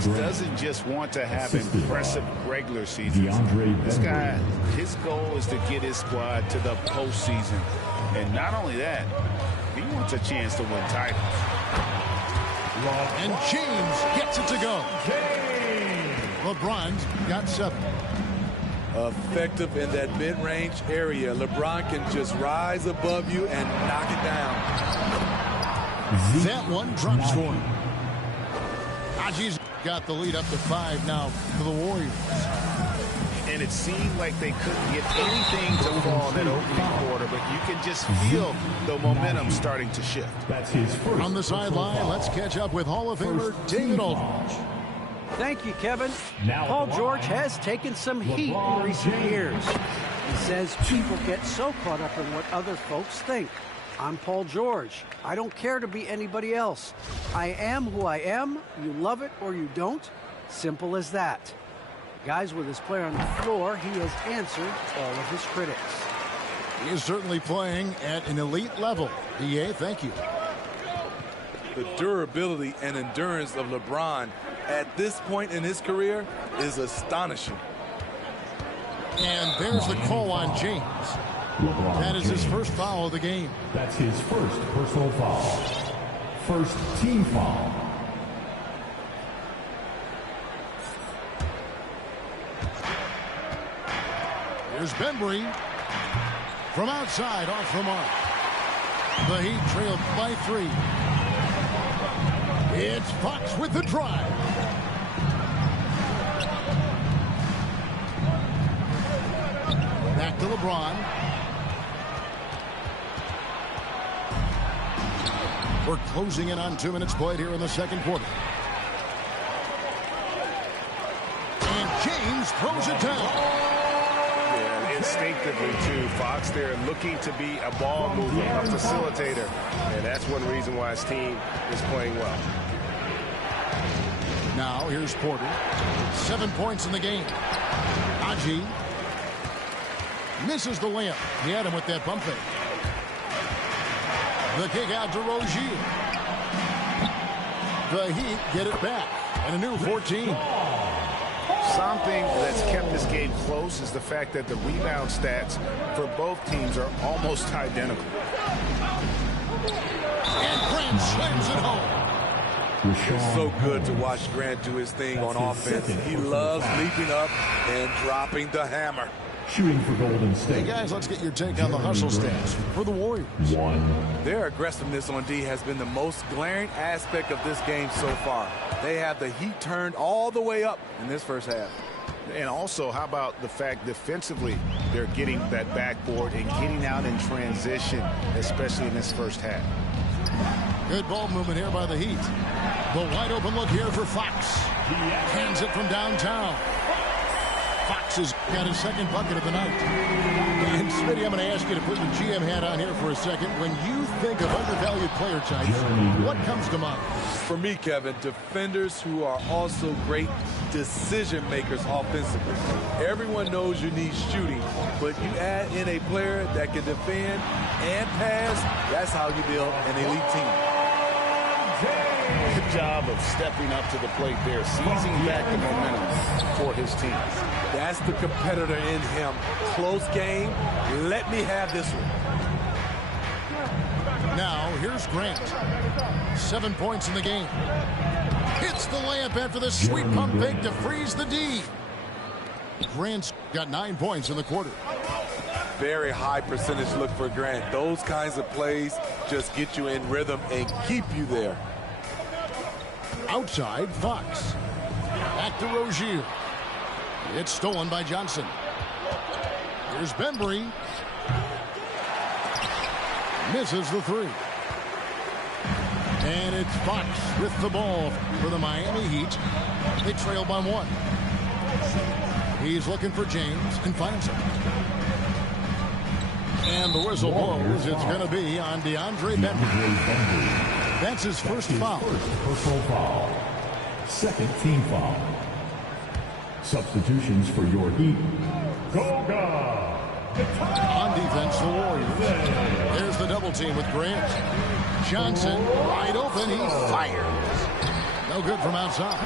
Fox doesn't just want to have impressive regular seasons. This guy, his goal is to get his squad to the postseason. And not only that, he wants a chance to win titles. And James gets it to go. LeBron's got 7. Effective in that mid-range area. LeBron can just rise above you and knock it down. That one drops for him. Aji's got the lead up to 5 now for the Warriors. And it seemed like they couldn't get anything to fall in that opening quarter, but you can just feel the momentum starting to shift. That's his first. On the sideline, let's catch up with Hall of Famer David Aldridge. Thank you, Kevin. Paul George has taken some heat in recent years. He says people get so caught up in what other folks think. I'm Paul George. I don't care to be anybody else. I am who I am. You love it or you don't. Simple as that. Guys, with his player on the floor, he has answered all of his critics. He is certainly playing at an elite level. EA, thank you. The durability and endurance of LeBron at this point in his career is astonishing. And there's the call on James. That is his first foul of the game. That's his first personal foul. First team foul. Here's Bembry from outside off the mark. The Heat trailed by 3. It's Fox with the drive. Back to LeBron. We're closing in on 2 minutes played here in the second quarter. And James throws it down. Instinctively, too, Fox there looking to be a ball mover, a facilitator. And that's one reason why his team is playing well. Now, here's Porter. 7 points in the game. Aji misses the layup. He had him with that bump fake. The kick out to Rozier. The Heat get it back. And a new 14. Something that's kept this game close is the fact that the rebound stats for both teams are almost identical. And Grant slams it home. It's so good to watch Grant do his thing on offense. He loves leaping up and dropping the hammer. Shooting for Golden State. Hey guys, let's get your take on the hustle stats for the Warriors. 1. Their aggressiveness on D has been the most glaring aspect of this game so far. They have the heat turned all the way up in this first half. And also, how about the fact defensively they're getting that backboard and getting out in transition, especially in this first half. Good ball movement here by the Heat. The wide open look here for Fox. Hands it from downtown. Fox has got his second bucket of the night. And Smitty, I'm going to ask you to put your GM hat on here for a second. When you think of undervalued player types, what comes to mind? For me, Kevin, defenders who are also great decision makers offensively. Everyone knows you need shooting, but you add in a player that can defend and pass, that's how you build an elite team. Good job of stepping up to the plate there, seizing back the momentum for his team. That's the competitor in him. Close game. Let me have this one. Now, here's Grant. 7 points in the game. Hits the layup after the sweet pump fake to freeze the D. Grant's got 9 points in the quarter. Very high percentage look for Grant. Those kinds of plays just get you in rhythm and keep you there. Outside, Fox. Back to Rozier. It's stolen by Johnson. Here's Bembry. Misses the 3. And it's Fox with the ball for the Miami Heat. They trail by 1. He's looking for James and finds him. And the whistle blows. It's going to be on DeAndre Bembry. That's his first foul. Personal foul. Second team foul. Substitutions for your Heat. Goga. On defense, the Warriors. There's the double team with Grant. Johnson wide open. He fires. No good from outside.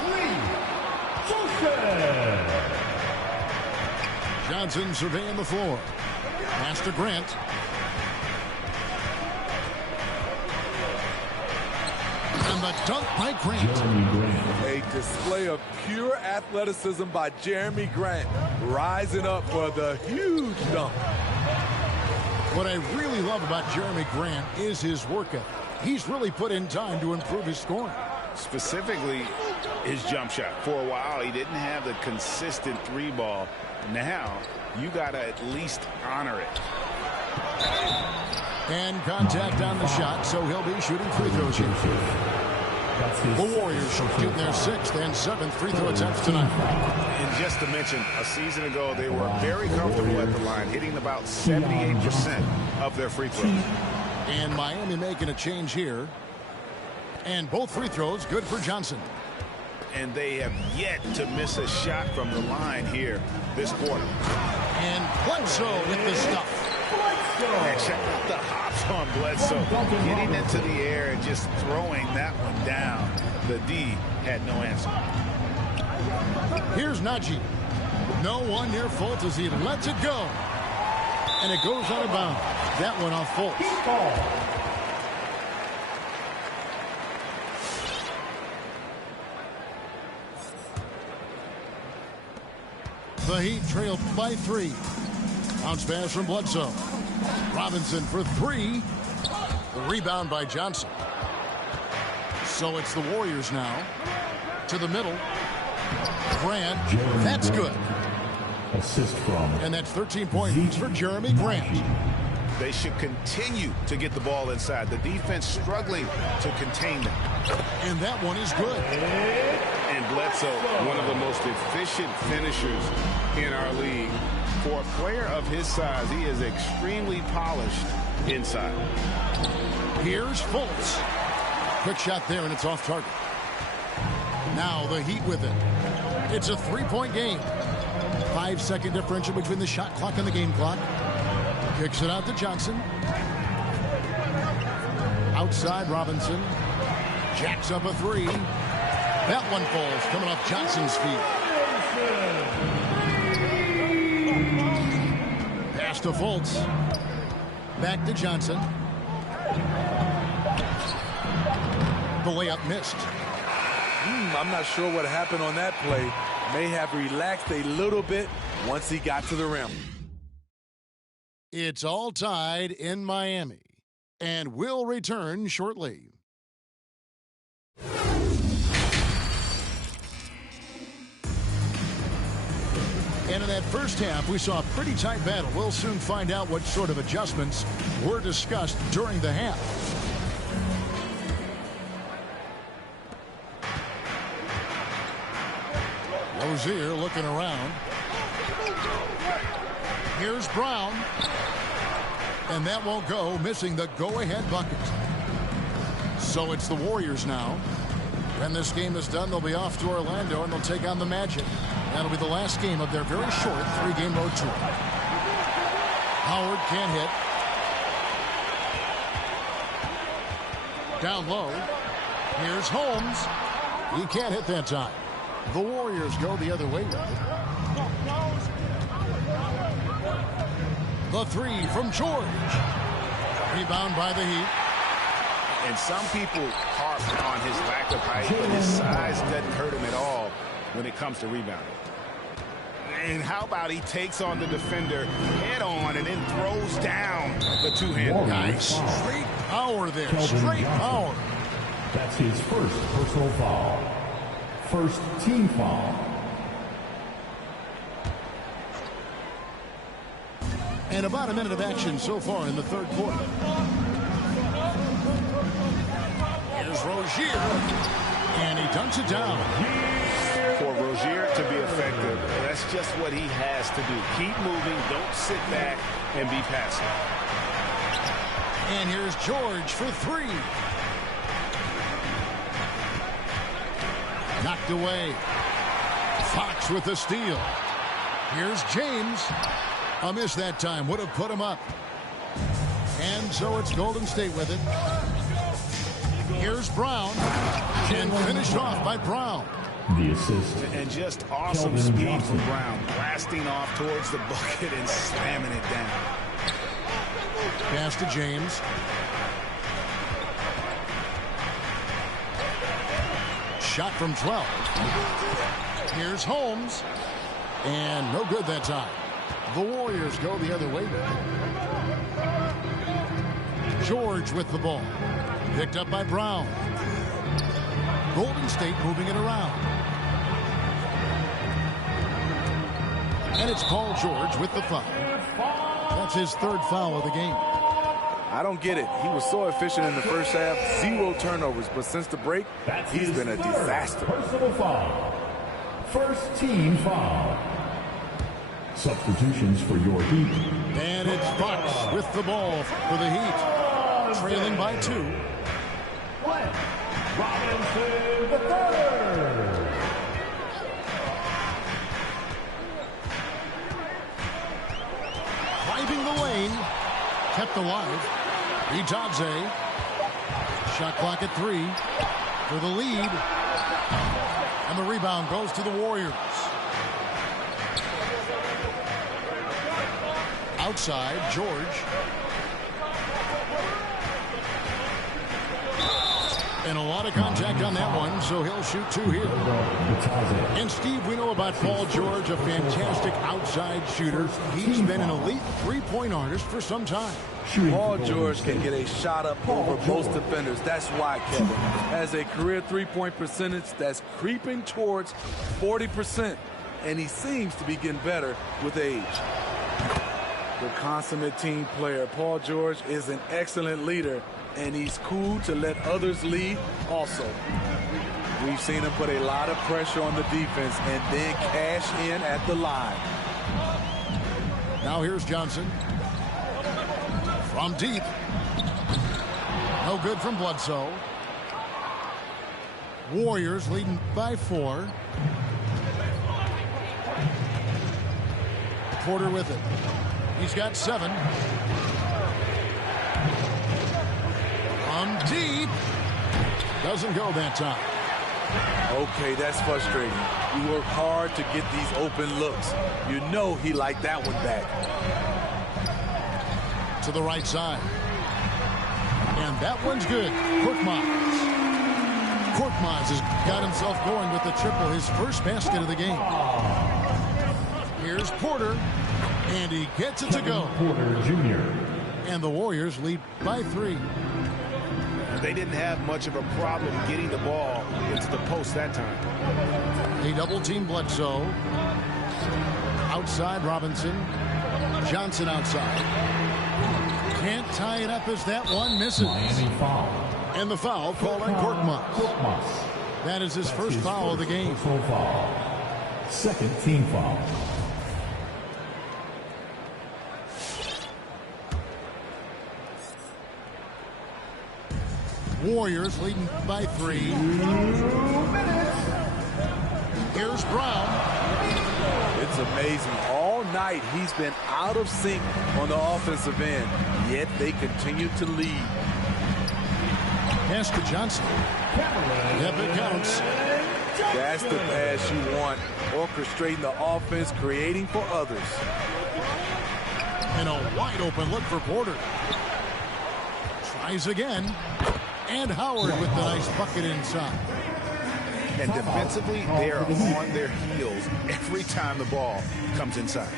Johnson surveying the floor. Pass to Grant. And the dunk by Grant. A display of pure athleticism by Jeremy Grant, rising up for the huge dunk. What I really love about Jeremy Grant is his work ethic. He's really put in time to improve his scoring. Specifically, his jump shot. For a while, he didn't have the consistent three ball. Now, you got to at least honor it. And contact on the shot, so he'll be shooting free throws here. The Warriors shooting their 6th and 7th free throw attempts tonight. And just to mention, a season ago, they were very comfortable at the line, hitting about 78% of their free throws. And Miami making a change here. And both free throws good for Johnson. And they have yet to miss a shot from the line here this quarter. And Bledsoe with the stuff. And check out the hops on Bledsoe. Getting into the air and just throwing that one down. The D had no answer. Here's Najee. No one near Fultz as he lets it go. And it goes out of bounds. That one off Fultz. The Heat trailed by 3. Bounce pass from Bledsoe. Robinson for 3. The rebound by Johnson. So it's the Warriors now. To the middle. Grant. That's good. Assist from. And that's 13 points for Jeremy Grant. They should continue to get the ball inside. The defense struggling to contain them. And that one is good. And Bledsoe, one of the most efficient finishers in our league. For a player of his size, he is extremely polished inside. Here's Fultz. Quick shot there, and it's off target. Now the Heat with it. It's a 3-point game. 5-second differential between the shot clock and the game clock. Kicks it out to Johnson. Outside Robinson. Jacks up a 3. That one falls, coming off Johnson's feet. Pass to Fultz. Back to Johnson. The layup missed. I'm not sure what happened on that play. May have relaxed a little bit once he got to the rim. It's all tied in Miami, and we'll return shortly. And in that first half, we saw a pretty tight battle. We'll soon find out what sort of adjustments were discussed during the half. Rozier looking around. Here's Brown. And that won't go, missing the go-ahead bucket. So it's the Warriors now. When this game is done, they'll be off to Orlando, and they'll take on the Magic. That'll be the last game of their very short 3-game road tour. Howard can't hit. Down low. Here's Holmes. He can't hit that time. The Warriors go the other way with it. The 3 from George. Rebound by the Heat. And some people harp on his lack of height, but his size doesn't hurt him at all when it comes to rebounding. And how about he takes on the defender head on and then throws down the two-handed guy. Straight power there. Straight power. That's his first personal foul. First team foul. And about a minute of action so far in the third quarter. Here's Rozier. And he dunks it down. For Rozier to be effective, that's just what he has to do. Keep moving. Don't sit back and be passive. And here's George for 3. Knocked away. Fox with the steal. Here's James. A miss that time. Would have put him up. And so it's Golden State with it. Here's Brown. And finished off by Brown. The assist. And just awesome Keldon speed Johnson. from Brown, blasting off towards the bucket and slamming it down. Pass to James. Shot from 12. Here's Holmes. And no good that time. The Warriors go the other way with it. George with the ball. Picked up by Brown. Golden State moving it around. And it's Paul George with the foul. That's his third foul of the game. I don't get it. He was so efficient in the first half, 0 turnovers. But since the break, he's been a disaster. Personal foul. First team foul. Substitutions for your Heat. And it's Fox with the ball for the Heat. Trailing by 2. Robinson the third. Driving the lane. Kept alive. Itadze. Shot clock at 3 for the lead. And the rebound goes to the Warriors. Outside, George. And a lot of contact on that one, so he'll shoot 2 here. And Steve, we know about Paul George, a fantastic outside shooter. He's been an elite three-point artist for some time. Paul George can get a shot up over most defenders. That's why Kevin has a career three-point percentage that's creeping towards 40%. And he seems to be getting better with age. The consummate team player, Paul George, is an excellent leader. And he's cool to let others lead also. We've seen him put a lot of pressure on the defense and then cash in at the line. Now here's Johnson. From deep. No good from Bledsoe. Warriors leading by 4. Porter with it. He's got 7. From deep. Doesn't go that time. Okay, that's frustrating. You work hard to get these open looks. You know he liked that one back. To the right side. And that one's good. Korkmaz has got himself going with the triple, his first basket of the game. Here's Porter. And he gets it to go. Porter Jr. And the Warriors lead by 3. They didn't have much of a problem getting the ball into the post that time. They double-team Bledsoe. Outside Robinson. Johnson outside. Can't tie it up as that one misses. Miami foul. And the foul called on Korkmaz. That is his first foul of the game. Personal foul. Second team foul. Warriors leading by 3. Here's Brown. It's amazing. All night he's been out of sync on the offensive end, yet they continue to lead. Pass to Johnson. Yep, it counts. That's the pass you want. Orchestrating the offense, creating for others. And a wide open look for Porter. Tries again. And Howard with the nice bucket inside. And defensively, they are on their heels every time the ball comes inside.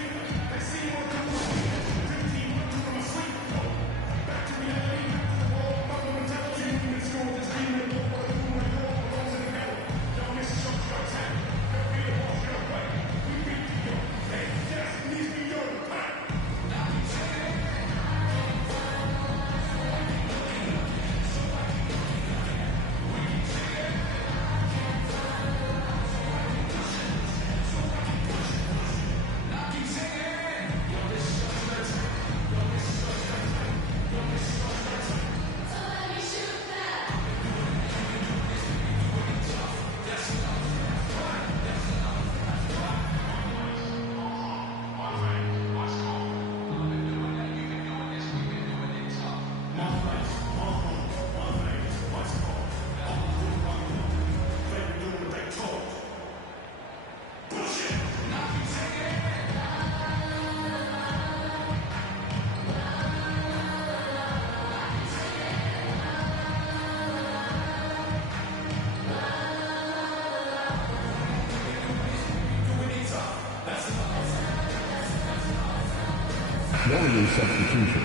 Warriors substitution.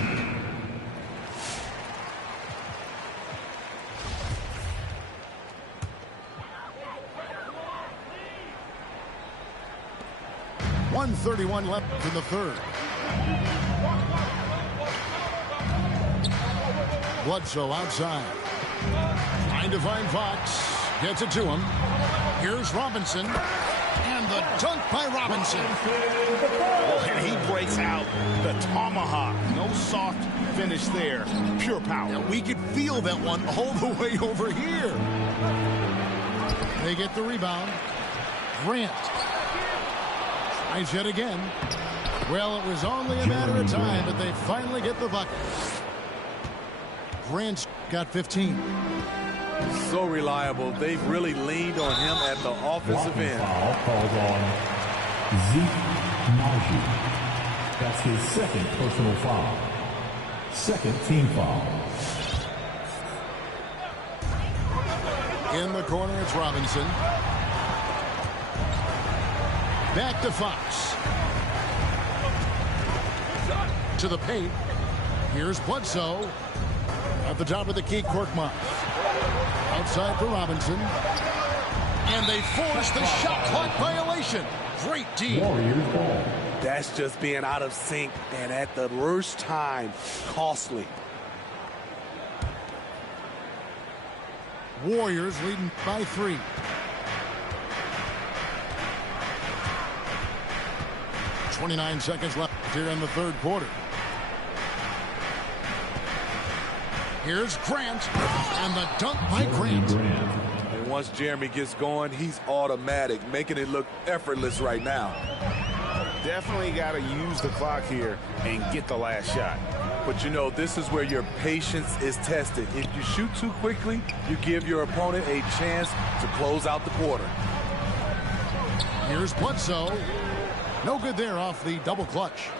.131 left in the third. Bledsoe outside. Trying to find Fox. Gets it to him. Here's Robinson. And the dunk by Robinson. Oh, and he breaks out the tomahawk. No soft finish there. Pure power. Yeah, we could feel that one all the way over here. They get the rebound. Grant. Tries yet again. Well, it was only a matter of time, but they finally get the bucket. Grant's got 15. So reliable. They've really leaned on him at the offensive end. Foul called on Zeke Naji. That's his second personal foul. Second team foul. In the corner, it's Robinson. Back to Fox. To the paint. Here's Bledsoe. At the top of the key, Korkmaz. Outside for Robinson. And they force the shot clock violation. Great D. Warriors ball. That's just being out of sync and at the worst time, costly. Warriors leading by 3. .29 seconds left here in the third quarter. Here's Grant, and the dunk by Grant. And once Jeremy gets going, he's automatic, making it look effortless right now. Definitely got to use the clock here and get the last shot. But you know, this is where your patience is tested. If you shoot too quickly, you give your opponent a chance to close out the quarter. Here's Bledsoe. No good there off the double clutch.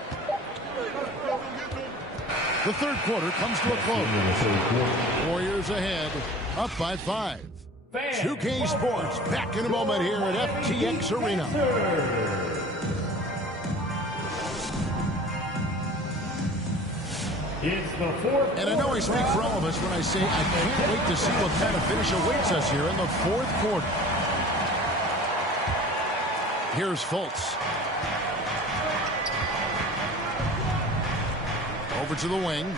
The third quarter comes to a close. Warriors ahead, up by 5. 2K Sports back in a moment here at FTX Arena. It's the fourth. And I know I speak for all of us when I say I can't wait to see what kind of finish awaits us here in the fourth quarter. Here's Fultz. Over to the wing.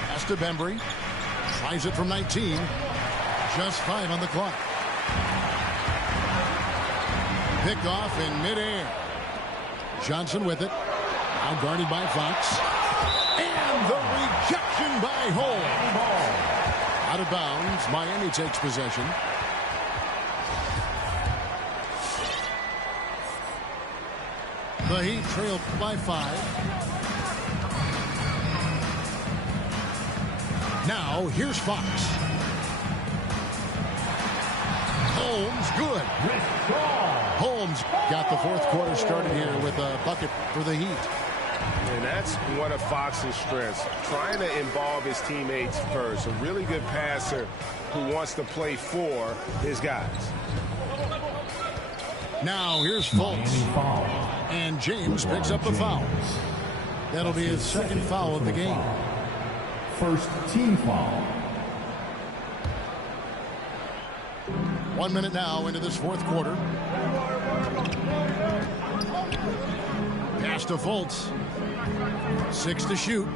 Pass to Bembry. Tries it from 19. Just 5 on the clock. Picked off in midair. Johnson with it. Now guarded by Fox. And the rejection by Holmes. Out of bounds. Miami takes possession. The Heat trail by 5. Now, here's Fox. Holmes, good. Holmes got the fourth quarter started here with a bucket for the Heat. And that's one of Fox's strengths, trying to involve his teammates first. A really good passer who wants to play for his guys. Now, here's Fultz. And James picks up the foul. That'll be his second foul of the game. First team foul. 1 minute now into this fourth quarter. Pass to Fultz. 6 to shoot.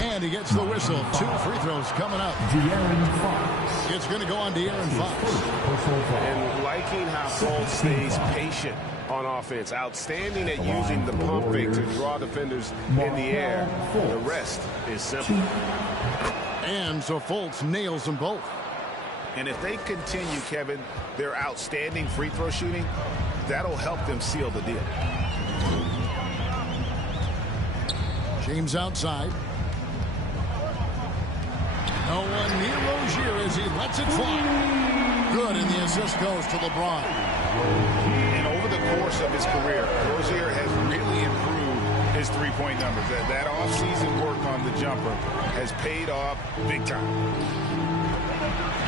And he gets the whistle. 2 free throws coming up. De'Aaron Fox. It's going to go on De'Aaron Fox. And liking how Fultz stays patient on offense. Outstanding at using the pump fake to draw defenders in the air. The rest is simple. And so Fultz nails them both. And if they continue, Kevin, their outstanding free throw shooting, that'll help them seal the deal. James outside. No one near Rozier as he lets it fly. Good, and the assist goes to LeBron. And over the course of his career, Rozier has really improved his three three-point numbers. That off-season work on the jumper has paid off big time.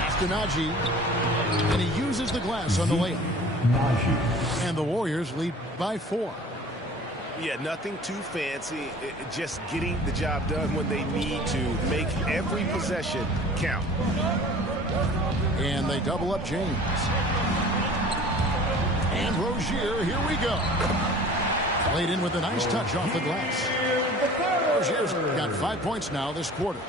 Askenaji, and he uses the glass on the layup. And the Warriors lead by 4. Yeah, nothing too fancy. Just getting the job done when they need to. Make every possession count. And they double up James. And Rozier, here we go. Played in with a nice touch off the glass. Rozier's got 5 points now this quarter.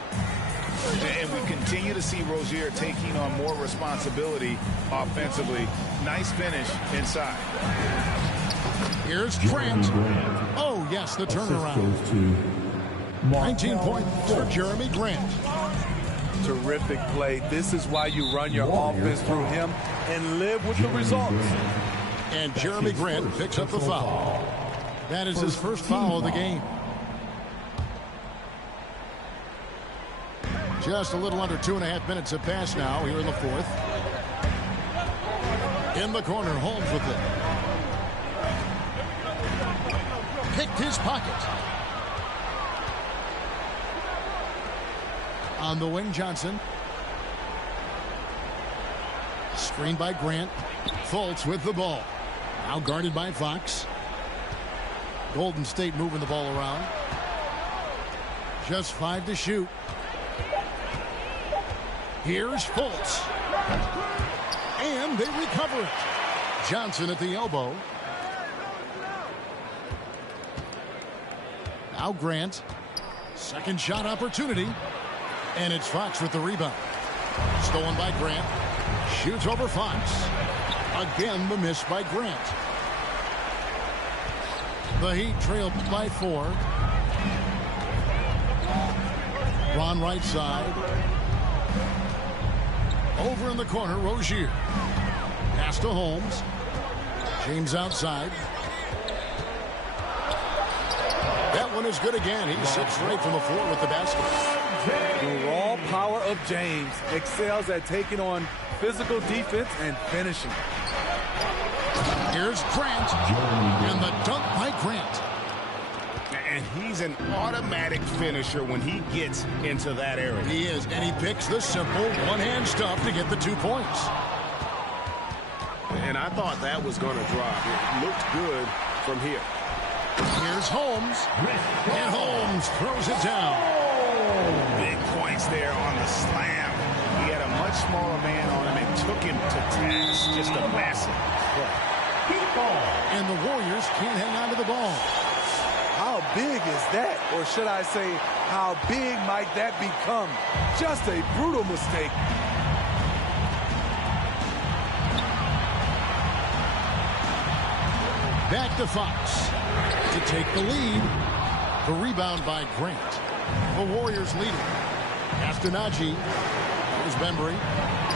And we continue to see Rozier taking on more responsibility offensively. Nice finish inside. Here's Grant. Oh, yes, the turnaround. 19 points for Jeremy Grant. Terrific play. This is why you run your offense through him and live with the results. And Jeremy Grant picks up the foul. That is his first foul of the game. Just a little under 2.5 minutes have passed now here in the fourth. In the corner, Holmes with it. Picked his pocket. On the wing, Johnson. Screened by Grant. Fultz with the ball. Now guarded by Fox. Golden State moving the ball around. Just 5 to shoot. Here's Fultz. And they recover it. Johnson at the elbow. Now Grant. Second shot opportunity. And it's Fox with the rebound. Stolen by Grant. Shoots over Fox. Again, the miss by Grant. The Heat trailed by 4. Ron right side. Over in the corner, Rozier. Pass to Holmes. James outside. That one is good again. He sits right from the floor with the basket. The raw power of James excels at taking on physical defense and finishing. Here's Grant. And the dunk by Grant. And he's an automatic finisher when he gets into that area. He is, and he picks the simple one-hand stuff to get the 2 points. And I thought that was going to drop. It looked good from here. Here's Holmes. And Holmes throws it down. Big points there on the slam. He had a much smaller man on him and took him to task. Just a massive play. And the Warriors can't hang on to the ball. How big is that? Or should I say, how big might that become? Just a brutal mistake. Back to Fox to take the lead. The rebound by Grant. The Warriors leading. Askenaji. Here's Bembry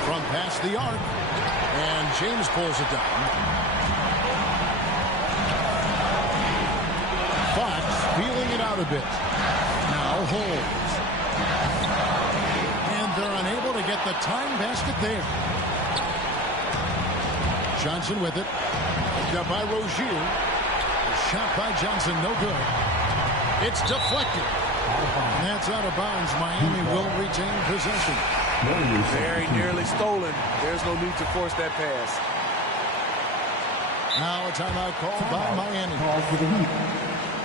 from past the arc. And James pulls it down. Fox feeling it out a bit. Now Holmes. And they're unable to get the tying basket there. Johnson with it. Picked up by Rozier. The shot by Johnson, no good. It's deflected. And that's out of bounds. Miami will retain possession. Very nearly stolen. There's no need to force that pass. Now a timeout called by Miami.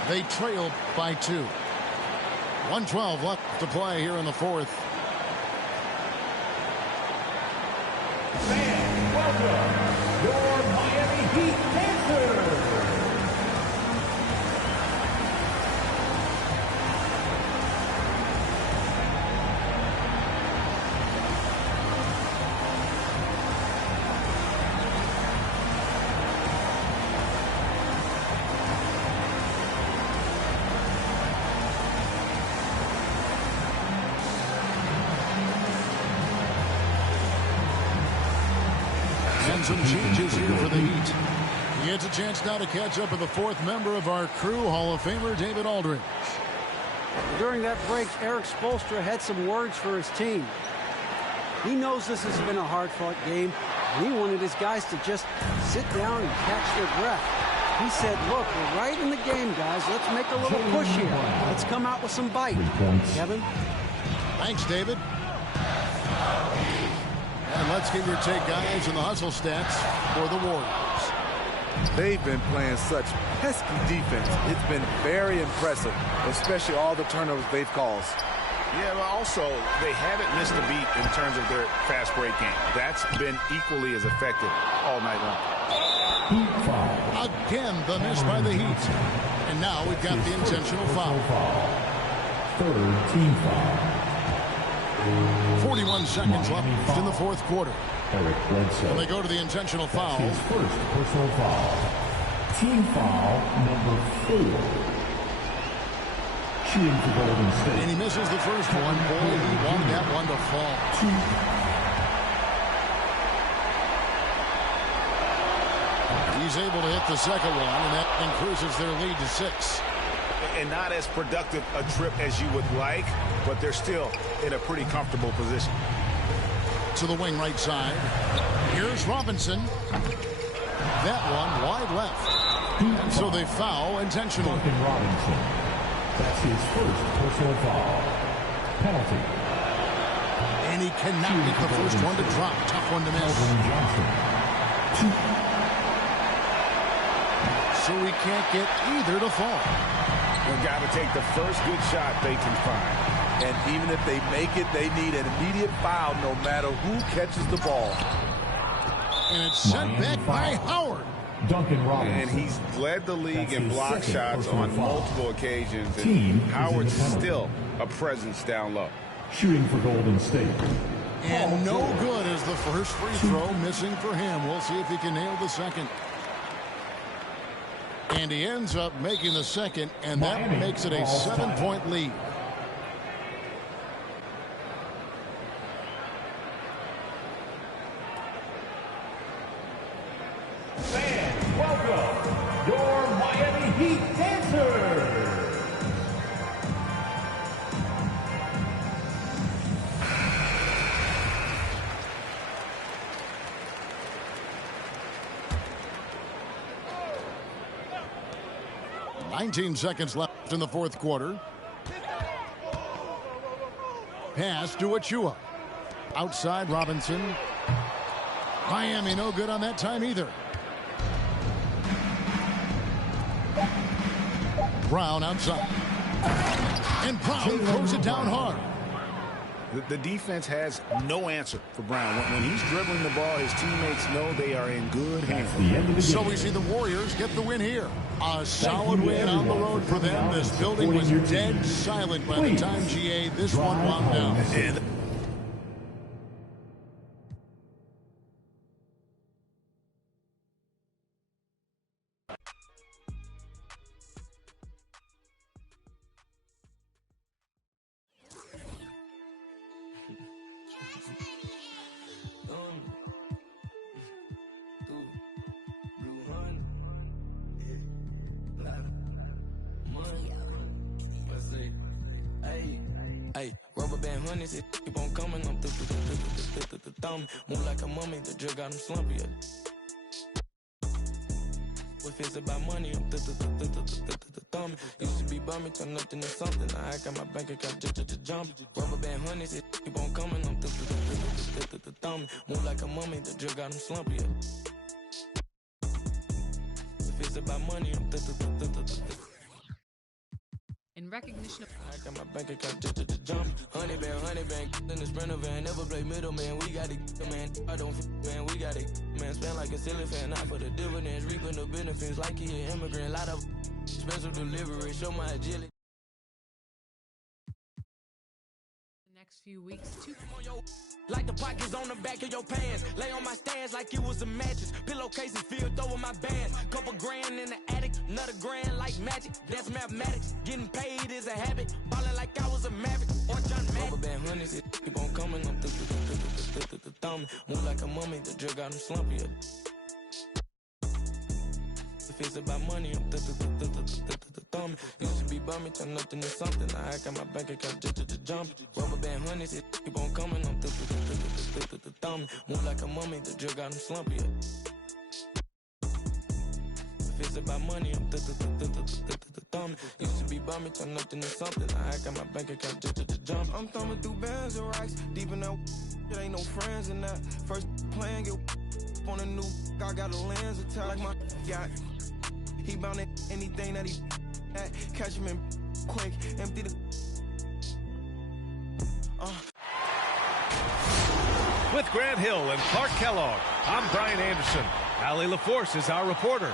They trailed by 2. 1:12 left to play here in the fourth. Fans, welcome your Miami Heat Panthers. Some changes here for the Heat. He gets a chance now to catch up with the fourth member of our crew, Hall of Famer David Aldridge. During that break, Eric Spoelstra had some words for his team. He knows this has been a hard-fought game, and he wanted his guys to just sit down and catch their breath. He said, look, we're right in the game, guys. Let's make a little push here. Let's come out with some bite. Kevin? Thanks, David. And let's get your take, guys, on the hustle stats for the Warriors. They've been playing such pesky defense. It's been very impressive, especially all the turnovers they've caused. Yeah, but also, they haven't missed a beat in terms of their fast break game. That's been equally as effective all night long. Again, the miss by the Heat. And now we've got the intentional foul. Third team foul. 41 seconds left in the fourth quarter. Eric Bledsoe. And they go to the intentional foul. His first personal foul. Team foul number 4. Shooting for Golden State. And he misses the first one. Boy, he wanted that one to fall. He's able to hit the second one, and that increases their lead to 6. And not as productive a trip as you would like, but they're still in a pretty comfortable position. To the wing right side. Here's Robinson. That one wide left. And so they foul intentionally. Duncan Robinson. That's his first personal foul. Penalty. And he cannot get the first one to drop. Tough one to miss. So he can't get either to fall. They've got to take the first good shot they can find. And even if they make it, they need an immediate foul no matter who catches the ball. And it's sent back by Howard. Duncan Robinson. And he's led the league in block shots on multiple occasions. And Howard's still a presence down low. Shooting for Golden State. And no good as the first free throw missing for him. We'll see if he can nail the second. And he ends up making the second, and that makes it a 7-point lead. Fans, welcome your Miami Heat dancers. $19 seconds left in the fourth quarter. Pass to Achua. Outside Robinson. Miami no good on that time either. Brown outside. And Brown throws it down hard. The defense has no answer for Brown. When he's dribbling the ball, his teammates know they are in good hands. So we see the Warriors get the win here. A solid win on the road for them. This building was dead silent by the time GA this one wound down. Hey, rubber band honeys, it keep on coming. I'm the thumb. Move like a mummy, the drug got him slumpy. What feels about money, I'm the thumb. Used to be bumming, turn nothing to something. Now I got my bank account just jump. Rubber band honeys, it keep on coming. I'm the thumb. Move like a mummy, the drug got him slumpy. What feels about money, I'm the in recognition of I got my bank account just jump. Honey band, in the sprinter van. Never play middleman, we got it, man. I don't man, we got it, man. Spend like a ceiling fan, not for the dividends. Reaping the benefits like he an immigrant. Lot of special delivery, show my agility. the next few weeks, Like the pockets on the back of your pants. Lay on my stands like it was a mattress. Pillowcases filled over my bands. Couple grand in the attic, another grand like magic. That's mathematics. Getting paid is a habit. Ballin' like I was a Maverick or John Madden. Rubber band honeys, it keep on coming. I'm the thumb. Move like a mummy, the drug got him slumpy. If it's about money, I'm the thumb. Used to be bumming, turn nothing to something. Now I got my bank account just jump. Rubber band honeys, it keep on coming. I'm the thumb. Move like a mummy, the drug got him slumpy. If it's about money, I'm thumbing. Used to be bumming, turn nothing to something. I got my bank account just jump. I'm thumbing through bands and racks, deep in that. It ain't no friends in that. First playing, get on a new. I got a lens attached like my got. He bound at anything that he at. Catch him in quick, empty the. With Grant Hill and Clark Kellogg, I'm Brian Anderson. Allie LaForce is our reporter.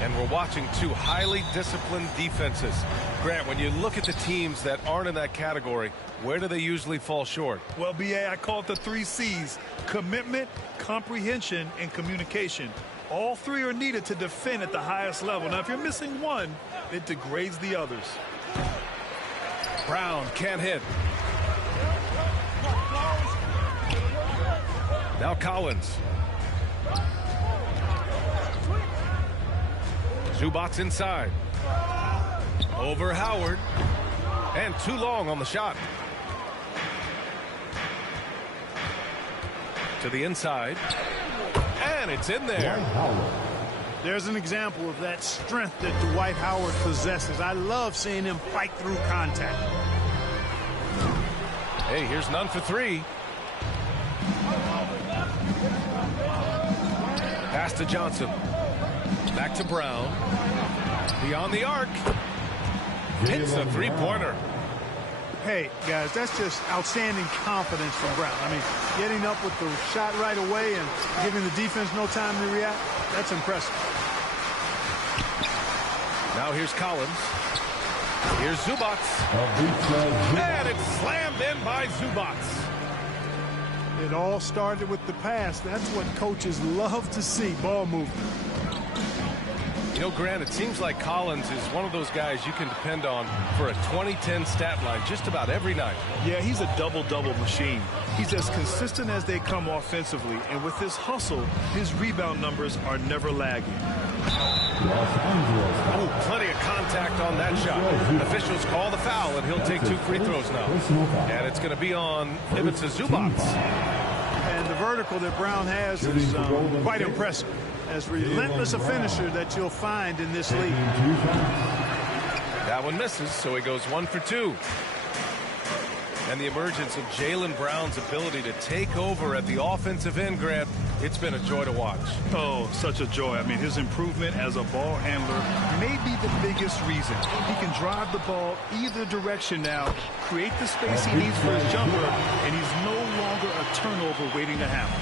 And we're watching two highly disciplined defenses. Grant, when you look at the teams that aren't in that category, where do they usually fall short? Well, B.A., I call it the 3 C's: commitment, comprehension, and communication. All three are needed to defend at the highest level. Now, if you're missing one, it degrades the others. Brown can't hit. Now Collins. Zubac inside. Over Howard. And too long on the shot. To the inside. And it's in there. There's an example of that strength that Dwight Howard possesses. I love seeing him fight through contact. Hey, here's none for three. Pass to Johnson. Back to Brown. Beyond the arc. Hits a three-pointer. Hey, guys, that's just outstanding confidence from Brown. I mean, getting up with the shot right away and giving the defense no time to react, that's impressive. Now here's Collins. Here's Zubac. And it's slammed in by Zubac. It all started with the pass. That's what coaches love to see, ball movement. You know, Grant, it seems like Collins is one of those guys you can depend on for a 2010 stat line just about every night. Yeah, he's a double-double machine. He's as consistent as they come offensively, and with his hustle, his rebound numbers are never lagging. Oh, plenty of contact on that shot. Officials call the foul, and he'll take 2 free throws now. And it's going to be on Ivica Zubac. And the vertical that Brown has is quite impressive. As relentless a finisher that you'll find in this league. That one misses, so he goes 1 for 2. And the emergence of Jaylen Brown's ability to take over at the offensive end, Grant, it's been a joy to watch. Oh, such a joy. I mean, his improvement as a ball handler may be the biggest reason. He can drive the ball either direction now, create the space he needs for his jumper, and he's no longer a turnover waiting to happen.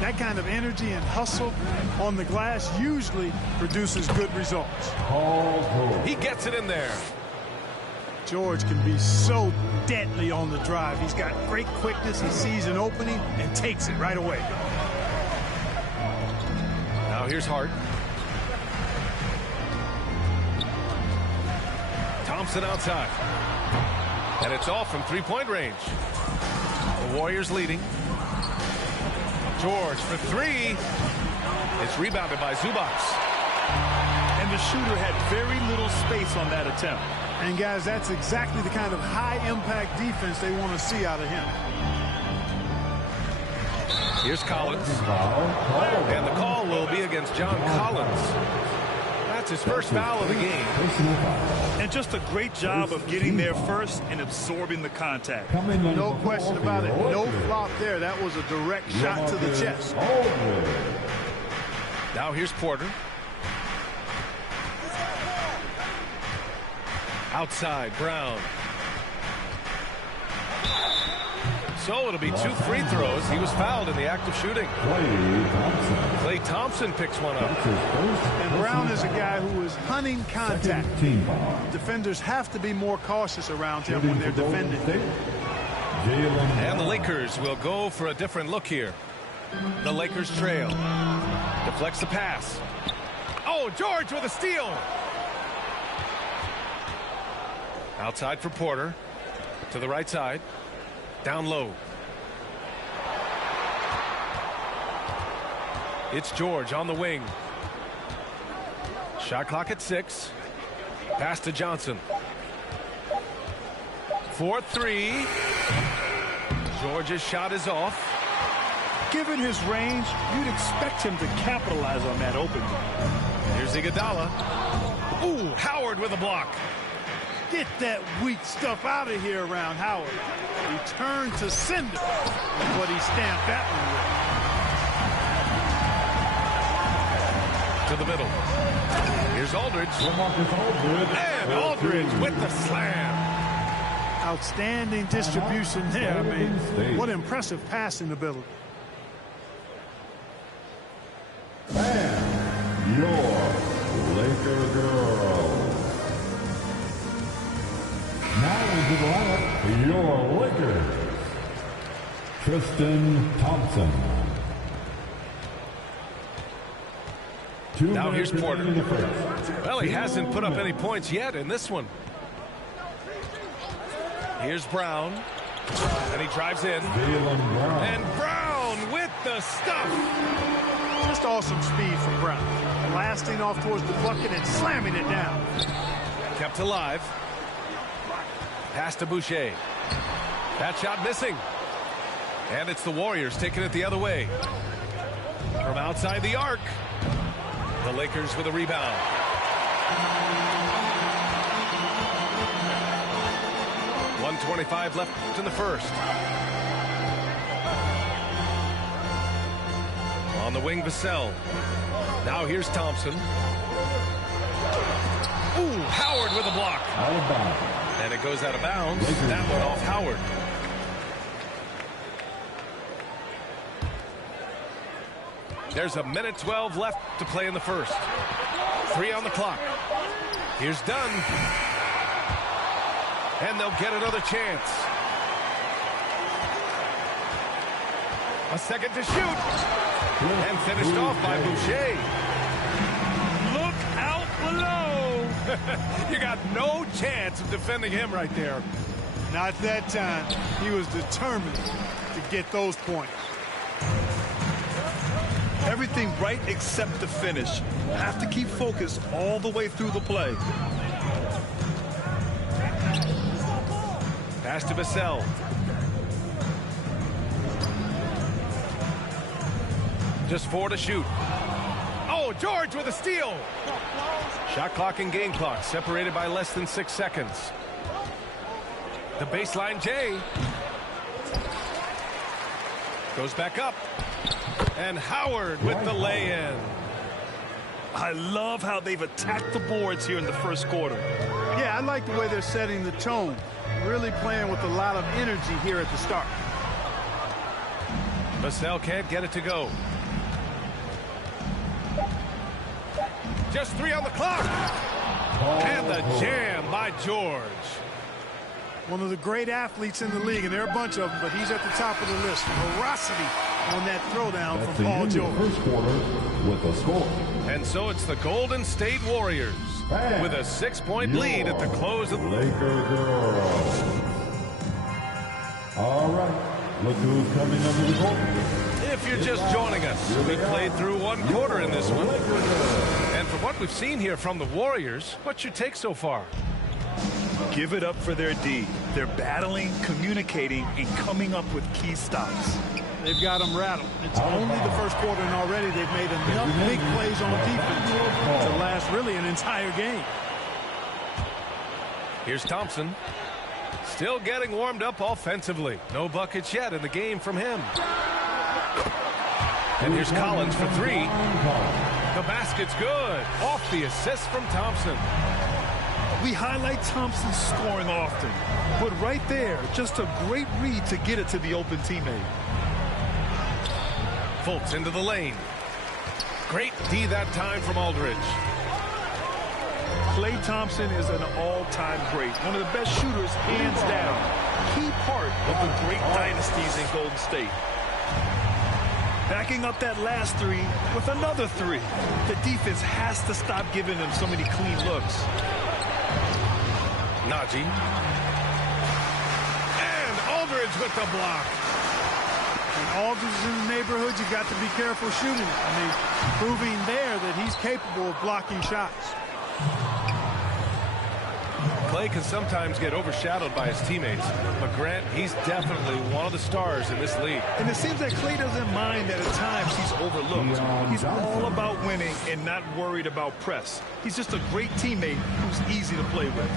That kind of energy and hustle on the glass usually produces good results. He gets it in there. George can be so deadly on the drive. He's got great quickness. He sees an opening and takes it right away. Now here's Hart. Thompson outside. And it's off from three-point range. The Warriors leading. George for three. It's rebounded by Zubac. And the shooter had very little space on that attempt. And guys, that's exactly the kind of high-impact defense they want to see out of him. Here's Collins. And the call will be against John Collins. That's his first foul of the game. And just a great job of getting there first and absorbing the contact. No question about it. No flop there. That was a direct shot to the chest. Now here's Porter. Outside, Brown. So it'll be 2 free throws. He was fouled in the act of shooting. Klay Thompson picks one up. And Brown is a guy who is hunting contact. Defenders have to be more cautious around him when they're defending. And the Lakers will go for a different look here. The Lakers trail. Deflects the pass. Oh, George with a steal. Outside for Porter. To the right side. Down low. It's George on the wing. Shot clock at 6. Pass to Johnson. 4-3. George's shot is off. Given his range, you'd expect him to capitalize on that opening. Here's Iguodala. Ooh, Howard with a block. Get that weak stuff out of here around Howard. Return to sender is what he stamped that one with. To the middle. Here's Aldridge. And Aldridge with the slam. Outstanding distribution there. I mean, what impressive passing ability. And your Laker girl. Now into the lineup, your Lakers. Tristan Thompson. Now here's Porter. Well, he hasn't put up any points yet in this one. Here's Brown. And he drives in. And Brown with the stuff. Just awesome speed from Brown. Blasting off towards the bucket and slamming it down. Kept alive. Pass to Boucher. That shot missing. And it's the Warriors taking it the other way. From outside the arc. The Lakers with a rebound. .125 left in the first. On the wing, Vassell. Now here's Thompson. Ooh, Howard with a block. And it goes out of bounds. That one off Howard. There's 1:12 left to play in the first. 3 on the clock. Here's Dunn. And they'll get another chance. A second to shoot. And finished off by Boucher. Look out below. You got no chance of defending him right there. Not that time. He was determined to get those points. Everything right except the finish. Have to keep focused all the way through the play. Pass to Vassell. Just 4 to shoot. Oh, George with a steal. Shot clock and game clock separated by less than 6 seconds. The baseline Jay. Goes back up. And Howard with the lay-in. I love how they've attacked the boards here in the first quarter. Yeah, I like the way they're setting the tone. Really playing with a lot of energy here at the start. Vassell can't get it to go. Just 3 on the clock. And the jam by George. One of the great athletes in the league, and there are a bunch of them, but he's at the top of the list. Ferocity on that throwdown from Paul George. First quarter with a score. And so it's the Golden State Warriors with a 6-point lead at the close of the Laker girls. All right, look who's coming under the court. If you're just joining us, we played through 1 quarter in this one. And from what we've seen here from the Warriors, what's your take so far? Give it up for their D. They're battling, communicating, and coming up with key stops. They've got them rattled. It's only the first quarter, and already they've made enough big plays on defense to last really an entire game. Here's Thompson. Still getting warmed up offensively. No buckets yet in the game from him. And here's Collins for 3. The basket's good. Off the assist from Thompson. We highlight Thompson's scoring often, but right there, just a great read to get it to the open teammate. Fultz into the lane. Great D that time from Aldridge. Klay Thompson is an all-time great, one of the best shooters, hands down. Key part of the great dynasties in Golden State. Backing up that last 3 with another 3. The defense has to stop giving them so many clean looks. Najee. And Aldridge with the block. When Aldridge is in the neighborhood, you've got to be careful shooting. I mean, proving there that he's capable of blocking shots. Clay can sometimes get overshadowed by his teammates, but Grant, he's definitely one of the stars in this league. And it seems that Clay doesn't mind that at times he's overlooked. He's all about winning and not worried about press. He's just a great teammate who's easy to play with.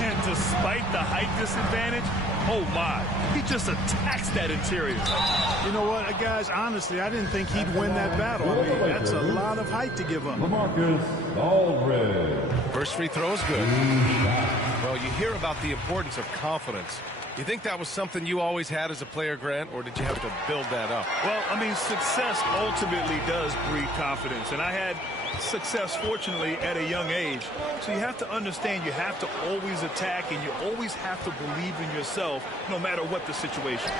And despite the height disadvantage, oh my, he just attacks that interior. You know what, guys, honestly, I didn't think he'd win that battle. I mean, that's a lot of height to give up. LaMarcus Aldridge. First free throw is good. Well, you hear about the importance of confidence. You think that was something you always had as a player, Grant, or did you have to build that up? Well, I mean, success ultimately does breed confidence, and I had success, fortunately, at a young age. So you have to understand you have to always attack, and you always have to believe in yourself no matter what the situation.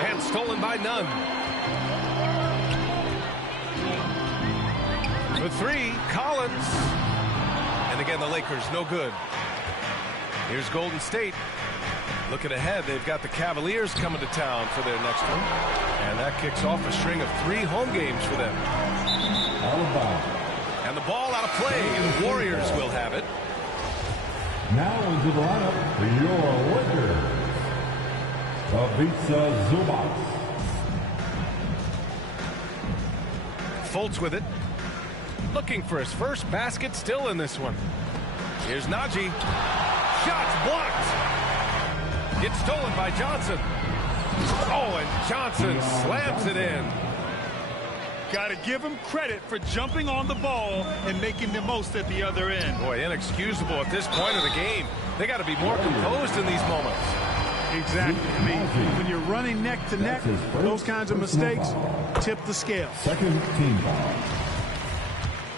And stolen by Nunn. For three, Collins. And again, the Lakers, no good. Here's Golden State. Looking ahead, they've got the Cavaliers coming to town for their next one. And that kicks off a string of 3 home games for them. And the ball out of play, and the Warriors will have it. Now into the lineup for your Lakers. Ivica Zubac. Fultz with it. Looking for his first basket, still in this one. Here's Najee. Shots blocked. Gets stolen by Johnson. Oh, and Johnson slams it in. Got to give him credit for jumping on the ball and making the most at the other end. Boy, inexcusable at this point of the game. They got to be more composed in these moments. Exactly. I mean, when you're running neck to neck, those kinds of mistakes tip the scale. Second team foul.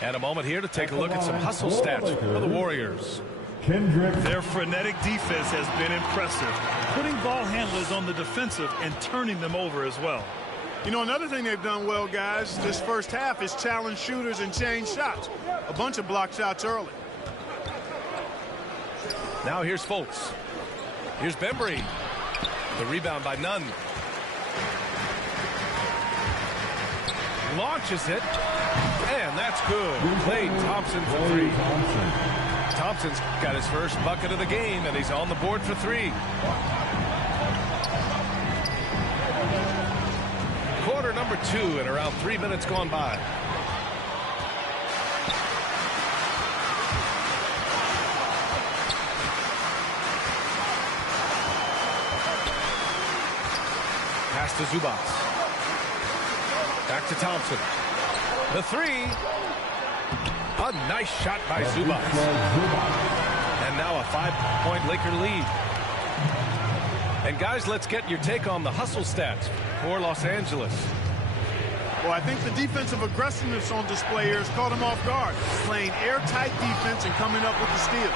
And a moment here to take a look at some hustle stats for the Warriors. Kendrick. Their frenetic defense has been impressive, putting ball handlers on the defensive and turning them over as well. You know, another thing they've done well, guys, this first half is challenge shooters and change shots. A bunch of block shots early. Now here's Fultz. Here's Bembry. The rebound by Nunn. Launches it. And that's good. Klay Thompson for 3. Thompson's got his first bucket of the game, and he's on the board for 3. Quarter number 2 and around 3 minutes gone by. Pass to Zubac. Back to Thompson. The 3. A nice shot by Zubac. And now a 5-point Laker lead. And guys, let's get your take on the hustle stats for Los Angeles. Well, I think the defensive aggressiveness on display here has caught him off guard. Playing airtight defense and coming up with the steal.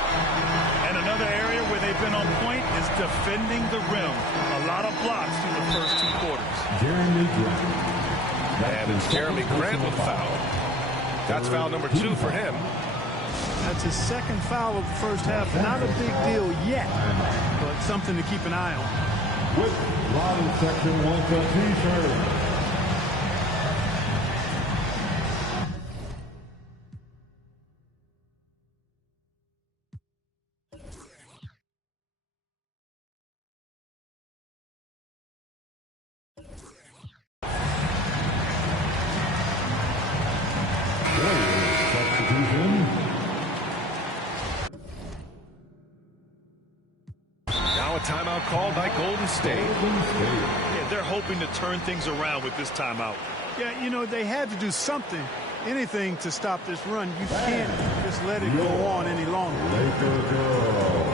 And another area where they've been on point is defending the rim. A lot of blocks through the first 2 quarters. Jeremy Grant. And it's Jeremy Grant with foul. That's foul number 2 for him. That's his second foul of the first half. Not a big deal yet, but something to keep an eye on. With Bottom Section wants a t-shirt. Now a timeout called by Golden State. Yeah, they're hoping to turn things around with this timeout. Yeah, you know, they had to do something, anything to stop this run. You can't just let it go on any longer. Laker girl.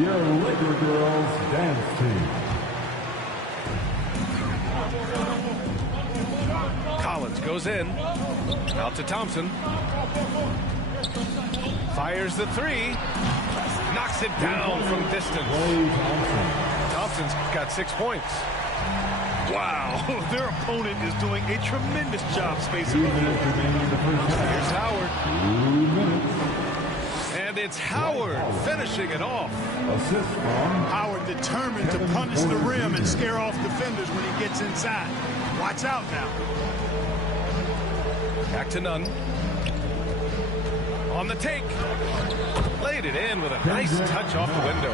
your Laker girls dance team. Collins goes in. Out to Thompson. Fires the three. Knocks it down from distance. Thompson's got 6 points. Wow, their opponent is doing a tremendous job spacing the floor. Here's Howard. And it's Howard finishing it off. Howard determined to punish the rim and scare off defenders when he gets inside. Watch out now. Back to Nunn. On the take. Laid it in with a nice touch off the window.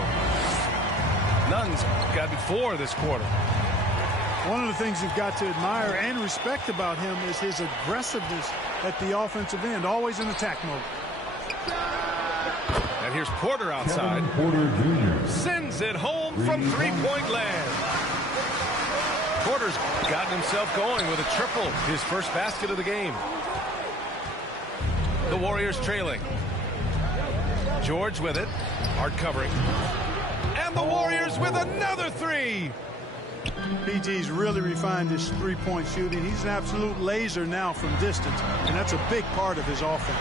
Nunn's gotten 4 this quarter. One of the things you've got to admire and respect about him is his aggressiveness at the offensive end, always in attack mode. And here's Porter outside. Porter Jr. Sends it home from three-point land. Porter's gotten himself going with a triple, his first basket of the game. The Warriors trailing. George with it. Hard covering. And the Warriors with another 3. PG's really refined his three-point shooting. He's an absolute laser now from distance, and that's a big part of his offense.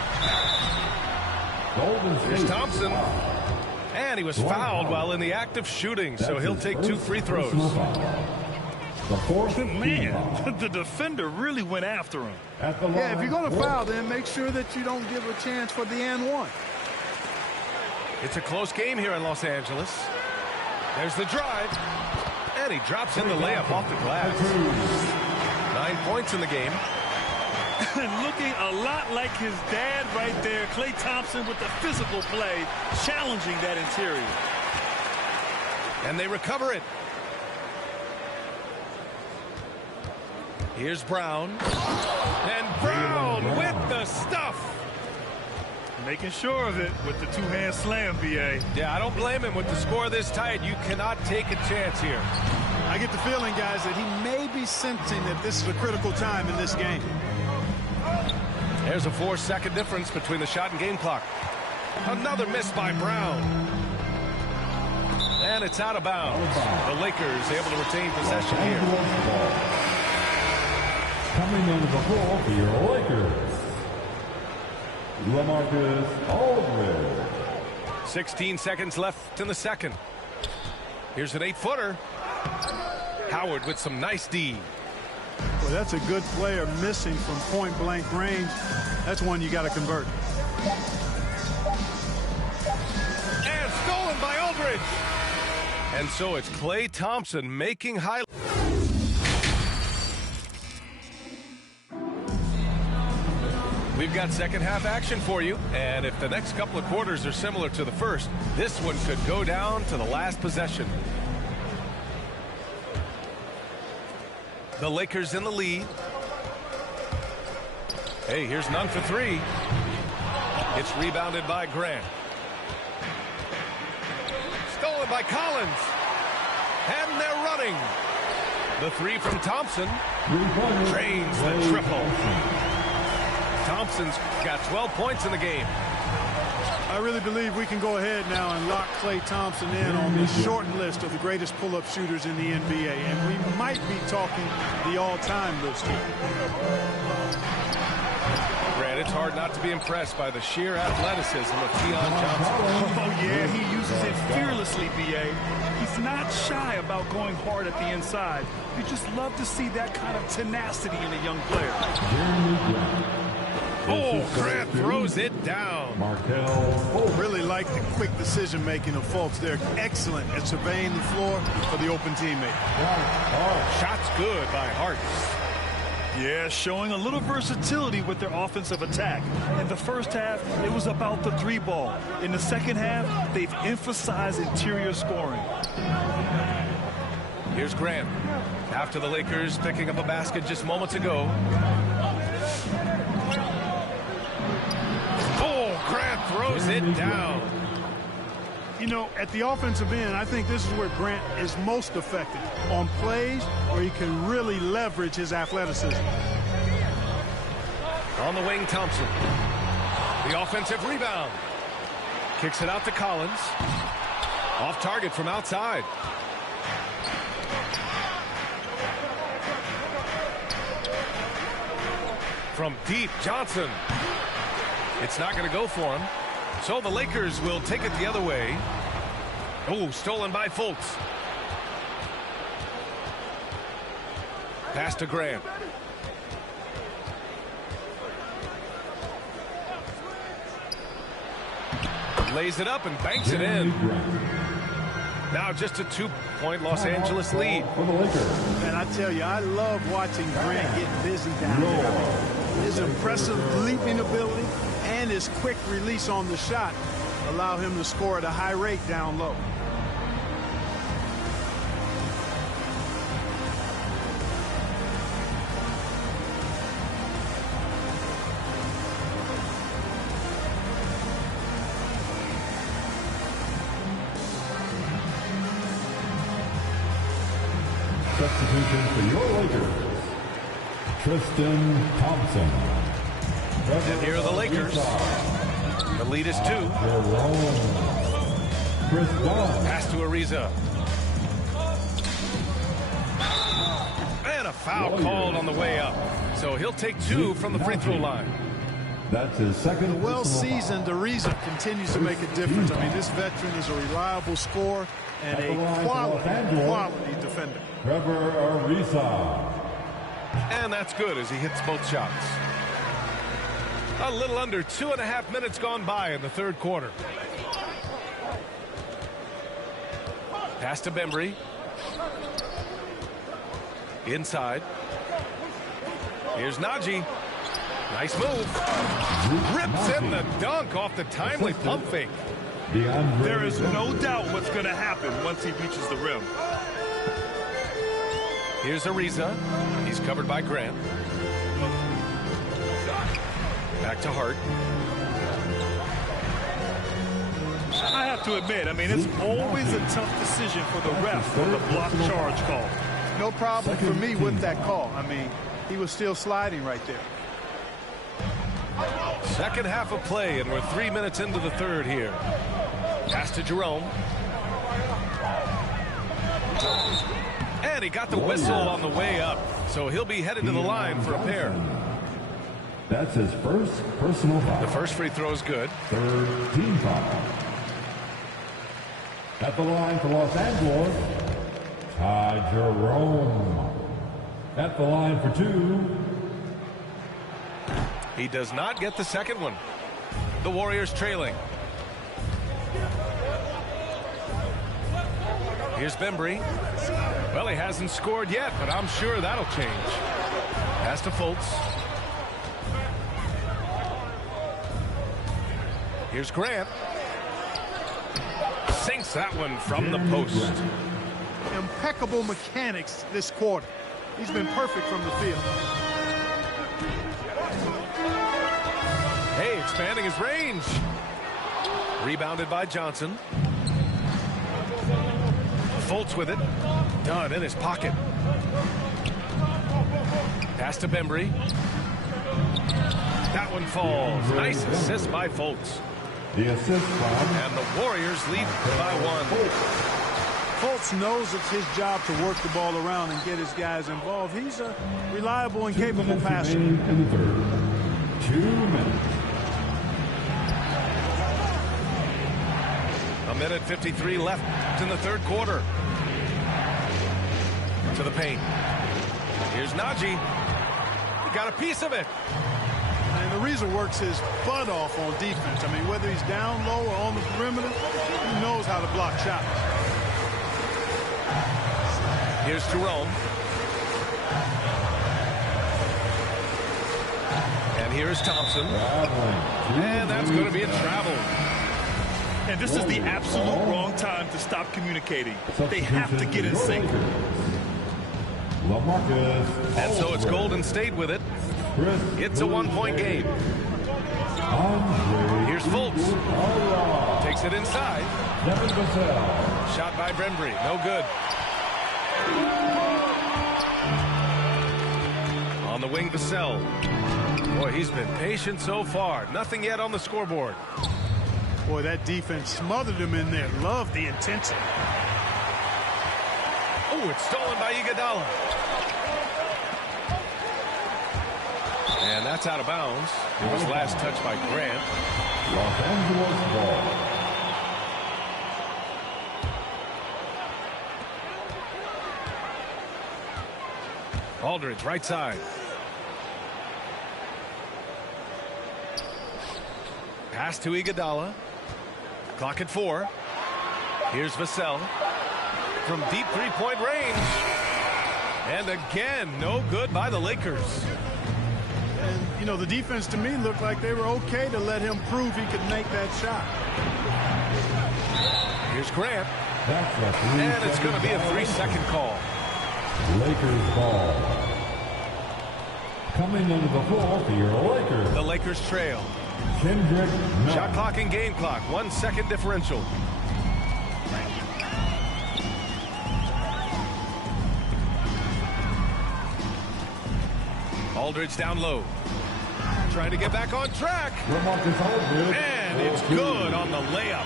Here's Thompson. And he was fouled while in the act of shooting, so he'll take 2 free throws. Man, the defender really went after him. Yeah, if you're going to foul, then make sure that you don't give a chance for the and one. It's a close game here in Los Angeles. There's the drive. And he drops in the layup off the glass. 9 points in the game. And looking a lot like his dad right there, Klay Thompson with the physical play, challenging that interior. And they recover it. Here's Brown. And Brown with the stuff. Making sure of it with the two-hand slam, B.A. Yeah, I don't blame him with the score this tight. You cannot take a chance here. I get the feeling, guys, that he may be sensing that this is a critical time in this game. There's a 4-second difference between the shot and game clock. Another miss by Brown. And it's out of bounds. The Lakers able to retain possession here. Coming into the ball for your Lakers, LaMarcus Aldridge. 16 seconds left in the second. Here's an 8-footer. Howard with some nice D. Well, that's a good player missing from point-blank range. That's one you got to convert. And stolen by Aldridge. And so it's Klay Thompson making high. We've got second half action for you, and if the next couple of quarters are similar to the first, this one could go down to the last possession. The Lakers in the lead. Hey, here's Nunn for 3. It's rebounded by Grant. Stolen by Collins. And they're running. The 3 from Thompson. Drains the triple. Thompson's got 12 points in the game. I really believe we can go ahead now and lock Klay Thompson in on the short list of the greatest pull-up shooters in the NBA. And we might be talking the all-time list here. Grant, it's hard not to be impressed by the sheer athleticism of Keon Johnson. Oh, yeah, he uses it fearlessly, B.A. He's not shy about going hard at the inside. You just love to see that kind of tenacity in a young player. Oh, Grant throws it down. Really like the quick decision-making of Fultz. They're excellent at surveying the floor for the open teammate. Shots good by Hart. Yeah, showing a little versatility with their offensive attack. In the first half, it was about the 3-ball. In the second half, they've emphasized interior scoring. Here's Grant. After the Lakers picking up a basket just moments ago. Oh, Grant throws it down. You know, at the offensive end, I think this is where Grant is most effective, on plays where he can really leverage his athleticism. On the wing, Thompson. The offensive rebound. Kicks it out to Collins. Off target from outside. From deep, Johnson. It's not going to go for him. So the Lakers will take it the other way. Oh, stolen by Fultz. Pass to Grant. Lays it up and banks it in. Now just a 2-point Los Angeles lead. And I tell you, I love watching Grant get busy down there. His impressive leaping ability and his quick release on the shot allow him to score at a high rate down low. Substitution for your Lakers, Tristan Thompson. And here are the Lakers. The lead is 2. Pass to Ariza. And a foul called on the way up. So he'll take 2 from the free throw line. That's his second. The well-seasoned Ariza continues to make a difference. I mean, this veteran is a reliable scorer and a quality defender. Trevor Ariza. And that's good as he hits both shots. A little under 2.5 minutes gone by in the third quarter. Pass to Bembry. Inside. Here's Najee. Nice move. Rips in the dunk off the timely pump fake. There is no doubt what's going to happen once he reaches the rim. Here's Ariza. He's covered by Grant. Back to Hart. I have to admit, I mean, it's always a tough decision for the ref on the block charge call. No problem for me with that call. I mean, he was still sliding right there. Second half of play, and we're 3 minutes into the third here. Pass to Jerome. And he got the whistle on the way up, so he'll be headed to the line for a pair. That's his first personal foul. The first free throw is good. Third team foul. At the line for Los Angeles, Ty Jerome. At the line for 2. He does not get the second one. The Warriors trailing. Here's Bembry. Well, he hasn't scored yet, but I'm sure that'll change. Pass to Fultz. Here's Grant. Sinks that one from the post. Impeccable mechanics this quarter. He's been perfect from the field. Hey, expanding his range. Rebounded by Johnson. Fultz with it. Done in his pocket. Pass to Bembry. That one falls. Nice assist by Fultz. The assist from. And the Warriors lead by 1. Fultz knows it's his job to work the ball around and get his guys involved. He's a reliable and capable passer. In the third. 2 minutes. A minute 53 left in the third quarter. To the paint. Here's Najee. He got a piece of it. And Ariza works his butt off on defense. I mean, whether he's down low or on the perimeter, he knows how to block shots. Here's Jerome. And here's Thompson. And that's going to be a travel. And this is the absolute wrong time to stop communicating. They have to get in sync. And so it's Golden State with it. It's a 1-point game. Here's Fultz. Takes it inside. Shot by Bembry. No good. On the wing, Vassell. Boy, he's been patient so far. Nothing yet on the scoreboard. Boy, that defense smothered him in there. Love the intensity. Oh, it's stolen by Iguodala. And that's out of bounds. It was last touched by Grant. Los Angeles ball. Aldridge, right side. Pass to Iguodala. Clock at 4. Here's Vassell. From deep three-point range. And again, no good by the Lakers. And, you know, the defense to me looked like they were okay to let him prove he could make that shot. Here's Grant. And it's going to be a 3-second call. Lakers ball. Coming into the ball for your Lakers. The Lakers trail. Kendrick Nunn. Shot clock and game clock. 1 second differential. Aldridge down low. Trying to get back on track. And it's good on the layup.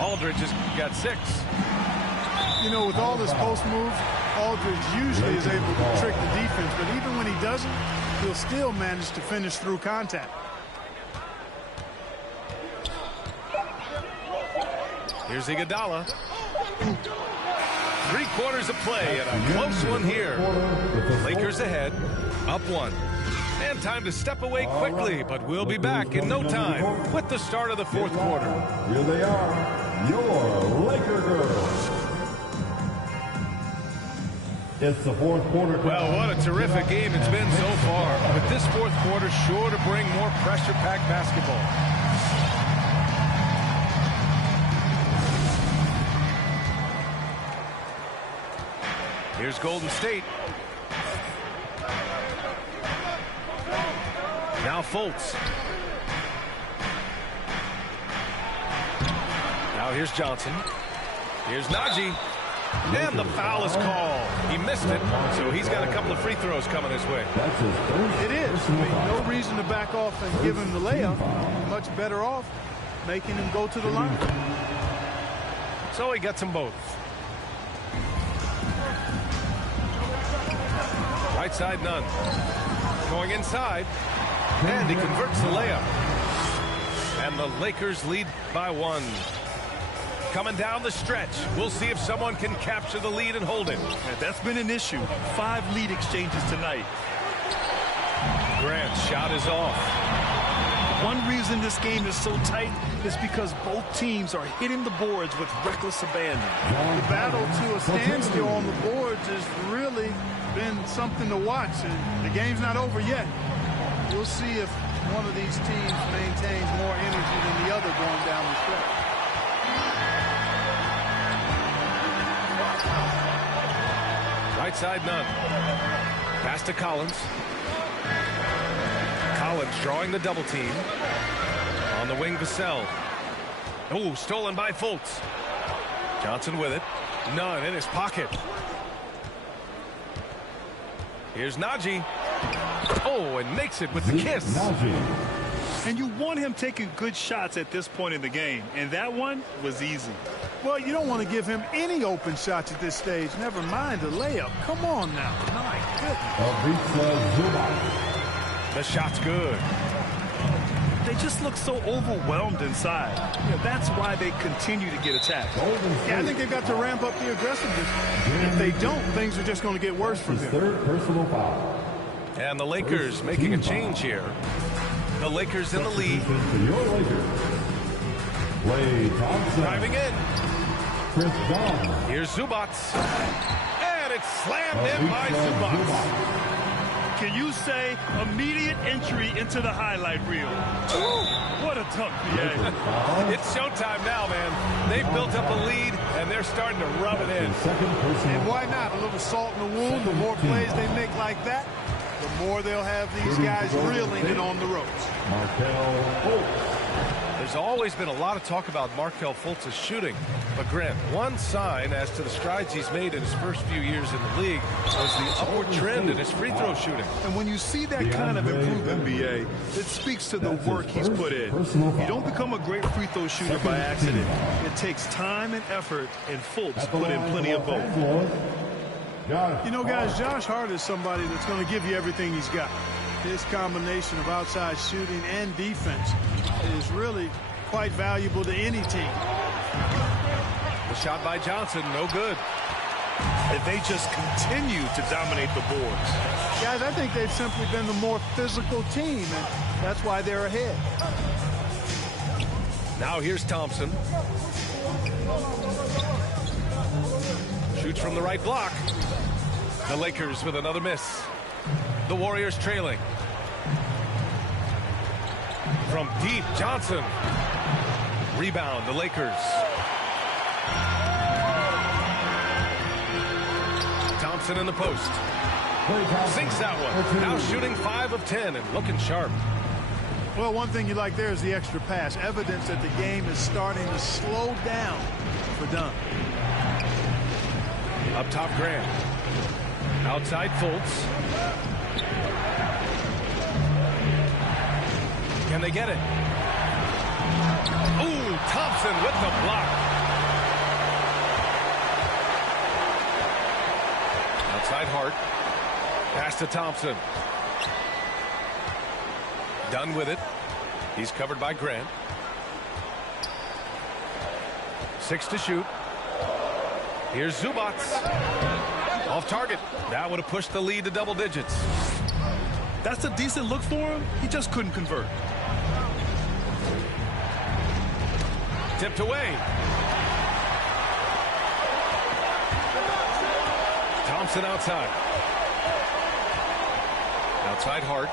Aldridge has got 6. You know, with all this post moves, Aldridge usually is able to trick the defense, but even when he doesn't, he'll still manage to finish through contact. Here's Iguodala. 3 quarters of play and a close one here. Lakers ahead, up 1. And time to step away quickly, but we'll be back in no time with the start of the 4th quarter. Here they are, your Laker girls. It's the 4th quarter. Well, what a terrific game it's been so far. But this 4th quarter sure to bring more pressure-packed basketball. Here's Golden State. Now Fultz. Now here's Johnson. Here's Najee. And the foul is called. He missed it, so he's got a couple of free throws coming his way. It is. I mean, no reason to back off and give him the layup. Much better off making him go to the line. So he gets them both. Right side, Nunn. Going inside. And he converts the layup. And the Lakers lead by 1. Coming down the stretch. We'll see if someone can capture the lead and hold it. Yeah, that's been an issue. 5 lead exchanges tonight. Grant's shot is off. One reason this game is so tight is because both teams are hitting the boards with reckless abandon. The battle to a standstill on the boards has really been something to watch, and the game's not over yet. We'll see if one of these teams maintains more energy than the other going down the stretch. Right side, Nunn. Pass to Collins. Collins drawing the double team. On the wing, Vassell. Oh, stolen by Fultz. Johnson with it. Nunn in his pocket. Here's Najee. Oh, and makes it with the kiss. And you want him taking good shots at this point in the game, and that one was easy. Well, you don't want to give him any open shots at this stage. Never mind a layup. Come on now. My goodness. The shot's good. They just look so overwhelmed inside. That's why they continue to get attacked. Yeah, I think they've got to ramp up the aggressiveness. If they don't, things are just going to get worse for them. 3rd personal foul. And the Lakers making a change here. The Lakers in the lead. Your Lakers. Klay Thompson. Driving in. Chris Dunn. Here's Zubac. And it's slammed in by Zubac. Can you say immediate entry into the highlight reel? Ooh, what a dunk, BA. It's showtime now, man. They've built up a lead, and they're starting to rub it in. And why not? A little salt in the wound. The more plays they make like that, the more they'll have these guys reeling and on the ropes. Markelle Fultz. There's always been a lot of talk about Markelle Fultz's shooting, but Grant, one sign as to the strides he's made in his first few years in the league was the upward trend in his free throw shooting. And when you see that kind of improvement, B.A., it speaks to the work he's put in. You don't become a great free throw shooter by accident. It takes time and effort, and Fultz put in plenty of both. You know, guys, Josh Hart is somebody that's going to give you everything he's got. His combination of outside shooting and defense is really quite valuable to any team. The shot by Johnson, no good. And they just continue to dominate the boards. Guys, I think they've simply been the more physical team, and that's why they're ahead. Now here's Thompson. Shoots from the right block. The Lakers with another miss. The Warriors trailing. From deep, Johnson. Rebound, the Lakers. Thompson in the post. Sinks that one. Now shooting 5 of 10 and looking sharp. Well, one thing you like there is the extra pass. Evidence that the game is starting to slow down for Dunn. Up top, Grant. Outside, Fultz. Can they get it? Ooh, Thompson with the block. Outside Hart. Pass to Thompson. Done with it. He's covered by Grant. 6 to shoot. Here's Zubac. Off target. That would have pushed the lead to double digits. That's a decent look for him. He just couldn't convert. Tipped away. Thompson outside. Outside Hart.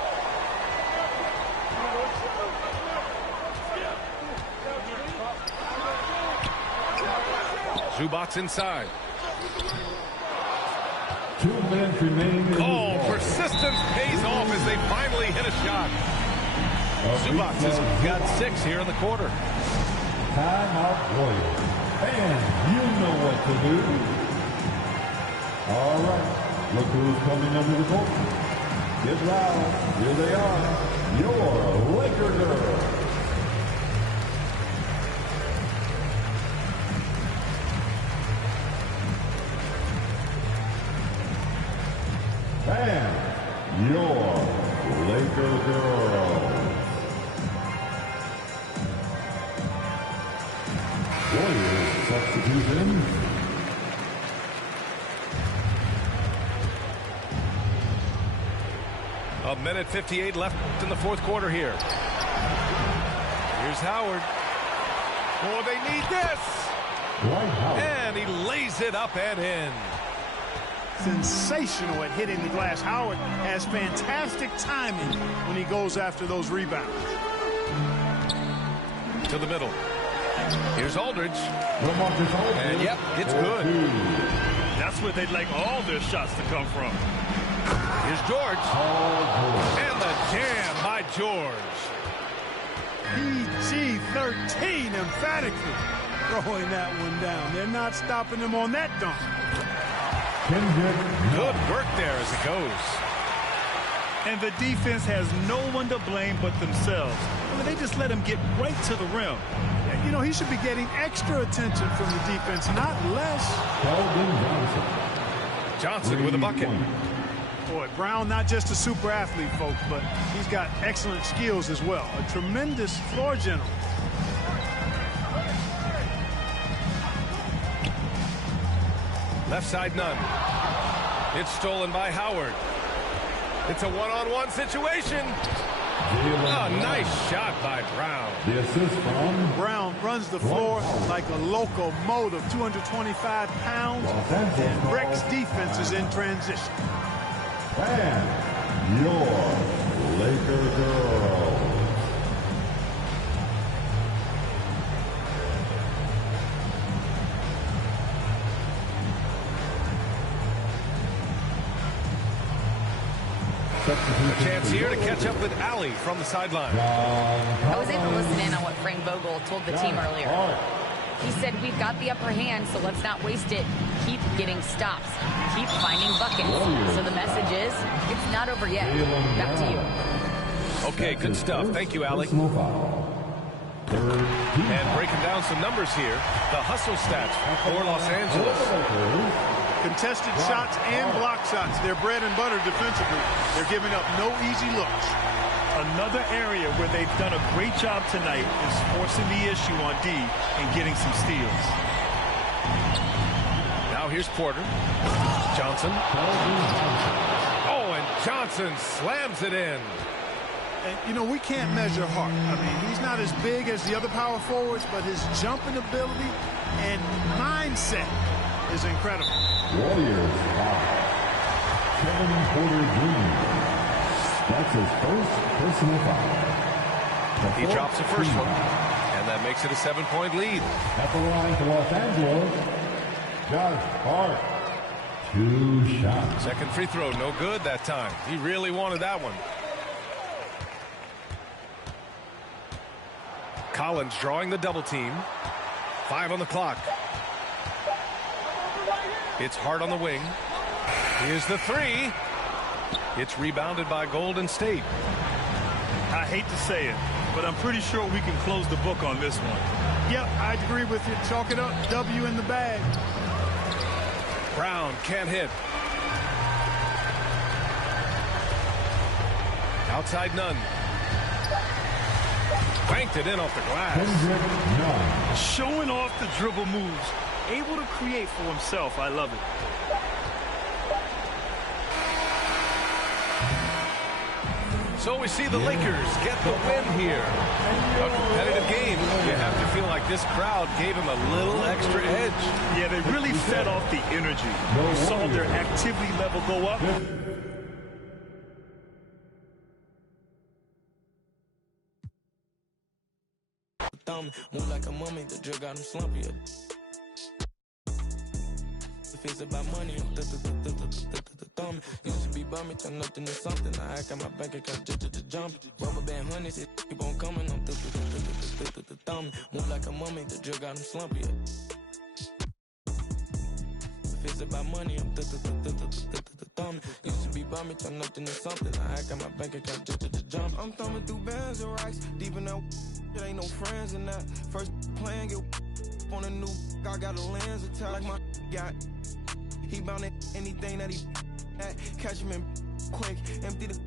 Zubac inside. 2 minutes remaining. Oh, persistence pays off as they finally hit a shot. Zubac has got 6 here in the quarter. Timeout Warriors. And you know what to do. All right. Look who's coming under the court. Get loud. Here they are. Your Laker girls. And your Laker girls. Warriors substitution. A minute 58 left in the fourth quarter here. Here's Howard. Oh, they need this. And he lays it up and in. Sensational at hitting the glass. Howard has fantastic timing when he goes after those rebounds. To the middle. Here's Aldridge. And yep, it's good. That's where they'd like all their shots to come from. Here's George. And the jam by George. PG-13 emphatically throwing that one down. They're not stopping him on that dunk. Good work there as it goes. And the defense has no one to blame but themselves. I mean, they just let him get right to the rim. You know, he should be getting extra attention from the defense, not less. Johnson with a bucket. Boy, Brown not just a super athlete, folks, but he's got excellent skills as well. A tremendous floor general. Left side, none. It's stolen by Howard. It's a one-on-one situation. A nice shot by Brown. The assist from Brown runs the floor like a locomotive, 225 pounds, and wrecks defenses in transition. And your Laker girls. A chance here to catch up with Allie from the sideline. I was able to listen in on what Frank Vogel told the team earlier. He said, we've got the upper hand, so let's not waste it. Keep getting stops. Keep finding buckets. So the message is, it's not over yet. Back to you. Okay, good stuff. Thank you, Allie. And breaking down some numbers here, the hustle stats for Los Angeles. Contested shots and block shots. They're bread and butter defensively. They're giving up no easy looks. Another area where they've done a great job tonight is forcing the issue on D and getting some steals. Now here's Porter. Johnson. Oh, and Johnson slams it in. And, you know, we can't measure heart. I mean, he's not as big as the other power forwards, but his jumping ability and mindset is incredible. Warriors foul. Kevin Porter Jr. That's his first personal foul. He drops the first one, and that makes it a 7-point lead. At the line for Los Angeles, Josh Hart. 2 shots. Second free throw, no good that time. He really wanted that one. Collins drawing the double team. 5 on the clock. It's Hart on the wing. Here's the 3. It's rebounded by Golden State. I hate to say it, but I'm pretty sure we can close the book on this one. Yep, I agree with you. Chalk it up. W in the bag. Brown can't hit. Outside none. Banked it in off the glass. Showing off the dribble moves. Able to create for himself. I love it. So we see the Lakers get the win here. A competitive game. You have to feel like this crowd gave them a little extra edge. Yeah, they really fed off the energy. You saw their activity level go up. Move like a mummy, the drug got him slumpy. If it's about money, thumb. Used to be bummy, turn nothing to something. I got my bank account just jump. Rubber band honeys, it keep on coming. I'm thumb. Move like a mummy, the drug got him slumpy. If it's about money, I'm thumb. Used to be bummy, turn nothing to something. I got my bank account just jump. I'm thumbing through bands and racks, deep in that. There ain't no friends in that. First playing, get on a new. I got a lens attack like my got. He bound at anything that he at. Catch him in quick, empty the.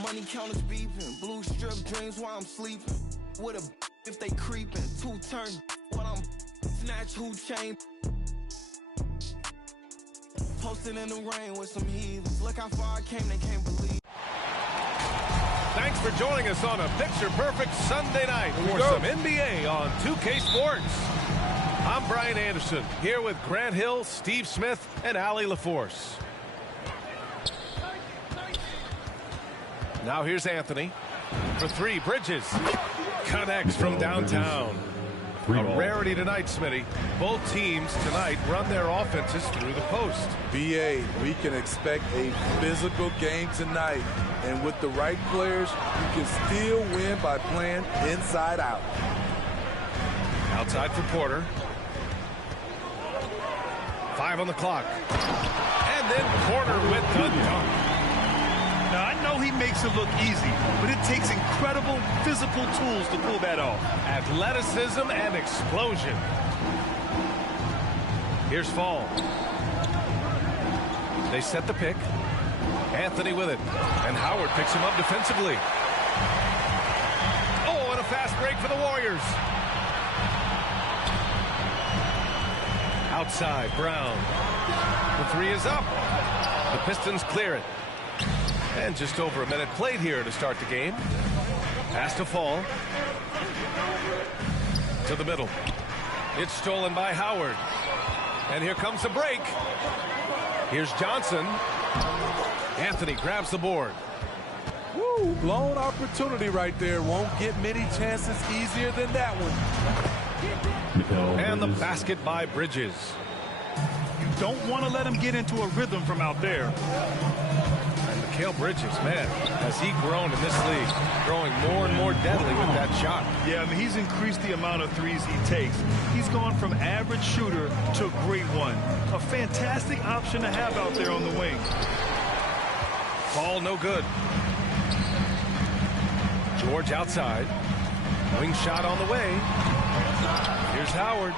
Money counters beeping, blue strip dreams while I'm sleeping. With a if they creeping, 2 turn while I'm snatch who chain. Posted in the rain with some heathens. Look how far I came, they can't believe. Thanks for joining us on a picture-perfect Sunday night for some NBA on 2K Sports. I'm Brian Anderson, here with Grant Hill, Steve Smith, and Allie LaForce. Now here's Anthony. For 3, Bridges. Connects from downtown. A rarity tonight, Smitty. Both teams tonight run their offenses through the post. BA, we can expect a physical game tonight. And with the right players, you can still win by playing inside out. Outside for Porter. 5 on the clock. And then Porter with the dunk. Now, I know he makes it look easy, but it takes incredible physical tools to pull that off. Athleticism and explosion. Here's Fall. They set the pick. Anthony with it. And Howard picks him up defensively. Oh, and a fast break for the Warriors. Outside, Brown. The 3 is up. The Pistons clear it. And just over a minute played here to start the game. Pass to Fall. To the middle. It's stolen by Howard. And here comes the break. Here's Johnson. Anthony grabs the board. Woo, blown opportunity right there. Won't get many chances easier than that one. And the basket by Bridges. don't want to let him get into a rhythm from out there. And Mikal Bridges, man, has he grown in this league, growing more and more deadly with that shot. Yeah, I mean, he's increased the amount of threes he takes. He's gone from average shooter to a great one. A fantastic option to have out there on the wing. Ball no good. George outside. Wing shot on the way. Here's Howard.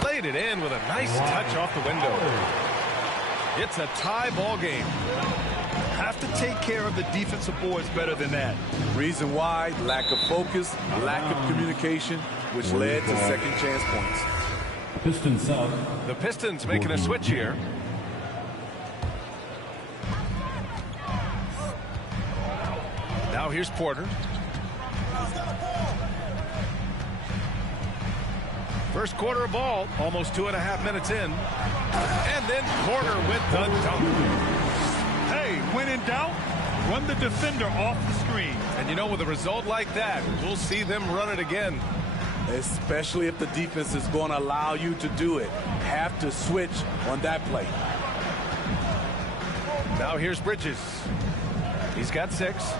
Played it in with a nice touch off the window. It's a tie ball game. Have to take care of the defensive boards better than that. Reason why, lack of focus, lack of communication, which led to second chance points. Pistons sub. The Pistons making a switch here. Now here's Porter. First quarter of ball, almost 2.5 minutes in. And then Porter with the dunk. Hey, when in doubt, run the defender off the screen. And you know, with a result like that, we'll see them run it again. Especially if the defense is going to allow you to do it. Have to switch on that play. Now here's Bridges. He's got 6.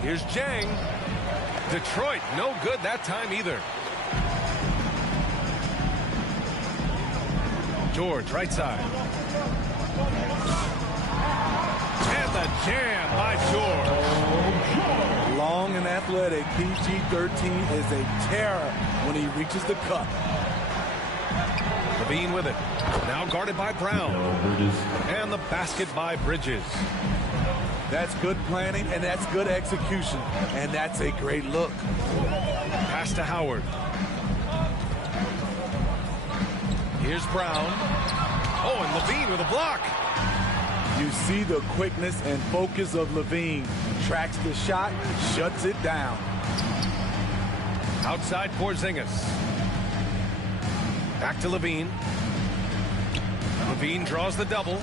Here's Jang. Detroit, no good that time either. George, right side. And the jam by George. Long and athletic, PG-13 is a terror when he reaches the cup. Levine with it. Now guarded by Brown. And the basket by Bridges. That's good planning, and that's good execution. And that's a great look. Pass to Howard. Here's Brown. Oh, and Levine with a block. You see the quickness and focus of Levine. Tracks the shot, shuts it down. Outside Porzingis. Back to Levine. Levine draws the double.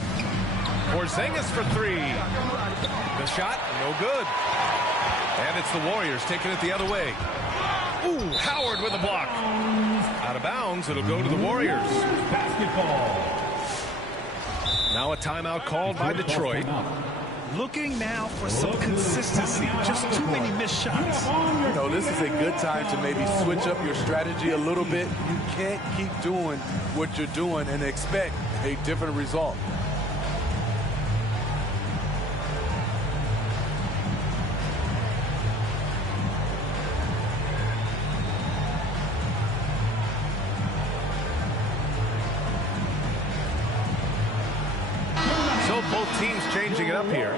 Porzingis for 3. The shot, no good. And it's the Warriors taking it the other way. Ooh, Howard with a block. Out of bounds, it'll go to the Warriors. Basketball. Now a timeout called by Detroit. Looking now for some consistency. Just too many missed shots. You know, this is a good time to maybe switch up your strategy a little bit. You can't keep doing what you're doing and expect a different result. Both teams changing it up here.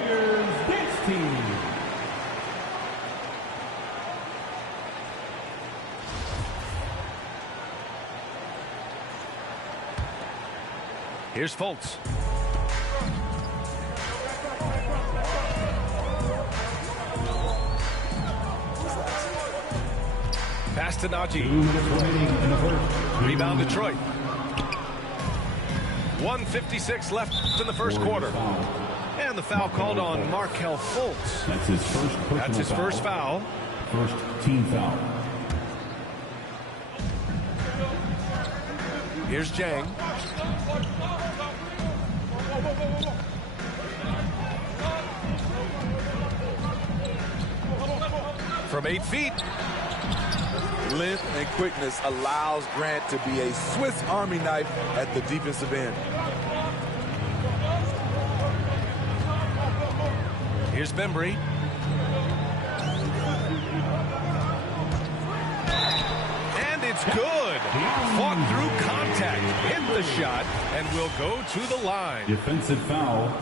Here's Fultz. Pass to Najee. Rebound Detroit. 1:56 left in the first quarter. And the foul called on Markelle Fultz. That's his first personal That's his first foul. First team foul. Here's Jang. From 8 feet. Length and quickness allows Grant to be a Swiss Army knife at the defensive end. Here's Bembry. And it's good. Fought through contact, hit the shot, and will go to the line. Defensive foul,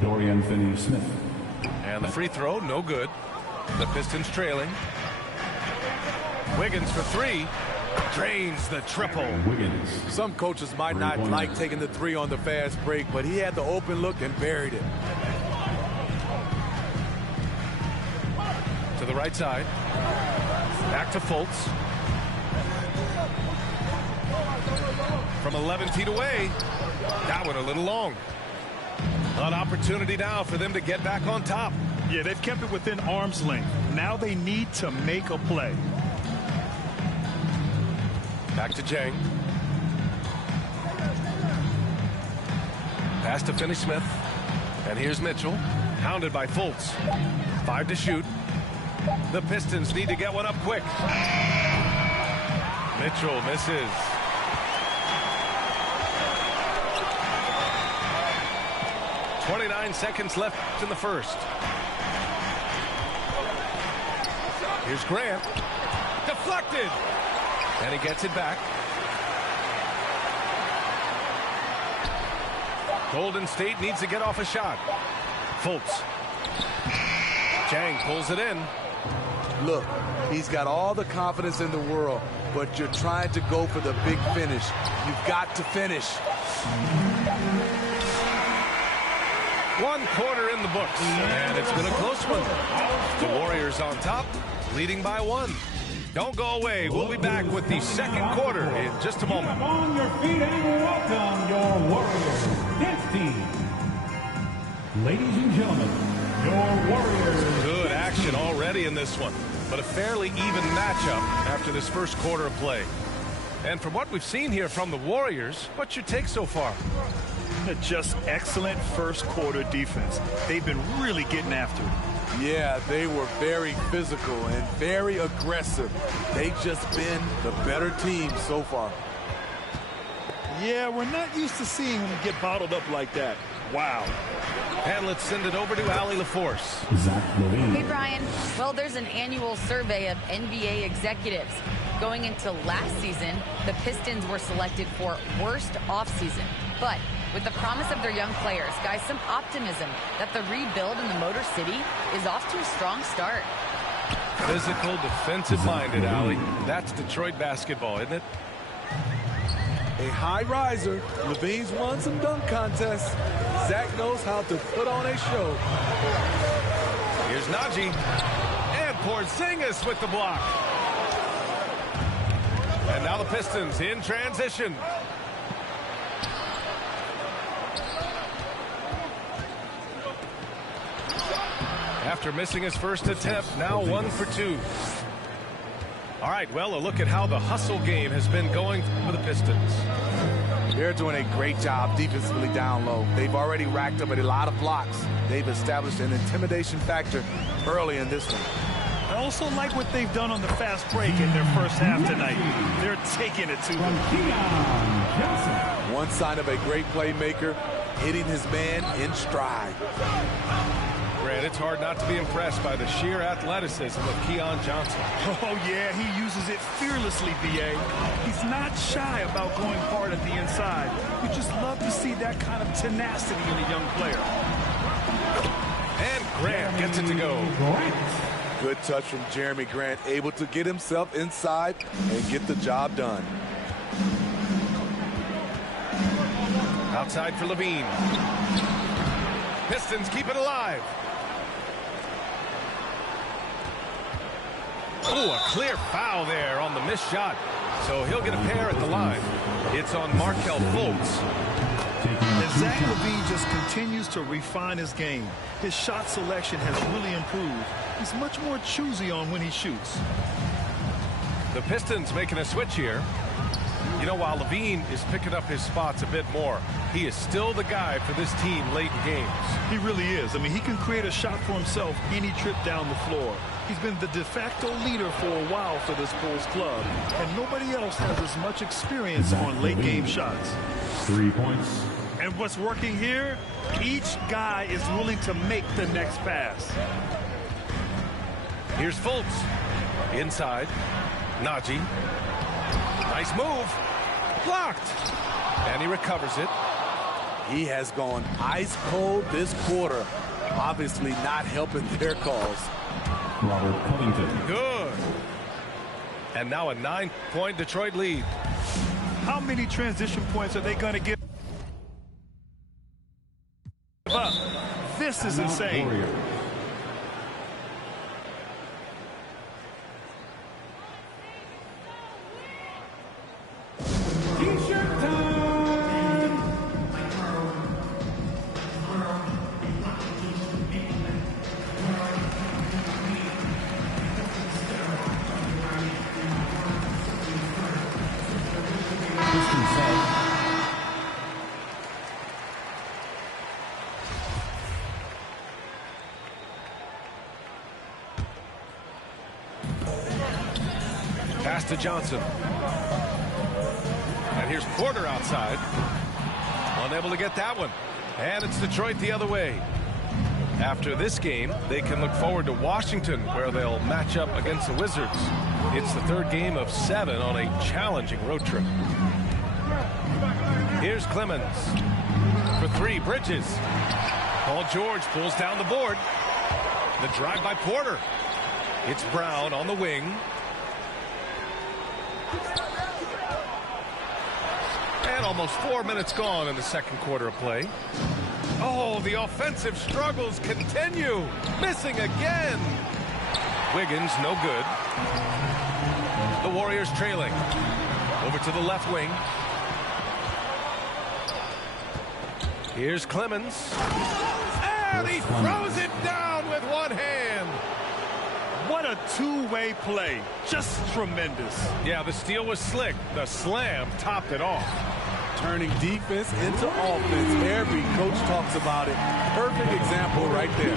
Dorian Finney-Smith. And the free throw, no good. The Pistons trailing. Wiggins for 3. Drains the triple. Wiggins. Some coaches might not like taking the 3 on the fast break, but he had the open look and buried it. To the right side. Back to Fultz. From 11 feet away. That one a little long. An opportunity now for them to get back on top. Yeah, they've kept it within arm's length. Now they need to make a play. Back to Jang. Pass to Finney-Smith. And here's Mitchell, hounded by Fultz. 5 to shoot. The Pistons need to get one up quick. Mitchell misses. .29 seconds left in the first. Here's Grant. Deflected. And he gets it back. Golden State needs to get off a shot. Fultz. Chang pulls it in. Look, he's got all the confidence in the world, but you're trying to go for the big finish. You've got to finish. 1 quarter in the books, and it's been a close one. The Warriors on top, leading by 1. Don't go away. We'll be back with the second quarter in just a moment. Get on your feet and welcome your Warriors dance team. Ladies and gentlemen, your Warriors. Good action already in this one, but a fairly even matchup after this first quarter of play. And from what we've seen here from the Warriors, what's your take so far? Just excellent first quarter defense. They've been really getting after it. Yeah, they were very physical and very aggressive. They've just been the better team so far. Yeah, we're not used to seeing them get bottled up like that. Wow. And let's send it over to Allie LaForce. Hey, Brian. Well, there's an annual survey of NBA executives. Going into last season, the Pistons were selected for worst offseason. But with the promise of their young players, guys, some optimism that the rebuild in the Motor City is off to a strong start. Physical, defensive-minded, Allie. That's Detroit basketball, isn't it? A high riser. Levine's won some dunk contests. Zach knows how to put on a show. Here's Najee. And Porzingis with the block. And now the Pistons in transition. After missing his first attempt, now 1 for 2. All right, well, a look at how the hustle game has been going for the Pistons. They're doing a great job defensively down low. They've already racked up a lot of blocks. They've established an intimidation factor early in this one. I also like what they've done on the fast break in their first half tonight. They're taking it to them. One sign of a great playmaker, hitting his man in stride. Grant, it's hard not to be impressed by the sheer athleticism of Keon Johnson. Oh, yeah, he uses it fearlessly, B.A. He's not shy about going hard at the inside. You just love to see that kind of tenacity in a young player. And Grant gets it to go. Good touch from Jeremy Grant, able to get himself inside and get the job done. Outside for Levine. Pistons keep it alive. Oh, a clear foul there on the missed shot. So he'll get a pair at the line. It's on Markelle Fultz. And Zach LaVine just continues to refine his game. His shot selection has really improved. He's much more choosy on when he shoots. The Pistons making a switch here. You know, while Levine is picking up his spots a bit more, he is still the guy for this team late in games. He really is. I mean, he can create a shot for himself any trip down the floor. He's been the de facto leader for a while for this Bulls club, and nobody else has as much experience on late game shots. 3 points. And what's working here, each guy is willing to make the next pass. Here's Fultz. Inside. Najee. Nice move. Blocked. And he recovers it. He has gone ice cold this quarter. Obviously not helping their cause. Robert Covington. Good. And now a 9-point Detroit lead. How many transition points are they going to give up? This is insane. T-shirt time. Pass to Johnson. And here's Porter outside. Unable to get that one. And it's Detroit the other way. After this game, they can look forward to Washington, where they'll match up against the Wizards. It's the third game of 7 on a challenging road trip. Here's Clemens. For 3, Bridges. Paul George pulls down the board. The drive by Porter. It's Brown on the wing. And almost 4 minutes gone in the second quarter of play. Oh, the offensive struggles continue. Missing again. Wiggins, no good. The Warriors trailing. Over to the left wing. Here's Clemens. And he throws it down with one hand. What a two-way play. Just tremendous. Yeah, the steal was slick. The slam topped it off. Turning defense into offense. Every coach talks about it. Perfect example right there.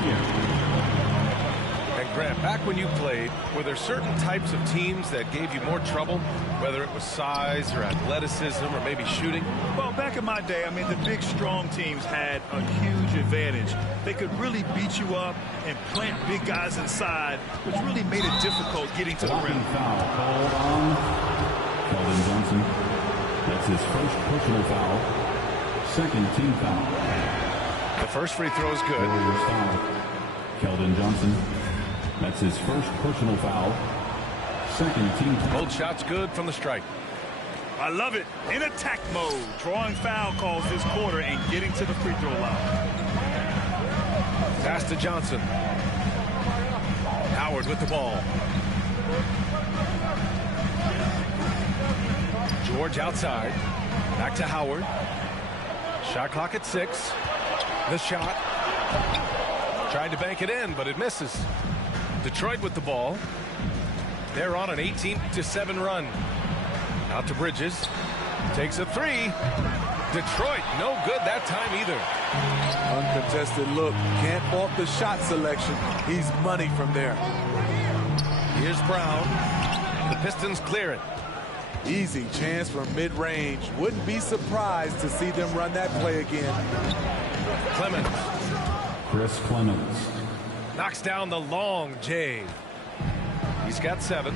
And Grant, back when you played, were there certain types of teams that gave you more trouble, whether it was size or athleticism or maybe shooting? Well, back in my day, I mean, the big, strong teams had a huge advantage. They could really beat you up and plant big guys inside, which really made it difficult getting to the rim. Foul called on Keldon Johnson. That's his first personal foul. Second team foul. The first free throw is good. Warriors foul. Keldon Johnson. That's his first personal foul. Second team foul. Both shots good from the strike. I love it. In attack mode. Drawing foul calls this quarter and getting to the free throw line. Pass to Johnson. Howard with the ball. George outside. Back to Howard. Shot clock at 6. The shot. Tried to bank it in, but it misses. Detroit with the ball. They're on an 18-7 run. Out to Bridges. Takes a 3. Detroit, no good that time either. Uncontested look. Can't fault the shot selection. He's money from there. Here's Brown. The Pistons clear it. Easy chance from mid-range. Wouldn't be surprised to see them run that play again. Clemens. Chris Clemens. Knocks down the long J. He's got 7.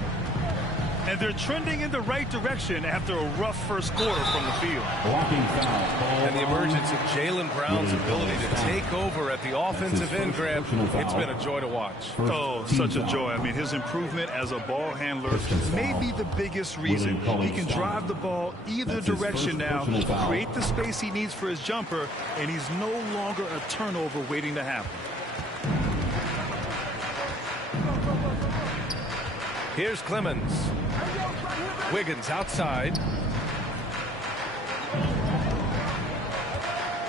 And they're trending in the right direction after a rough first quarter from the field. Blocking foul. And the emergence of Jaylen Brown's ability to take over at the offensive end, Grant, it's been a joy to watch. Oh, such a joy. I mean, his improvement as a ball handler may be the biggest reason. He can drive the ball either direction now, create the space he needs for his jumper, and he's no longer a turnover waiting to happen. Here's Clemens. Wiggins outside.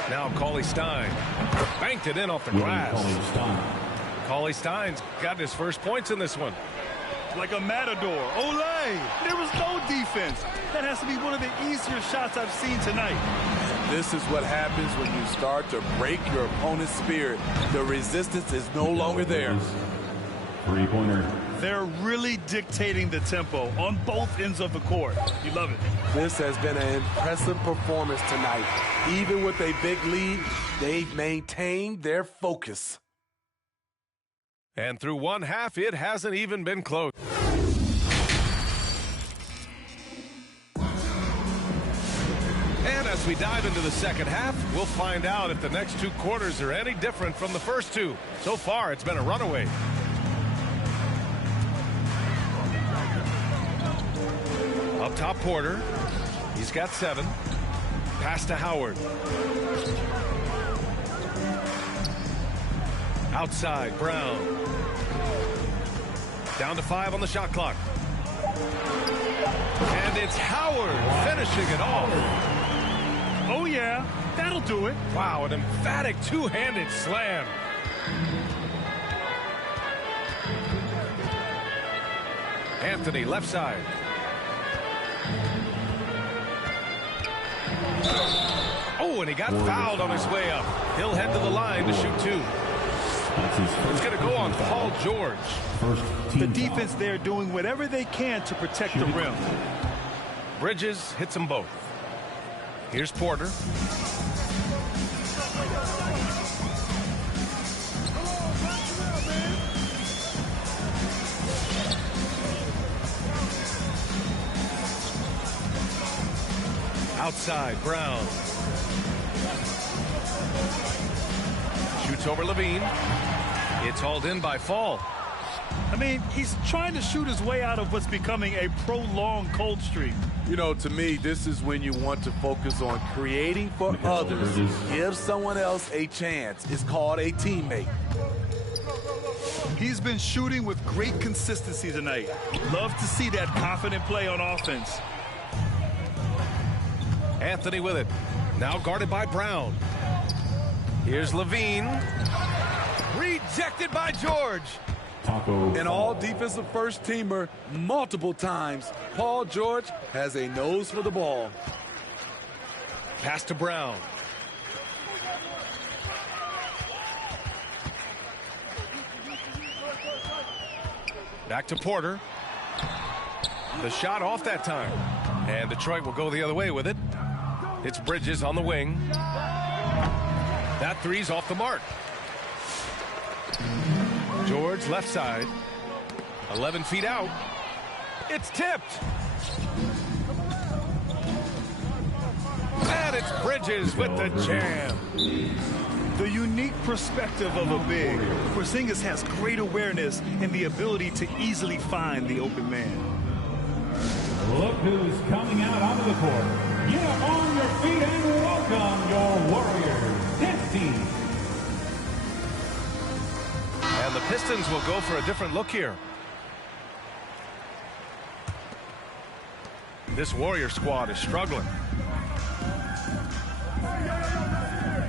Now Cauley-Stein. Banked it in off the glass. Cauley-Stein's got his first points in this one. Like a matador. Olay! There was no defense. That has to be one of the easier shots I've seen tonight. This is what happens when you start to break your opponent's spirit. The resistance is no longer there. Three-pointer. They're really dictating the tempo on both ends of the court. You love it. This has been an impressive performance tonight. Even with a big lead, they've maintained their focus. And through one half, it hasn't even been close. And as we dive into the second half, we'll find out if the next 2 quarters are any different from the first 2. So far, it's been a runaway. Up top, Porter. He's got 7. Pass to Howard. Outside, Brown. Down to 5 on the shot clock. And it's Howard finishing it off. Oh, yeah. That'll do it. Wow, an emphatic two-handed slam. Anthony, left side. Oh, and he got fouled on his way up. He'll head to the line to shoot 2. It's going to go on Paul George. The defense there doing whatever they can to protect the rim. Bridges hits them both. Here's Porter. Outside, Brown. Shoots over Levine. It's hauled in by Fall. I mean, he's trying to shoot his way out of what's becoming a prolonged cold streak. You know, to me, this is when you want to focus on creating for others. Give someone else a chance. It's called a teammate. He's been shooting with great consistency tonight. Love to see that confident play on offense. Anthony with it. Now guarded by Brown. Here's Levine. Rejected by George. An all-defensive first-teamer multiple times. Paul George has a nose for the ball. Pass to Brown. Back to Porter. The shot off that time. And Detroit will go the other way with it. It's Bridges on the wing. That three's off the mark. George left side. 11 feet out. It's tipped. And it's Bridges with the jam. The unique perspective of a big. Porzingis has great awareness and the ability to easily find the open man. Look who's coming out onto the court. Get up on your feet and welcome your Warriors. This team. And the Pistons will go for a different look here. This Warrior squad is struggling.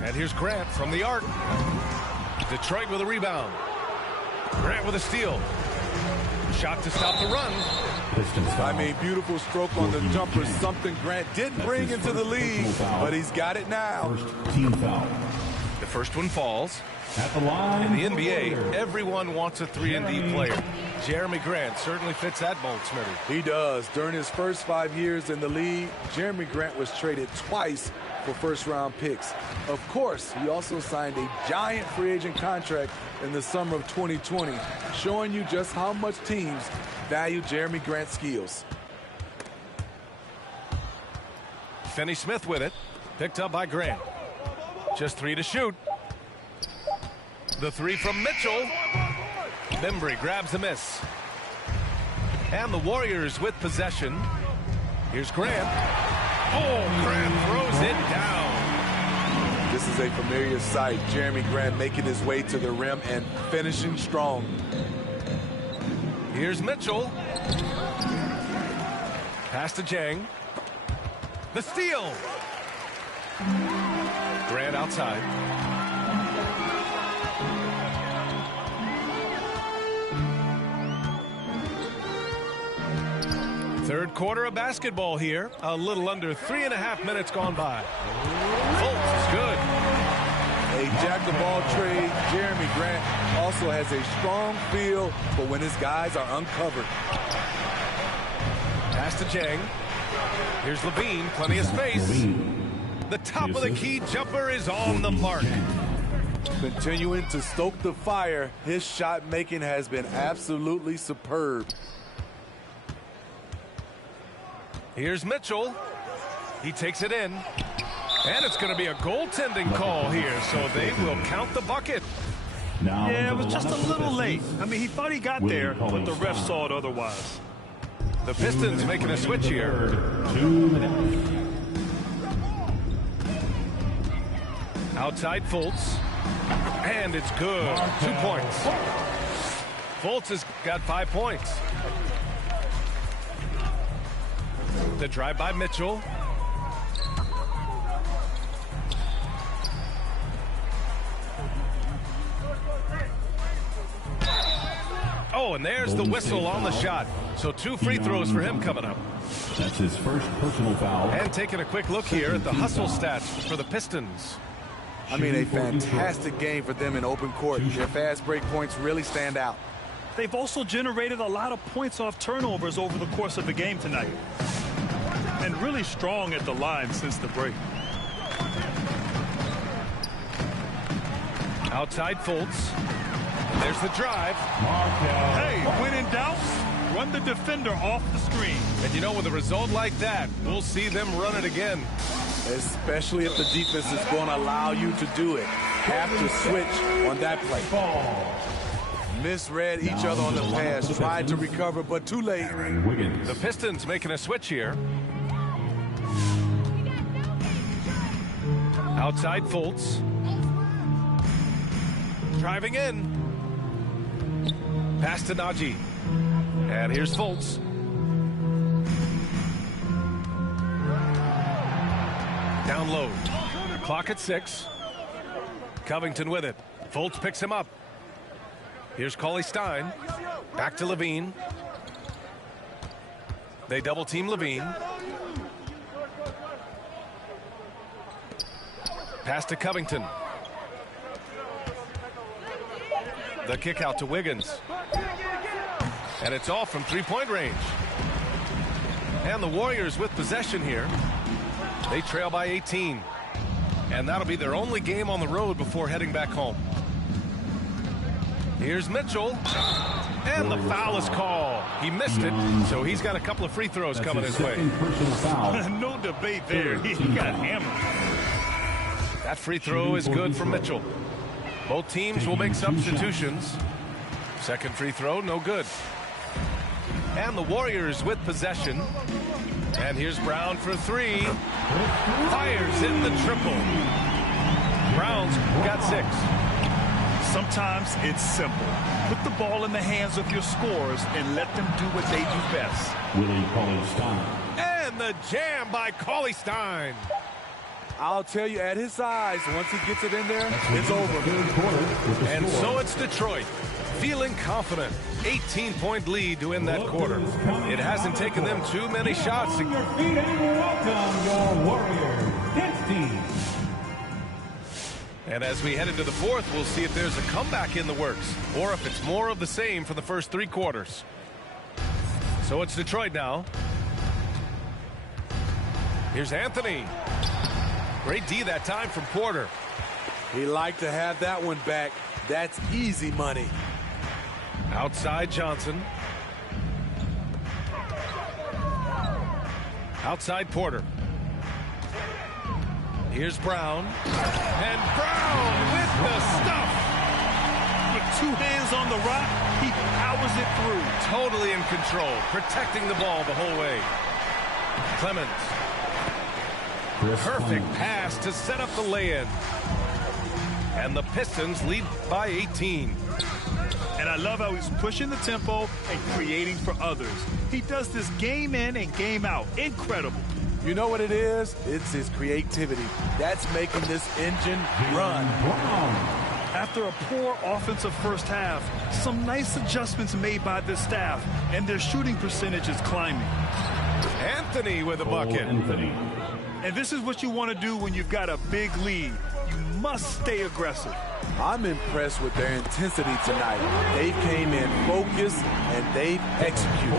And here's Grant from the arc. Detroit with a rebound. Grant with a steal. Shot to stop the run. I mean, beautiful stroke on the jumper. Something Grant didn't bring into the league, but he's got it now. Team foul. The first one falls. At the line. In the NBA, everyone wants a 3-and-D player. Jeremy Grant certainly fits that mold, Smitty. He does. During his first 5 years in the league, Jeremy Grant was traded twice for first-round picks. Of course, he also signed a giant free agent contract in the summer of 2020, showing you just how much teams value Jeremy Grant's skills. Finney-Smith with it. Picked up by Grant. Just 3 to shoot. The 3 from Mitchell. Bembry grabs the miss. And the Warriors with possession. Here's Grant. Oh, Grant throws it down. This is a familiar sight. Jeremy Grant making his way to the rim and finishing strong. Here's Mitchell. Pass to Jang. The steal. Grant outside. Third quarter of basketball here. A little under 3.5 minutes gone by. Fultz is good. A jack-of-all trade. Jeremy Grant also has a strong feel for when his guys are uncovered. Pass to Jang. Here's Levine. Plenty of space. The top of the key jumper is on the mark. Continuing to stoke the fire, his shot making has been absolutely superb. Here's Mitchell. He takes it in. And it's going to be a goaltending call here, so they will count the bucket. Yeah, it was just a little late. I mean, he thought he got there, but the ref saw it otherwise. The Pistons making a switch here. 2 minutes. Outside Fultz. And it's good. 2 points. Fultz has got 5 points. The drive by Mitchell. Oh, and there's the whistle on the shot. So 2 free throws for him coming up. That's his first personal foul. And taking a quick look here at the hustle stats for the Pistons. I mean, a fantastic game for them in open court. Their fast break points really stand out. They've also generated a lot of points off turnovers over the course of the game tonight. And really strong at the line since the break. Outside Fultz. There's the drive. Hey, when in doubt, run the defender off the screen. And you know, with a result like that, we'll see them run it again. Especially if the defense is going to allow you to do it. Have to switch on that play. Misread each other on the pass. Tried to recover, but too late. The Pistons making a switch here. Outside Fultz. Driving in. Pass to Najee. And here's Fultz. Down low. Clock at 6. Covington with it. Fultz picks him up. Here's Cauley-Stein. Back to Levine. They double team Levine. Pass to Covington. The kick out to Wiggins. And it's off from three-point range. And the Warriors with possession here. They trail by 18. And that'll be their only game on the road before heading back home. Here's Mitchell. And the foul is called. He missed it, so he's got a couple of free throws coming his way. No debate there. He got hammered. That free throw is good from Mitchell. Both teams will make substitutions. Second free throw, no good. And the Warriors with possession. And here's Brown for three. Fires in the triple. Brown's got 6. Sometimes it's simple. Put the ball in the hands of your scorers and let them do what they do best. Willie Cauley-Stein. And the jam by Cauley-Stein. I'll tell you, at his size, once he gets it in there, it's over. And so it's Detroit, feeling confident. 18-point lead to win that quarter. It hasn't taken them too many shots. On your feet and welcome your Warriors dance team. And as we head into the fourth, we'll see if there's a comeback in the works or if it's more of the same for the first 3 quarters. So it's Detroit now. Here's Anthony. Great D that time from Porter. He liked to have that one back. That's easy money. Outside Johnson. Outside Porter. Here's Brown. And Brown with the stuff. With 2 hands on the rock, he powers it through. Totally in control, protecting the ball the whole way. Clemens. Perfect pass to set up the lay-in. And the Pistons lead by 18. And I love how he's pushing the tempo and creating for others. He does this game in and game out. Incredible. You know what it is? It's his creativity. That's making this engine run. After a poor offensive first half, some nice adjustments made by the staff, and their shooting percentage is climbing. Anthony with a bucket. And this is what you want to do when you've got a big lead. You must stay aggressive. I'm impressed with their intensity tonight. They came in focused and they've executed.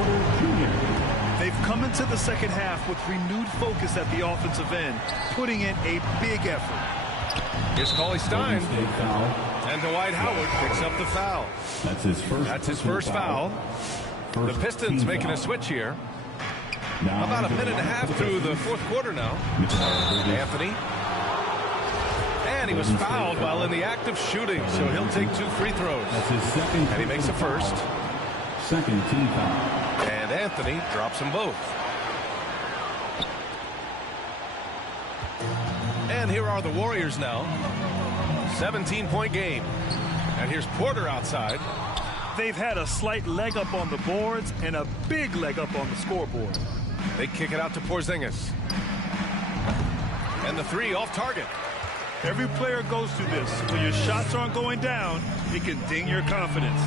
They've come into the second half with renewed focus at the offensive end, putting in a big effort. Here's Cauley-Stein. And Dwight Howard picks up the foul. That's his first foul. The Pistons making a switch here. About a minute and a half through the fourth quarter now. Anthony. And he was fouled while in the act of shooting, so he'll take 2 free throws. That's his second. And he makes a first. Second team foul. And Anthony drops them both. And here are the Warriors now. 17-point game. And here's Porter outside. They've had a slight leg up on the boards and a big leg up on the scoreboard. They kick it out to Porzingis. And the 3 off target. Every player goes through this. When your shots aren't going down, it can ding your confidence.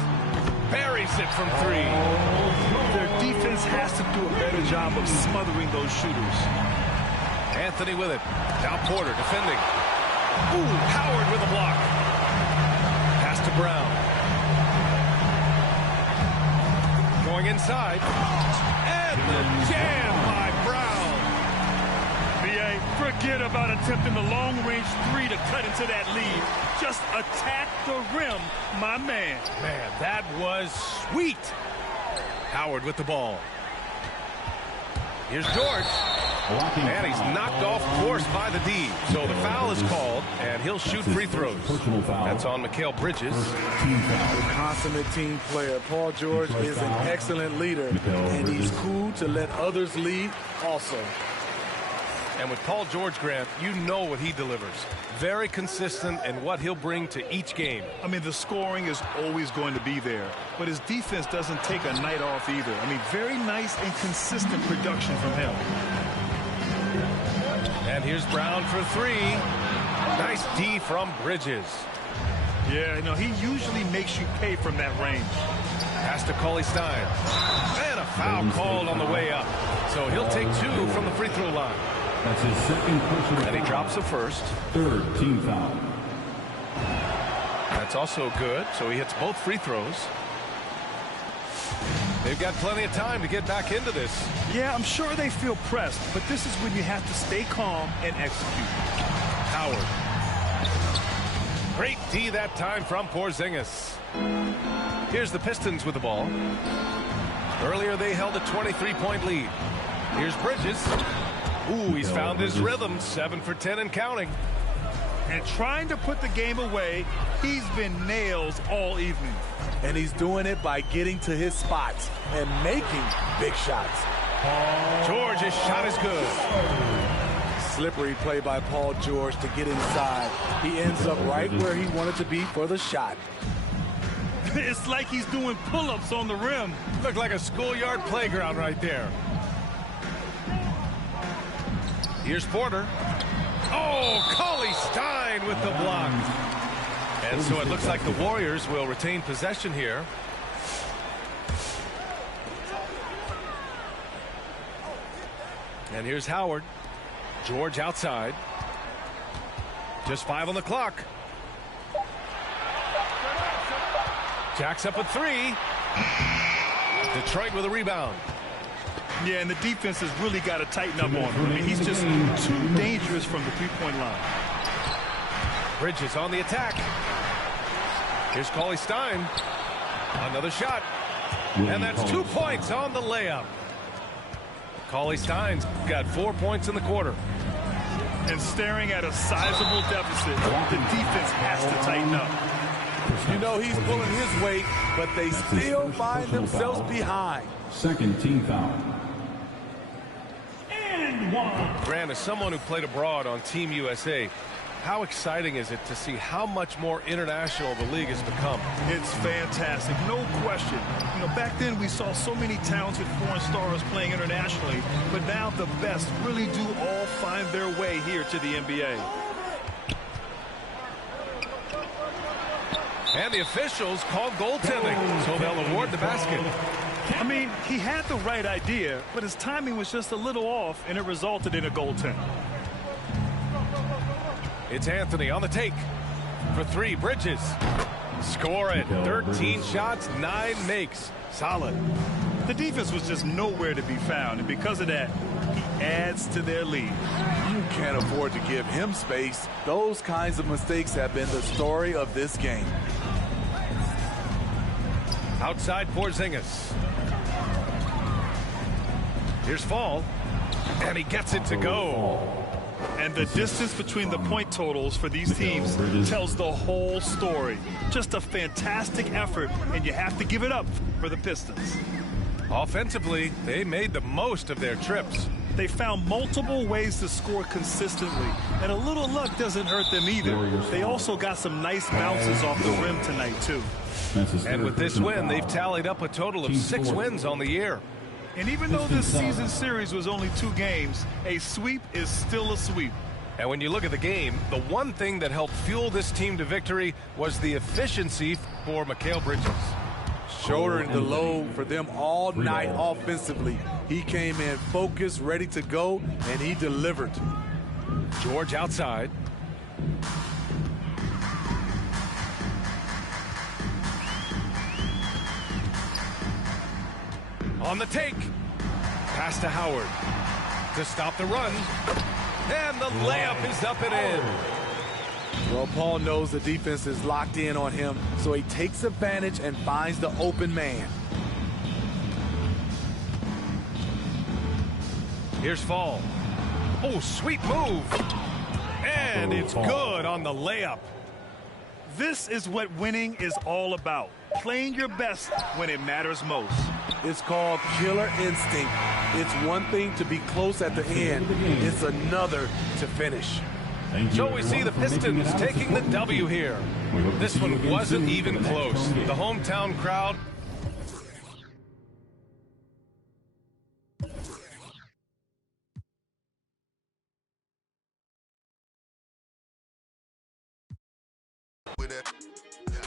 Buries it from 3. Their defense has to do a better job of smothering those shooters. Anthony with it. Now Porter defending. Ooh, Howard the block. Pass to Brown. Going inside. And the jam by Brown. B.A., forget about attempting the long-range three to cut into that lead. Just attack the rim, my man. Man, that was sweet. Howard with the ball. Here's George. And he's knocked off course by the D. So the foul is called, and he'll shoot free throws. That's on Mikal Bridges. A consummate team player. Paul George is an excellent leader, and he's cool to let others lead also. And with Paul George, Grant, you know what he delivers. Very consistent in what he'll bring to each game. I mean, the scoring is always going to be there, but his defense doesn't take a night off either. I mean, very nice and consistent production from him. And here's Brown for three. Nice D from Bridges. Yeah, no, he usually makes you pay from that range. Pass to Cauley-Stein. And a foul called on the way up. So he'll take two from the free throw line. That's his second personal foul. And he drops the first. Third team foul. That's also good. So he hits both free throws. They've got plenty of time to get back into this. Yeah, I'm sure they feel pressed, but this is when you have to stay calm and execute. Howard. Great D that time from Porzingis. Here's the Pistons with the ball. Earlier they held a 23-point lead. Here's Bridges. Ooh, he's found his rhythm. 7 for 10 and counting. And trying to put the game away, he's been nails all evening. And he's doing it by getting to his spots and making big shots. George's shot is good. Slippery play by Paul George to get inside. He ends up right where he wanted to be for the shot. It's like he's doing pull-ups on the rim. Looked like a schoolyard playground right there. Here's Porter. Oh, Cauley-Stein with the block. And so it looks like the Warriors will retain possession here. And here's Howard. George outside. Just 5 on the clock. Jacks up a three. Detroit with a rebound. Yeah, and the defense has really got to tighten up on him. I mean, he's just too dangerous from the three-point line. Bridges on the attack. Here's Cauley-Stein. Another shot. And that's 2 points on the layup. Cauley-Stein's got 4 points in the quarter. And staring at a sizable deficit, the defense has to tighten up. You know he's pulling his weight, but they still find themselves behind. Second team foul. And one. Grant, as someone who played abroad on Team USA, how exciting is it to see how much more international the league has become? It's fantastic, no question. You know, back then we saw so many talented foreign stars playing internationally, but now the best really do all find their way here to the NBA. And the officials called goaltending, so they'll award the basket. I mean, he had the right idea, but his timing was just a little off, and it resulted in a goaltend. It's Anthony on the take. For three, Bridges. Score it. 13 shots, 9 makes. Solid. The defense was just nowhere to be found, and because of that, he adds to their lead. You can't afford to give him space. Those kinds of mistakes have been the story of this game. Outside Porzingis. Here's Fall. And he gets it to go. And the distance between the point totals for these teams tells the whole story. Just a fantastic effort, and you have to give it up for the Pistons. Offensively, they made the most of their trips. They found multiple ways to score consistently, and a little luck doesn't hurt them either. They also got some nice bounces off the rim tonight, too. And with this win, they've tallied up a total of 6 wins on the year. And even though this season series was only 2 games, a sweep is still a sweep. And when you look at the game, the one thing that helped fuel this team to victory was the efficiency for Mikal Bridges. Shouldering the load for them all night offensively. He came in focused, ready to go, and he delivered. George outside. On the take. Pass to Howard. To stop the run. And the layup is up and in. Well, Paul knows the defense is locked in on him, so he takes advantage and finds the open man. Here's Fall. Oh, sweet move. And it's good on the layup. This is what winning is all about. Playing your best when it matters most. It's called killer instinct. It's one thing to be close at the end. It's another to finish. So we see the Pistons taking the W here. This one wasn't even close. The hometown crowd.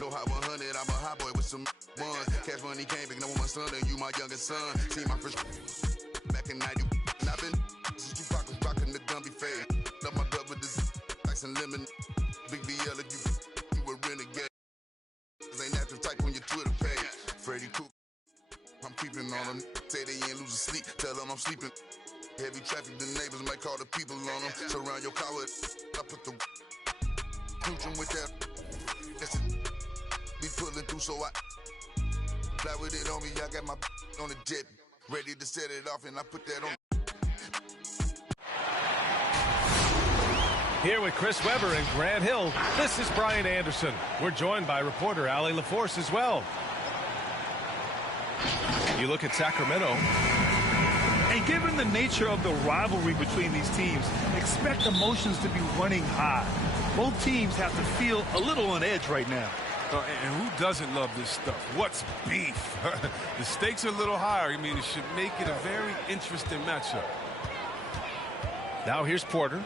No hot 100, I'm a hot boy with some ones. Cash money came back, no my son, and you my youngest son. See my first back in 90, and I've been since you was rocking the Gumby fade. Love my gut with this ice and lemon. Big BL, if you a renegade. Ain't active type on your Twitter page. Freddie Cook, I'm creeping on them. Say they ain't losing sleep, tell them I'm sleeping. Heavy traffic, the neighbors might call the people on them. Surround your car with, I put the cooching with that. Be pulling through, so I fly with it on me. I got my on the jet, ready to set it off, and I put that on. Here with Chris Webber and Grant Hill, this is Brian Anderson. We're joined by reporter Allie LaForce as well. You look at Sacramento. And given the nature of the rivalry between these teams, expect emotions to be running high. Both teams have to feel a little on edge right now. And who doesn't love this stuff? What's beef? The stakes are a little higher. I mean, it should make it a very interesting matchup. Now here's Porter.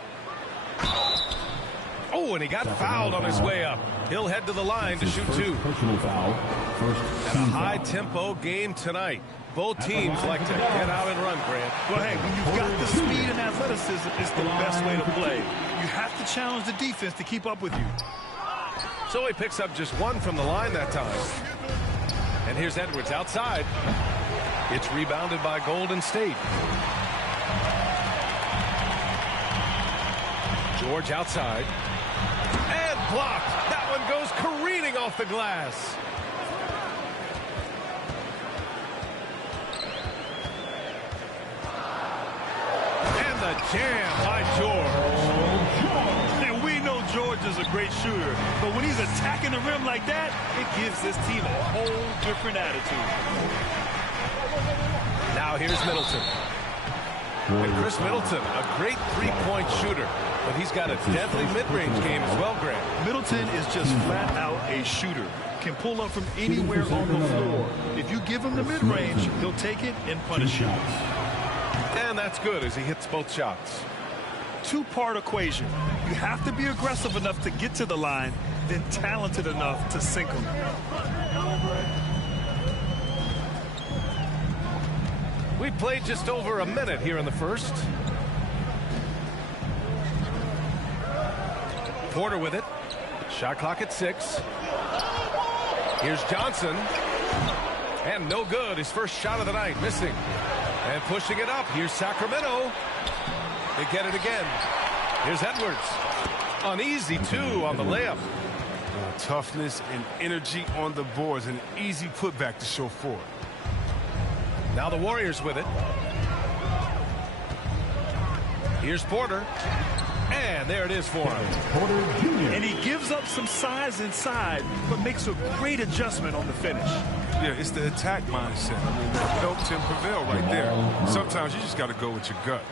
Oh, and he got fouled on his way up. He'll head to the line to shoot two. Personal foul. And a high-tempo game tonight. Both teams like to get out and run, Grant. Well, hey, when you've got the speed and athleticism, it's the best way to play. You have to challenge the defense to keep up with you. So he picks up just one from the line that time. And here's Edwards outside. It's rebounded by Golden State. George outside. And blocked. That one goes careening off the glass. And the jam by George. And we know George is a great shooter, but when he's attacking the rim like that, it gives this team a whole different attitude. Now here's Middleton. And Chris Middleton, a great three-point shooter, but he's got a deadly mid-range game as well, Grant. Middleton is just flat out a shooter. Can pull up from anywhere on the floor. If you give him the mid-range, he'll take it and punish you. And that's good as he hits both shots. Two-part equation. You have to be aggressive enough to get to the line, then talented enough to sink them. We played just over a minute here in the first. Porter with it. Shot clock at 6. Here's Johnson. And no good. His first shot of the night, missing. And pushing it up. Here's Sacramento. They get it again. Here's Edwards. An easy 2 on the layup. Toughness and energy on the boards. An easy putback to show for it. Now the Warriors with it. Here's Porter. And there it is for him. Porter Jr. And he gives up some size inside, but makes a great adjustment on the finish. Yeah, it's the attack mindset. I mean, that helps him prevail right there. Sometimes you just got to go with your gut.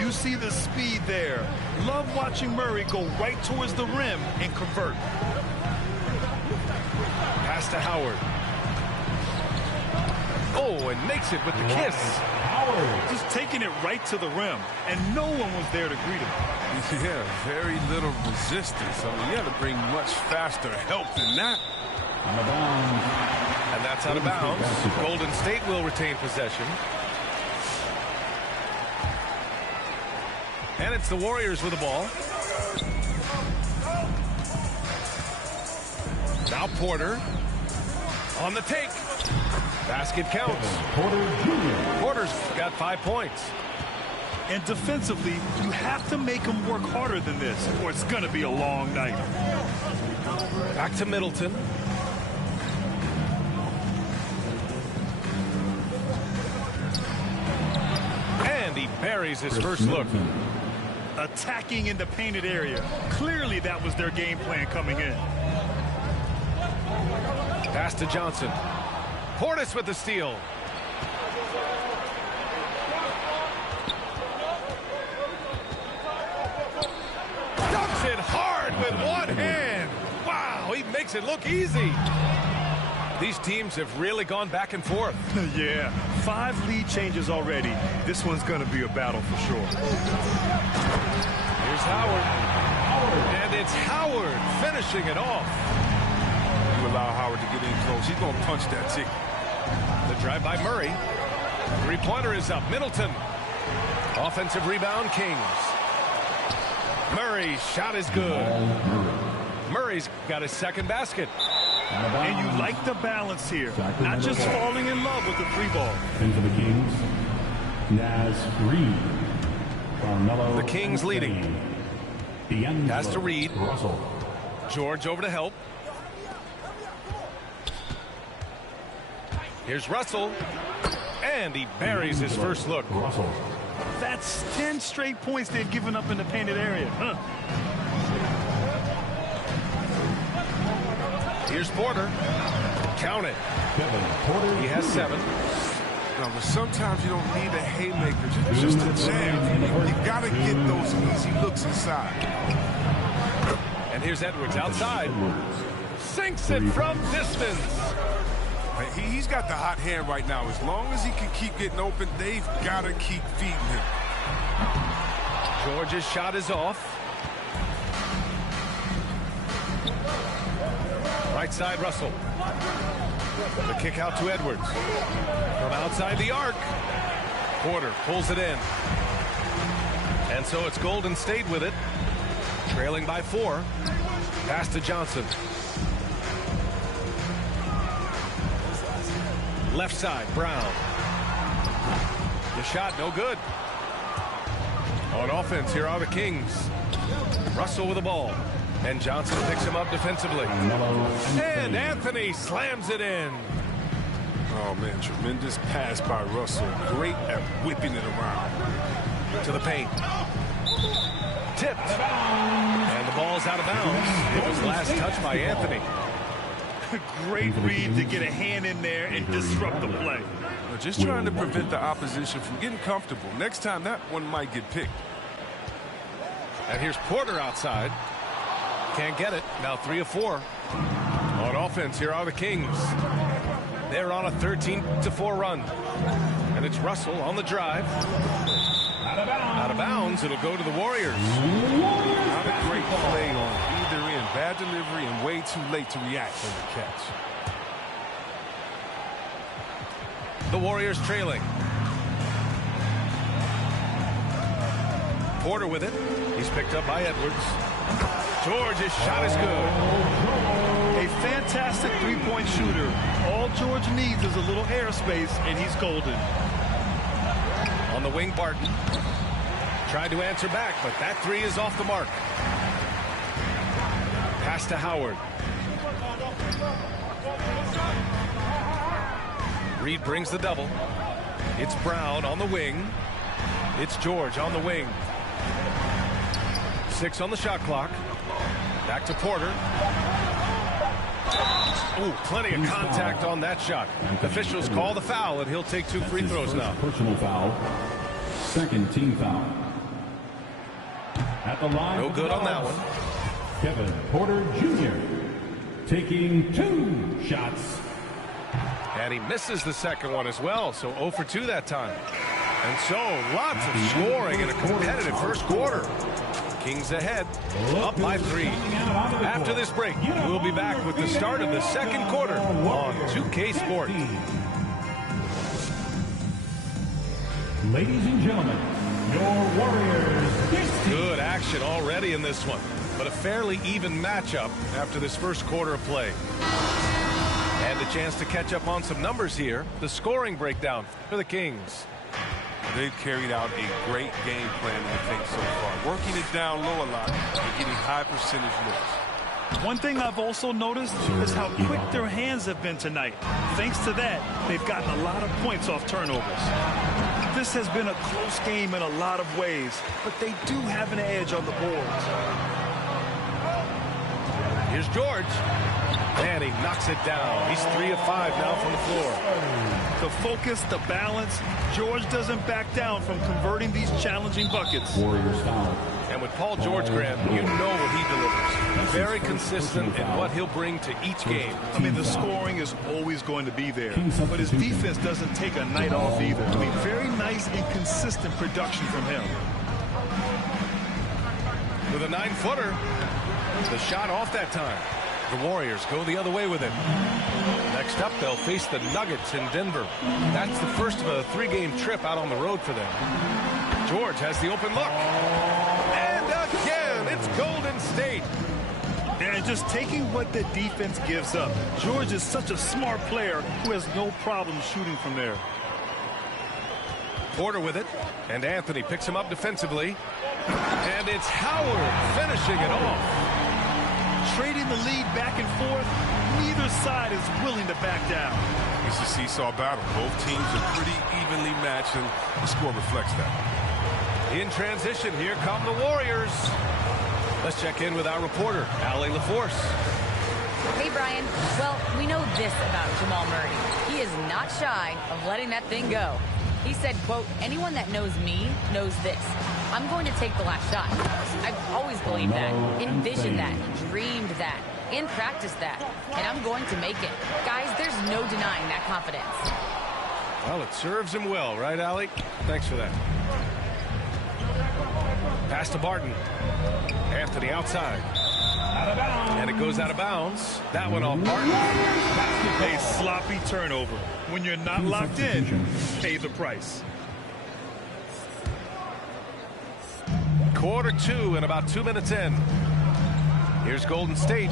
You see the speed there. Love watching Murray go right towards the rim and convert. Pass to Howard. Oh, and makes it with the kiss. Howard just taking it right to the rim, and no one was there to greet him. Yeah, very little resistance. I mean, you have to bring much faster help than that. Out of bounds. And that's out of bounds. Golden State will retain possession. And it's the Warriors with the ball. Now Porter on the take. Basket counts. Porter's got 5 points. And defensively, you have to make him work harder than this, or it's going to be a long night. Back to Middleton. And he buries his first look. Attacking in the painted area. Clearly that was their game plan coming in. Pass to Johnson. Portis with the steal. Dumps it hard with one hand. Wow, he makes it look easy. These teams have really gone back and forth. Yeah, 5 lead changes already. This one's going to be a battle for sure. Here's Howard. And it's Howard finishing it off. You allow Howard to get in close. He's going to punch that ticket. The drive by Murray. 3-pointer is up. Middleton. Offensive rebound, Kings. Murray's shot is good. Murray's got his second basket. And you like the balance here. Not just falling in love with the 3-ball. Into the Kings, Naz Reid. Carmelo. The Kings leading. Pass to Reid. Russell. George over to help. Here's Russell. And he buries his first look. Russell. That's 10 straight points they've given up in the painted area. Here's Porter. Count it. Porter. He has 7. No, but sometimes you don't need a haymaker. Just a jam. You got to get those easy looks inside. And here's Edwards outside. Sinks it from distance. He's got the hot hand right now. As long as he can keep getting open, they've got to keep feeding him. George's shot is off. Right side, Russell. The kick out to Edwards. From outside the arc. Porter pulls it in. And so it's Golden State with it. Trailing by 4. Pass to Johnson. Left side, Brown. The shot, no good. On offense, here are the Kings. Russell with the ball. And Johnson picks him up defensively. And Anthony slams it in. Oh, man, tremendous pass by Russell. Great at whipping it around. To the paint. Tipped. And the ball's out of bounds. It was last touched by Anthony. Great read to get a hand in there and disrupt the play. Just trying to prevent the opposition from getting comfortable. Next time, that one might get picked. And here's Porter outside. Can't get it. Now 3 of 4. On offense, here are the Kings. They're on a 13-4 run. And it's Russell on the drive. Out of bounds. It'll go to the Warriors. Not a great play on either end. Bad delivery and way too late to react on the catch. The Warriors trailing. Porter with it. He's picked up by Edwards. George's shot is good. A fantastic 3-point shooter. All George needs is a little airspace, and he's golden. On the wing, Barton. Tried to answer back, but that 3 is off the mark. Pass to Howard. Reid brings the double. It's Brown on the wing. It's George on the wing. 6 on the shot clock. Back to Porter. Ooh, plenty of contact on that shot. Officials call the foul, and he'll take 2 free throws now. Personal foul. Second team foul. At the line. No good on that one. Kevin Porter Jr. taking 2 shots. And he misses the second one as well, so 0 for 2 that time. And so lots of scoring in a competitive first quarter. Kings ahead, up by 3. After this break, we'll be back with the start of the second quarter on 2K Sport. Ladies and gentlemen, your Warriors. Good action already in this one, but a fairly even matchup after this first quarter of play. And a chance to catch up on some numbers here. The scoring breakdown for the Kings. They've carried out a great game plan, I think, so far. Working it down low a lot and getting high percentage looks. One thing I've also noticed is how quick their hands have been tonight. Thanks to that, they've gotten a lot of points off turnovers. This has been a close game in a lot of ways, but they do have an edge on the boards. Here's George. And he knocks it down. He's 3 of 5 now from the floor. The focus, the balance, George doesn't back down from converting these challenging buckets. And with Paul George, Graham, you know what he delivers. Very consistent in what he'll bring to each game. I mean, the scoring is always going to be there, but his defense doesn't take a night off either. I mean, very nice and consistent production from him. With a 9-footer, the shot off that time. The Warriors go the other way with it. Next up, they'll face the Nuggets in Denver. That's the first of a 3-game trip out on the road for them. George has the open look. And again, it's Golden State. And just taking what the defense gives up. George is such a smart player who has no problem shooting from there. Porter with it. And Anthony picks him up defensively. And it's Howard finishing it off. Trading the lead back and forth, neither side is willing to back down. It's a seesaw battle. Both teams are pretty evenly matched, and the score reflects that. In transition, here come the Warriors. Let's check in with our reporter, Allie LaForce. Hey, Brian. Well, we know this about Jamal Murray. He is not shy of letting that thing go. He said, quote, anyone that knows me knows this. I'm going to take the last shot. I've always believed that, envisioned that, dreamed that, and practiced that. And I'm going to make it. Guys, there's no denying that confidence. Well, it serves him well, right, Allie? Thanks for that. Pass to Barton. Anthony outside. Out of bounds. And it goes out of bounds. That one off Barton. A sloppy turnover. When you're not locked in, pay the price. Quarter 2 and about 2 minutes in. Here's Golden State,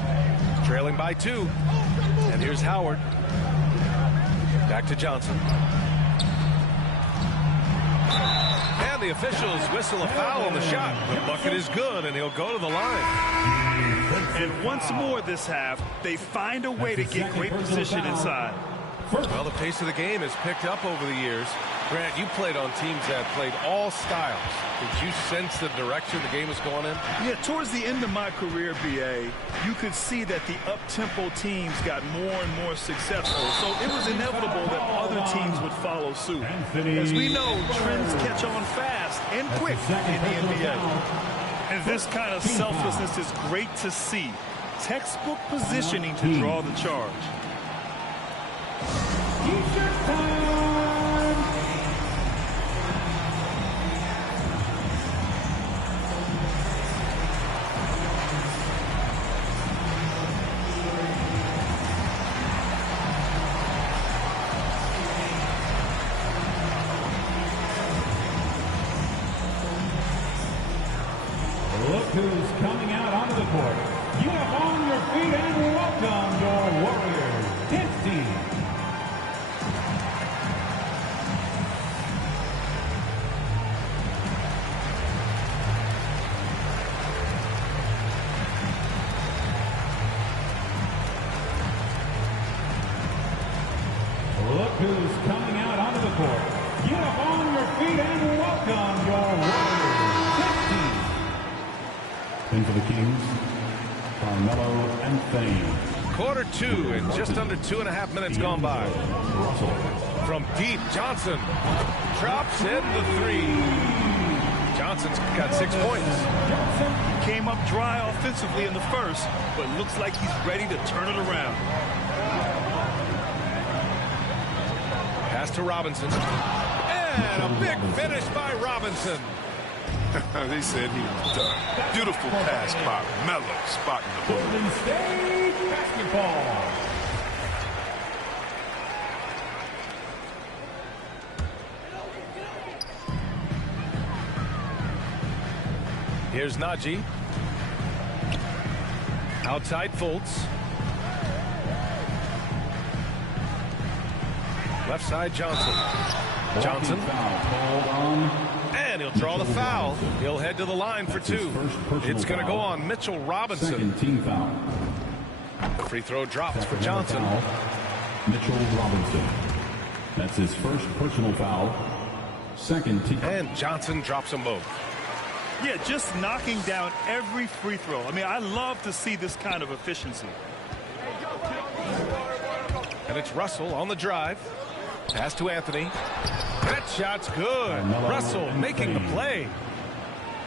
trailing by 2. And here's Howard. Back to Johnson. And the officials whistle a foul on the shot. The bucket is good, and he'll go to the line. And once more this half, they find a way to get great position inside. Well, the pace of the game has picked up over the years. Grant, you played on teams that played all styles. Did you sense the direction the game was going in? Yeah, towards the end of my career, BA, you could see that the up-tempo teams got more and more successful. So it was inevitable that other teams would follow suit. As we know, trends catch on fast and quick in the NBA. And this kind of selflessness is great to see. Textbook positioning to draw the charge. Look who's coming out onto the court. Get up on your feet and welcome your Warriors. His team. Look who's coming out onto the court. Get up on your feet and welcome your Warriors. His team. In for the Kings, Carmelo Anthony. Quarter 2 and just under 2.5 minutes gone by. From deep, Johnson drops in the 3. Johnson's got 6 points. He came up dry offensively in the first, but looks like he's ready to turn it around. Pass to Robinson. And a big finish by Robinson. They said he was done. Beautiful pass by Melo, spotting the ball. Golden State basketball. Here's Najee. Outside Fultz. Left side, Johnson. Johnson. And he'll draw the foul. He'll head to the line for two. It's going to go on Mitchell Robinson. Second team foul. The free throw drops for Johnson. Mitchell Robinson. That's his first personal foul. Second team. And Johnson drops them both. Yeah, just knocking down every free throw. I mean, I love to see this kind of efficiency. And it's Russell on the drive. Pass to Anthony. That shot's good. Russell making the play.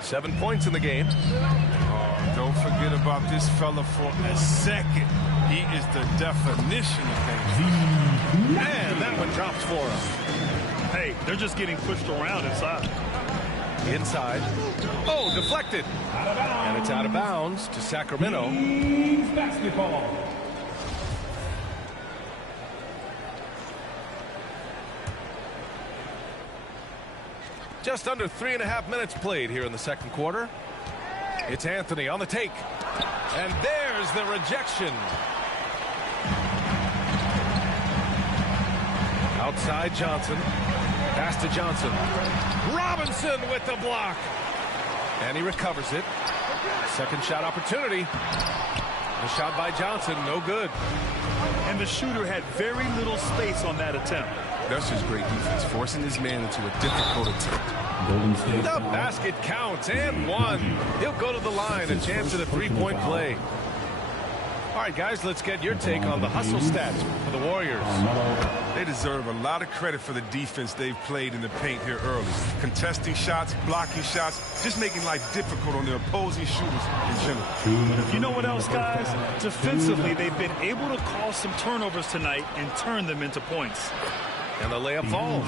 7 points in the game. Oh, don't forget about this fella for a second. He is the definition of things. And that one drops for him. Hey, they're just getting pushed around inside. Inside. Oh, deflected. And it's out of bounds to Sacramento. Kings basketball. Just under 3.5 minutes played here in the second quarter. It's Anthony on the take. And there's the rejection. Outside Johnson. Pass to Johnson. Robinson with the block. And he recovers it. Second shot opportunity. The shot by Johnson, no good. And the shooter had very little space on that attempt. That's just great defense, forcing his man into a difficult attempt. The basket counts, and one. He'll go to the line, a chance at a three-point play. All right, guys, let's get your take on the hustle stats for the Warriors. They deserve a lot of credit for the defense they've played in the paint here early. Contesting shots, blocking shots, just making life difficult on the opposing shooters in general. You know what else, guys? Defensively, they've been able to cause some turnovers tonight and turn them into points. And the layup falls.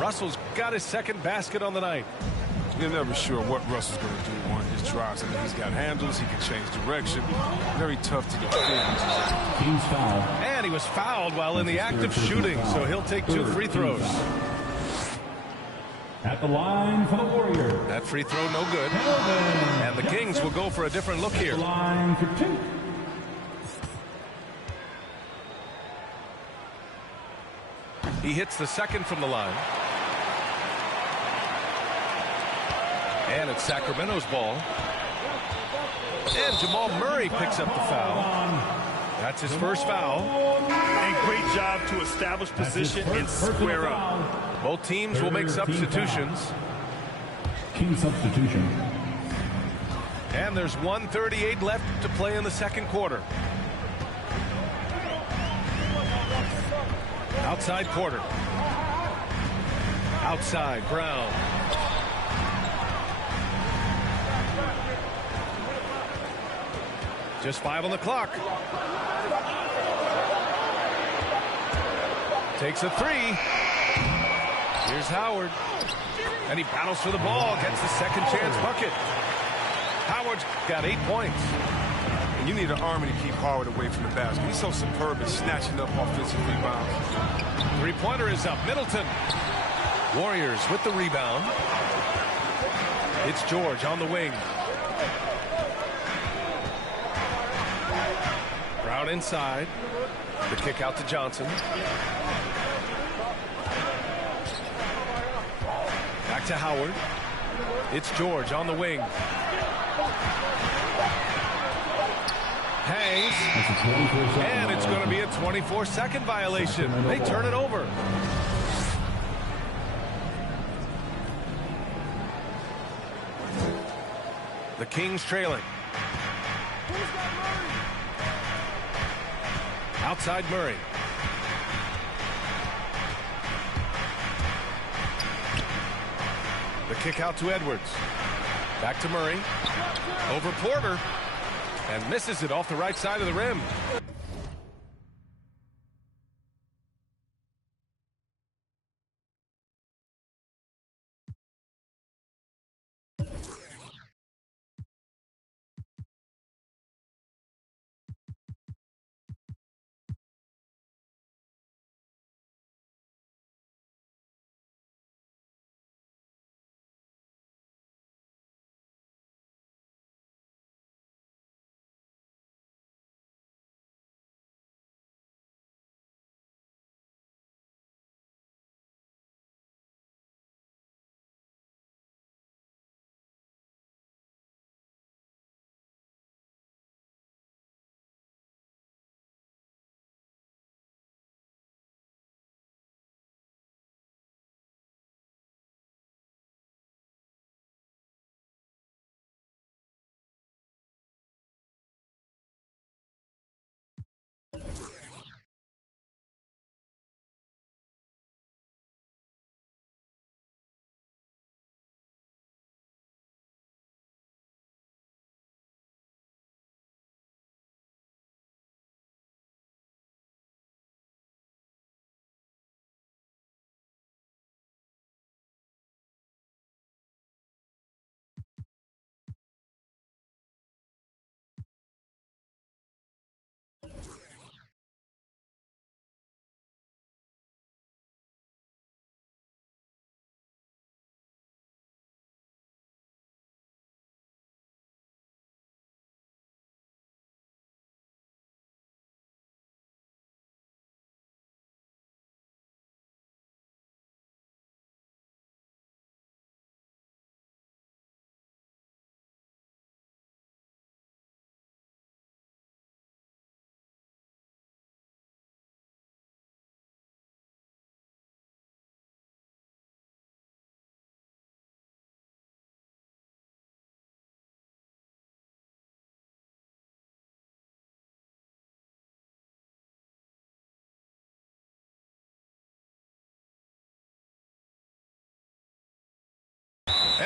Russell's got his second basket on the night. You're never sure what Russell's going to do on his drives. I mean, he's got handles. He can change direction. Very tough to defend. Team's foul. And he was fouled while in the act of shooting, so he'll take 2 free throws. At the line for the Warriors. That free throw no good. And the Kings will go for a different look here. Line for 2. He hits the second from the line. And it's Sacramento's ball. And Jamal Murray picks up the foul. That's his first foul. And great job to establish position and square up. Both teams will make substitutions. King substitution. And there's 1:38 left to play in the second quarter. Outside Porter. Outside Brown. Just 5 on the clock. Takes a 3. Here's Howard. And he battles for the ball. Gets the second chance bucket. Howard's got 8 points. And you need an army to keep Howard away from the basket. He's so superb at snatching up offensive rebounds. Three-pointer is up. Middleton. Warriors with the rebound. It's George on the wing. Brown inside. The kick out to Johnson. Back to Howard. It's George on the wing. Hangs. And it's going to be a 24-second violation. They turn it over. The Kings trailing. Outside Murray. The kick out to Edwards. Back to Murray. Over Porter. And misses it off the right side of the rim.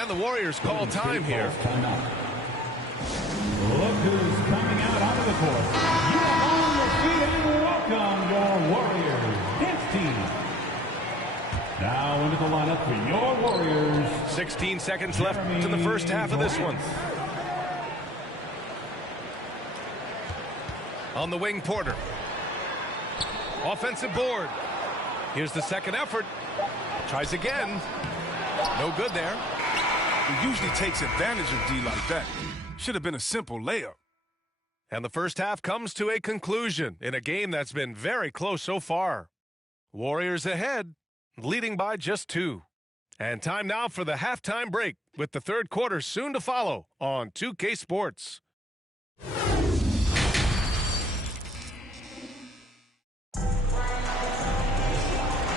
And the Warriors call time here. Look who's coming out onto the court. You are on your feet and welcome your Warriors. Hits team. Now into the lineup for your Warriors. 16 seconds left to the first half of this one. On the wing, Porter. Offensive board. Here's the second effort. Tries again. No good there. He usually takes advantage of D like that. Should have been a simple layup. And the first half comes to a conclusion in a game that's been very close so far. Warriors ahead, leading by just 2. And time now for the halftime break, with the third quarter soon to follow on 2K Sports.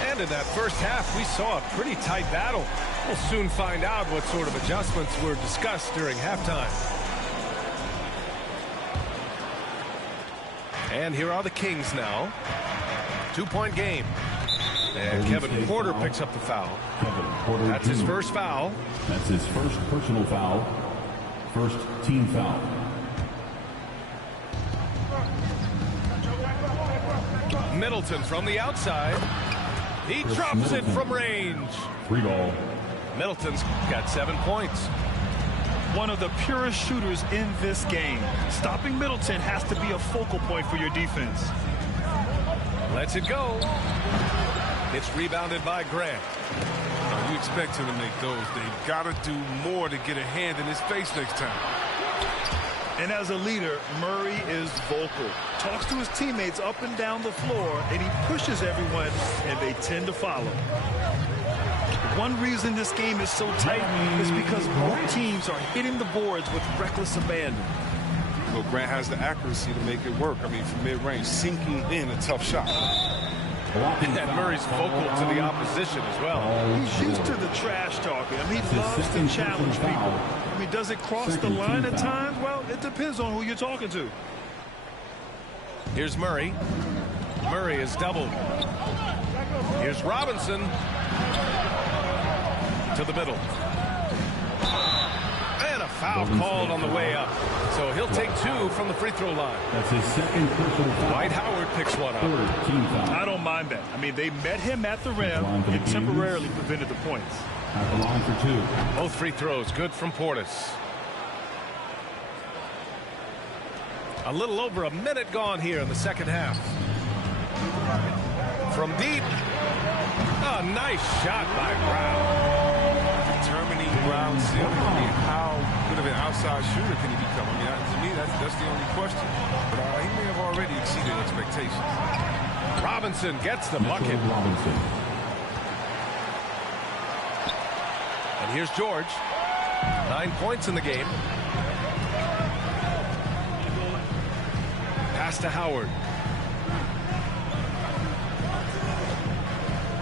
And in that first half, we saw a pretty tight battle. We'll soon find out what sort of adjustments were discussed during halftime. And here are the Kings now. 2-point game. And Kevin Porter picks up the foul. That's his first foul. That's his first personal foul. First team foul. Middleton from the outside. He drops it from range. Free ball. Middleton's got 7 points. One of the purest shooters in this game. Stopping Middleton has to be a focal point for your defense. Lets it go. It's rebounded by Grant. You expect him to make those. They've got to do more to get a hand in his face next time. And as a leader, Murray is vocal. Talks to his teammates up and down the floor, and he pushes everyone, and they tend to follow. One reason this game is so tight is because both teams are hitting the boards with reckless abandon. Well, Grant has the accuracy to make it work. I mean, from mid-range, sinking in a tough shot. And Murray's vocal to the opposition as well. He's used to the trash talking. I mean, he loves to challenge people. I mean, does it cross the line at times? Well, it depends on who you're talking to. Here's Murray. Murray is doubled. Here's Robinson. To the middle. And a foul called on the way up. So he'll take 2 from the free throw line. That's his second personal foul. Dwight Howard picks one up. I don't mind that. I mean, they met him at the rim and temporarily prevented the points. At the line for 2. Both free throws good from Portis. A little over a minute gone here in the second half. From deep. A nice shot by Brown. Determining Brown's ceiling. I mean, how good of an outside shooter can he become? I mean, to me, that's the only question. But he may have already exceeded expectations. Robinson gets the bucket. And here's George. 9 points in the game. Pass to Howard.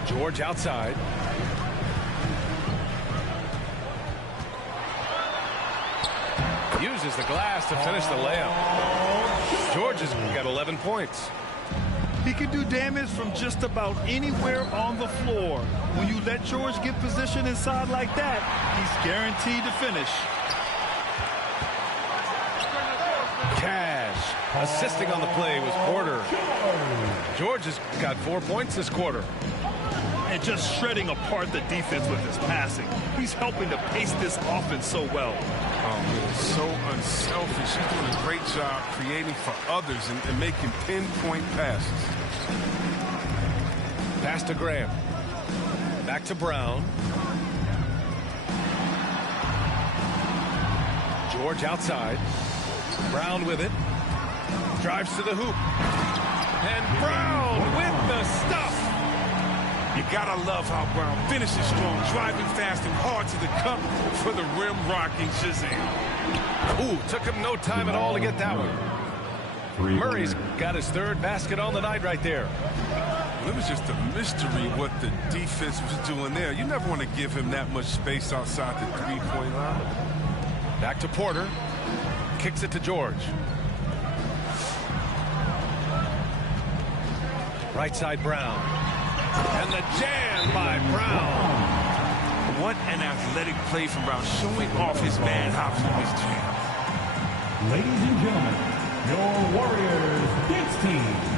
George outside. Uses the glass to finish the layup. George has got 11 points. He can do damage from just about anywhere on the floor. When you let George get position inside like that, he's guaranteed to finish. Cash assisting on the play was Porter. George has got 4 points this quarter. And just shredding apart the defense with his passing. He's helping to pace this offense so well. Oh, man, so unselfish. He's doing a great job creating for others and making pinpoint passes. Pass to Graham. Back to Brown. George outside. Brown with it. Drives to the hoop. And Brown with the stuff. You gotta love how Brown finishes strong, driving fast and hard to the cup for the rim rocking Shazam. Ooh, took him no time at all to get that one. Murray's got his 3rd basket on the night right there. It was just a mystery what the defense was doing there. You never want to give him that much space outside the 3-point line. Back to Porter. Kicks it to George. Right side Brown. And the jam by Brown. what an athletic play from Brown, showing off his man hops on his jam. Ladies and gentlemen, your Warriors dance team.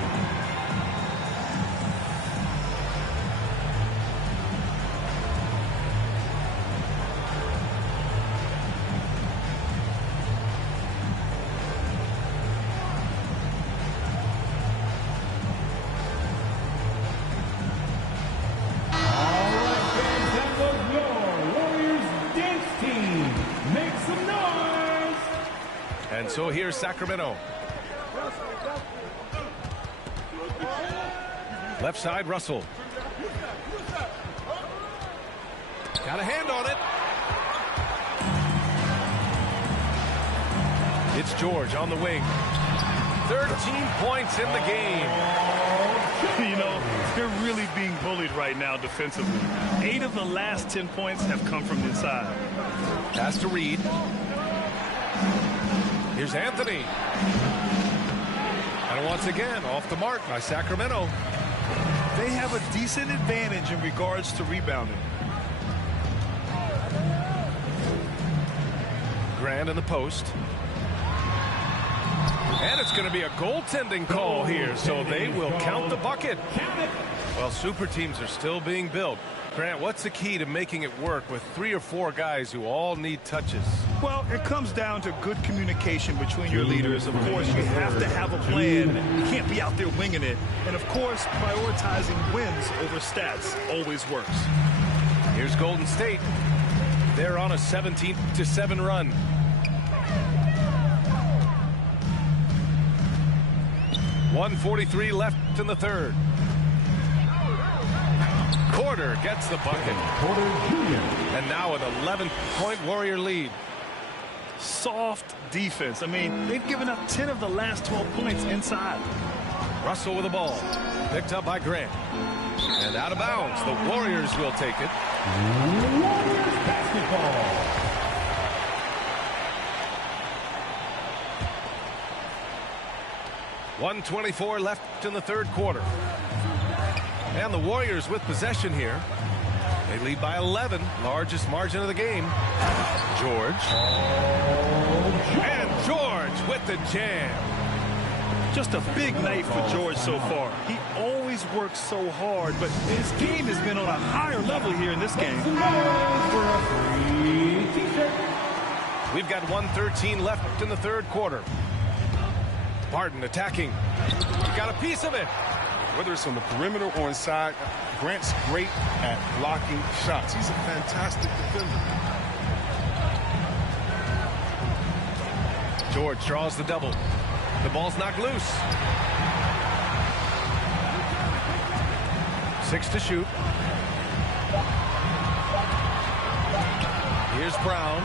And so here's Sacramento. Left side, Russell. Got a hand on it. It's George on the wing. 13 points in the game. You know, they're really being bullied right now defensively. 8 of the last 10 points have come from inside. Pass to Reed. Here's Anthony. And once again, off the mark by Sacramento. They have a decent advantage in regards to rebounding. Grant in the post. And it's going to be a goaltending call here, so they will count the bucket. Well, super teams are still being built. Grant, what's the key to making it work with 3 or 4 guys who all need touches? Well, it comes down to good communication between your leaders. Of course, you have to have a plan. You can't be out there winging it. And, of course, prioritizing wins over stats always works. Here's Golden State. They're on a 17-7 run. .143 left in the third. Porter gets the bucket. Porter Jr. And now an 11-point Warrior lead. Soft defense. I mean, they've given up 10 of the last 12 points inside. Russell with the ball. Picked up by Grant. And out of bounds. The Warriors will take it. Warriors basketball. .124 left in the third quarter. And the Warriors with possession here. They lead by 11, largest margin of the game. George. And George with the jam. Just a big night for George so far. He always works so hard, but his game has been on a higher level here in this game. We've got 1:13 left in the third quarter. Barton attacking. He got a piece of it. Whether it's on the perimeter or inside, Grant's great at blocking shots. He's a fantastic defender. George draws the double. The ball's knocked loose. 6 to shoot. Here's Brown.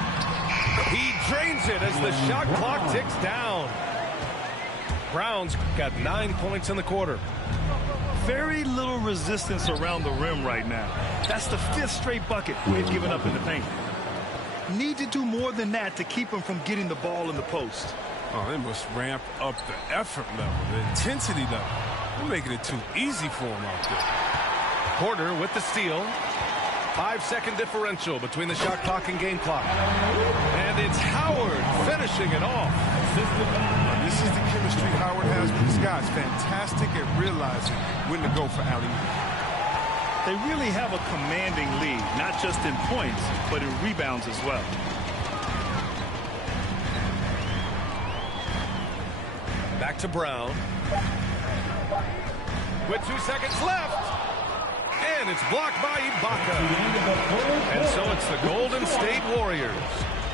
He drains it as the shot clock ticks down. Brown's got 9 points in the quarter. Very little resistance around the rim right now. That's the 5th straight bucket they've given up in the paint. Need to do more than that to keep him from getting the ball in the post. Oh, they must ramp up the effort level, the intensity level. They're making it too easy for him out there. Porter with the steal. 5-second differential between the shot clock and game clock. And it's Howard finishing it off. This is the chemistry Howard has with his guys. Fantastic at realizing when to go for alley-oop. They really have a commanding lead, not just in points, but in rebounds as well. Back to Brown. With 2 seconds left. And it's blocked by Ibaka. And so it's the Golden State Warriors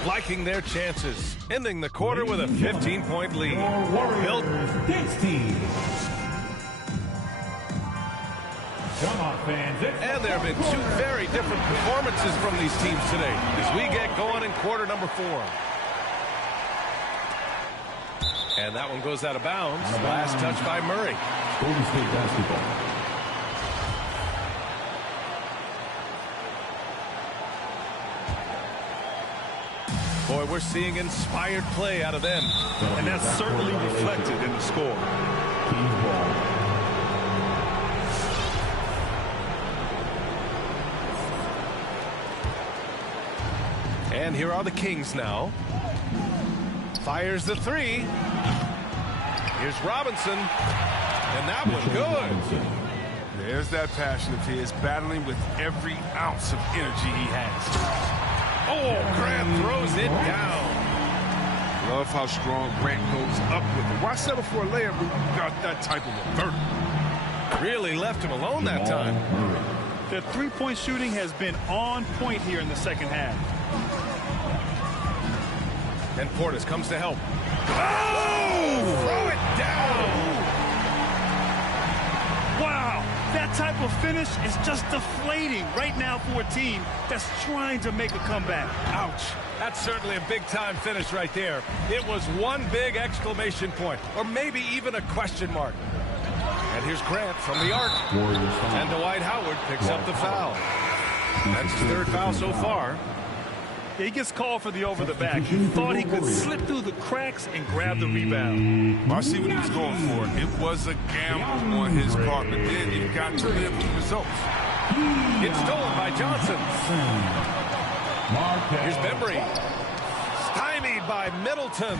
liking their chances, ending the quarter with a 15-point lead. Built. And there have been 2 very different performances from these teams today as we get going in quarter number 4. And that one goes out of bounds. Last touch by Murray. Golden State basketball. Boy, we're seeing inspired play out of them. And that's certainly reflected in the score. And here are the Kings now. Fires the three. Here's Robinson. And that one good. There's that passion of his, battling with every ounce of energy he has. Oh, Grant throws it down. Love how strong Grant goes up with it. Why settle for a layup when you got that type of a vertical? Really left him alone that time. Their three-point shooting has been on point here in the second half. And Portis comes to help. Oh! Throw it down! Wow! That type of finish is just deflating right now for a team that's trying to make a comeback. Ouch. That's certainly a big-time finish right there. It was one big exclamation point, or maybe even a question mark. And here's Grant from the arc. And Dwight Howard picks up the foul. That's his third foul so far. He gets called for the over-the-back. He thought he could slip through the cracks and grab the rebound. I see what he was going for. It was a gamble on his part, but then you've got to live with the results. It's stolen by Johnson. Here's Bembry. Stymied by Middleton.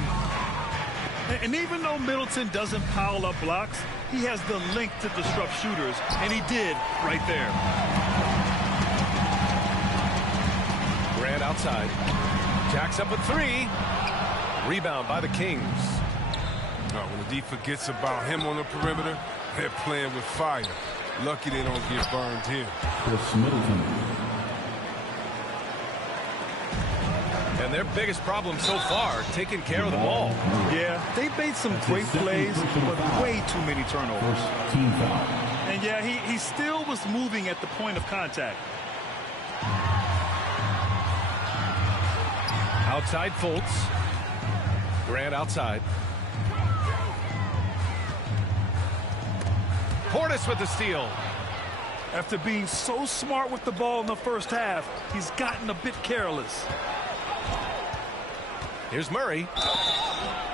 And even though Middleton doesn't pile up blocks, he has the length to disrupt shooters, and he did right there. Grant outside. Jacks up a three. Rebound by the Kings. When the D forgets about him on the perimeter, they're playing with fire. Lucky they don't get burned here. Chris Middleton. And their biggest problem so far, taking care of the ball. Yeah, they made some great plays, but way too many turnovers. First team foul. And yeah, he still was moving at the point of contact. Outside Fultz. Grant outside. Portis with the steal. After being so smart with the ball in the first half, he's gotten a bit careless. Here's Murray.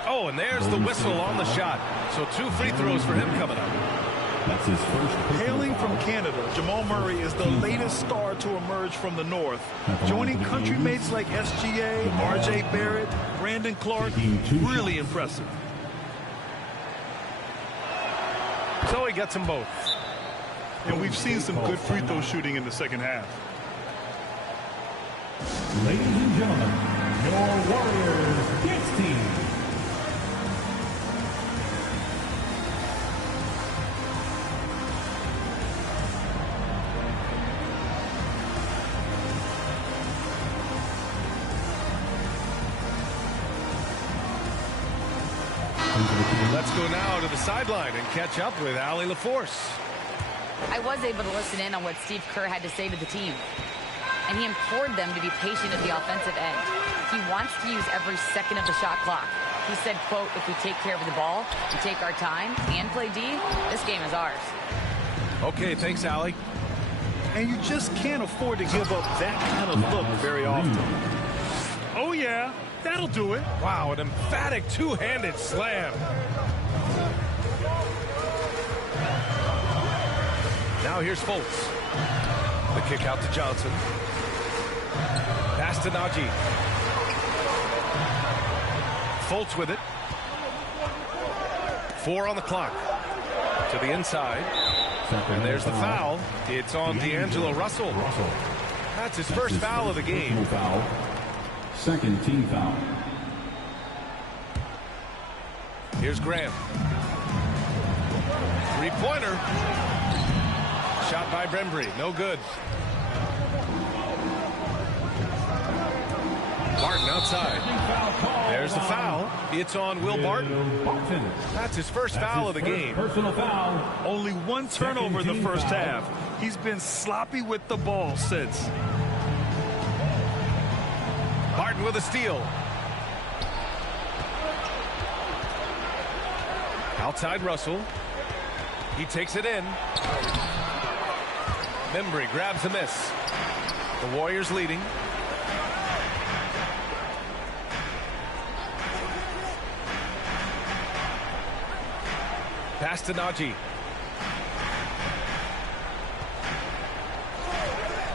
Oh, and there's the whistle on the shot. So 2 free throws for him coming up. That's his first. Hailing from Canada, Jamal Murray is the latest star to emerge from the North, joining country mates like SGA, R.J. Barrett, Brandon Clark. Really impressive. So he gets them both. And we've seen some good free throw shooting in the second half. Ladies and gentlemen, your Warriors Kids team. Let's go now to the sideline and catch up with Allie LaForce. I was able to listen in on what Steve Kerr had to say to the team. And he implored them to be patient at the offensive end. He wants to use every second of the shot clock. He said, quote, if we take care of the ball, we take our time, and play D, this game is ours. Okay, thanks, Allie. And you just can't afford to give up that kind of look very often. Oh, yeah, that'll do it. Wow, an emphatic two-handed slam. Now here's Fultz. The kick out to Johnson. Pass to Najee. Fultz with it. 4 on the clock. To the inside. And there's the foul. It's on D'Angelo Russell. That's his first foul of the game. Second team foul. Here's Grant. Three-pointer. Shot by Bembry. No good. Barton outside. There's the foul. It's on Will Barton. That's his first foul of the game. Personal foul. Only one turnover in the first half. He's been sloppy with the ball since. Barton with a steal. Outside Russell. He takes it in. Bembry grabs a miss. The Warriors leading. Pass to Najee.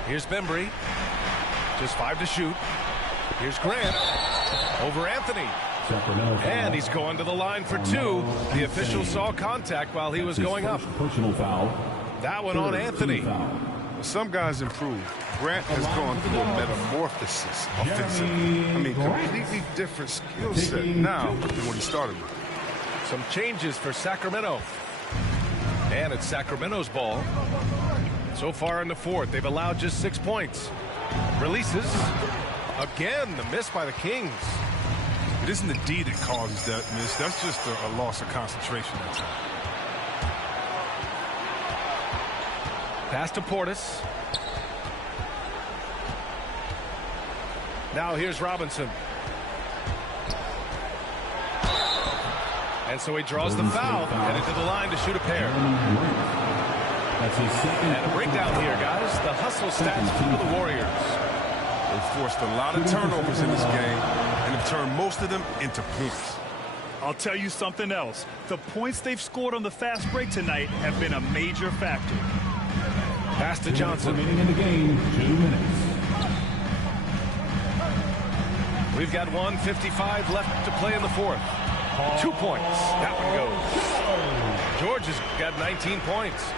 Here's Bembry. Just 5 to shoot. Here's Grant over Anthony. And he's going to the line for two. The official saw contact while he was going up. Personal foul. That one on Anthony. Some guys improve. Grant has gone through a metamorphosis offensively. I mean, completely different skill set now than when he started with. Some changes for Sacramento. And it's Sacramento's ball. So far in the fourth, they've allowed just 6 points. Releases. Again, the miss by the Kings. It isn't the D that causes that miss. That's just a loss of concentration that time. Pass to Portis. Now here's Robinson. And so he draws the foul, headed to the line to shoot a pair. That's his second. And a breakdown here, guys. The hustle stats for the Warriors. They've forced a lot of turnovers in this game and have turned most of them into points. I'll tell you something else. The points they've scored on the fast break tonight have been a major factor. Pass to Johnson. Remaining in the game, 2 minutes. We've got 1:55 left to play in the fourth. 2 points. That one goes. George has got 19 points.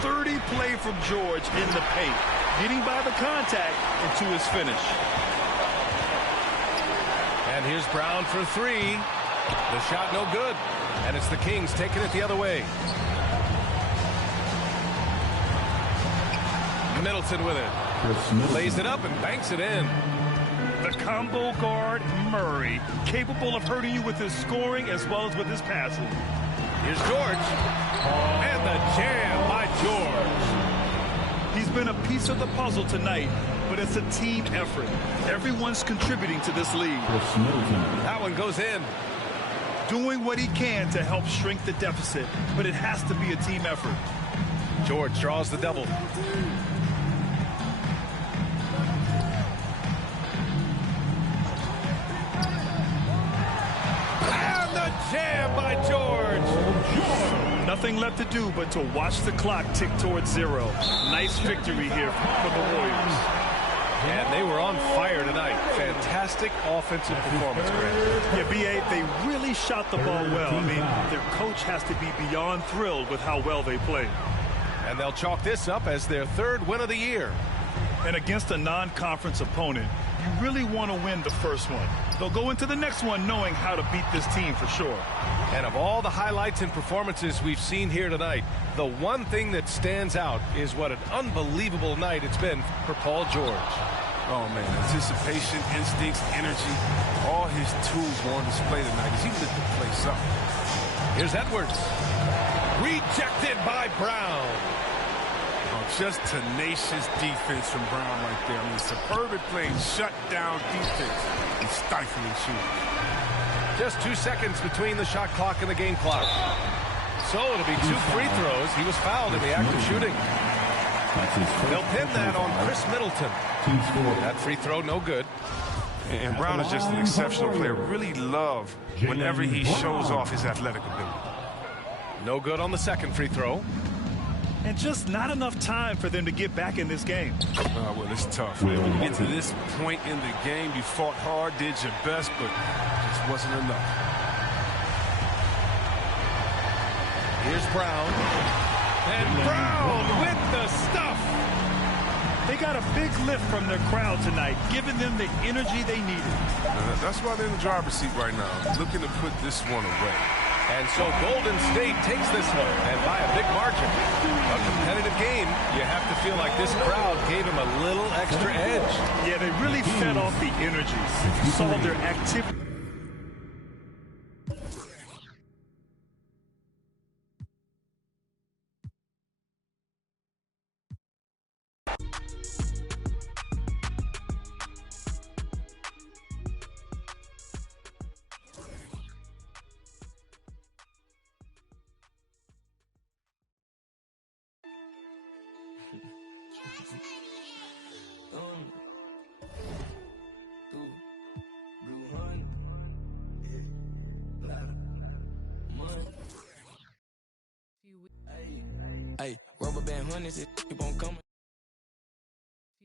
Sturdy play from George in the paint, getting by the contact and to his finish. And here's Brown for three. The shot no good. And it's the Kings taking it the other way. Middleton with it. Lays it up and banks it in. The combo guard, Murray, capable of hurting you with his scoring as well as with his passing. Here's George. And the jam by George. He's been a piece of the puzzle tonight, but it's a team effort. Everyone's contributing to this lead. That one goes in. Doing what he can to help shrink the deficit, but it has to be a team effort. George draws the double. Jam by George. Nothing left to do but to watch the clock tick towards zero. Nice victory here for the Warriors. And they were on fire tonight. Fantastic offensive performance, Grant. Yeah, B.A., they really shot the ball well. I mean, their coach has to be beyond thrilled with how well they played. And they'll chalk this up as their third win of the year. And against a non-conference opponent, you really want to win the first one. They'll go into the next one knowing how to beat this team for sure. And of all the highlights and performances we've seen here tonight, the one thing that stands out is what an unbelievable night it's been for Paul George. Oh, man, anticipation, instincts, energy, all his tools were on display tonight as he lit the place up. Here's Edwards. Rejected by Brown. Just tenacious defense from Brown right there. I mean, superb playing, shut down defense and stifling shooting. Just 2 seconds between the shot clock and the game clock. So it'll be 2 free throws. He was fouled in the act of shooting. They'll pin that on Chris Middleton. That free throw no good. And Brown is just an exceptional player. Really love whenever he shows off his athletic ability. No good on the second free throw. And just not enough time for them to get back in this game. Well, it's tough. When you get to this point in the game, you fought hard, did your best, but it just wasn't enough. Here's Brown. And Brown with the stuff. They got a big lift from their crowd tonight, giving them the energy they needed. That's why they're in the driver's seat right now, looking to put this one away. And so Golden State takes this one, and by a big margin. A competitive game, you have to feel like this crowd gave him a little extra edge. Yeah, they really fed off the energy. You saw their activity. Hey, rubber band hundreds, keep on coming.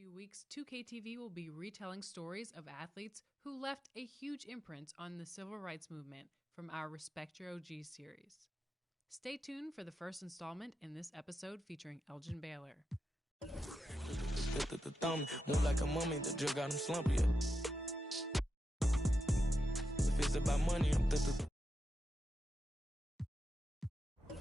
few weeks, 2KTV will be retelling stories of athletes who left a huge imprint on the civil rights movement from our Respect Your OG series. Stay tuned for the first installment in this episode featuring Elgin Baylor. Move like a mummy, the drug got him slumpy. If it's about money, I'm I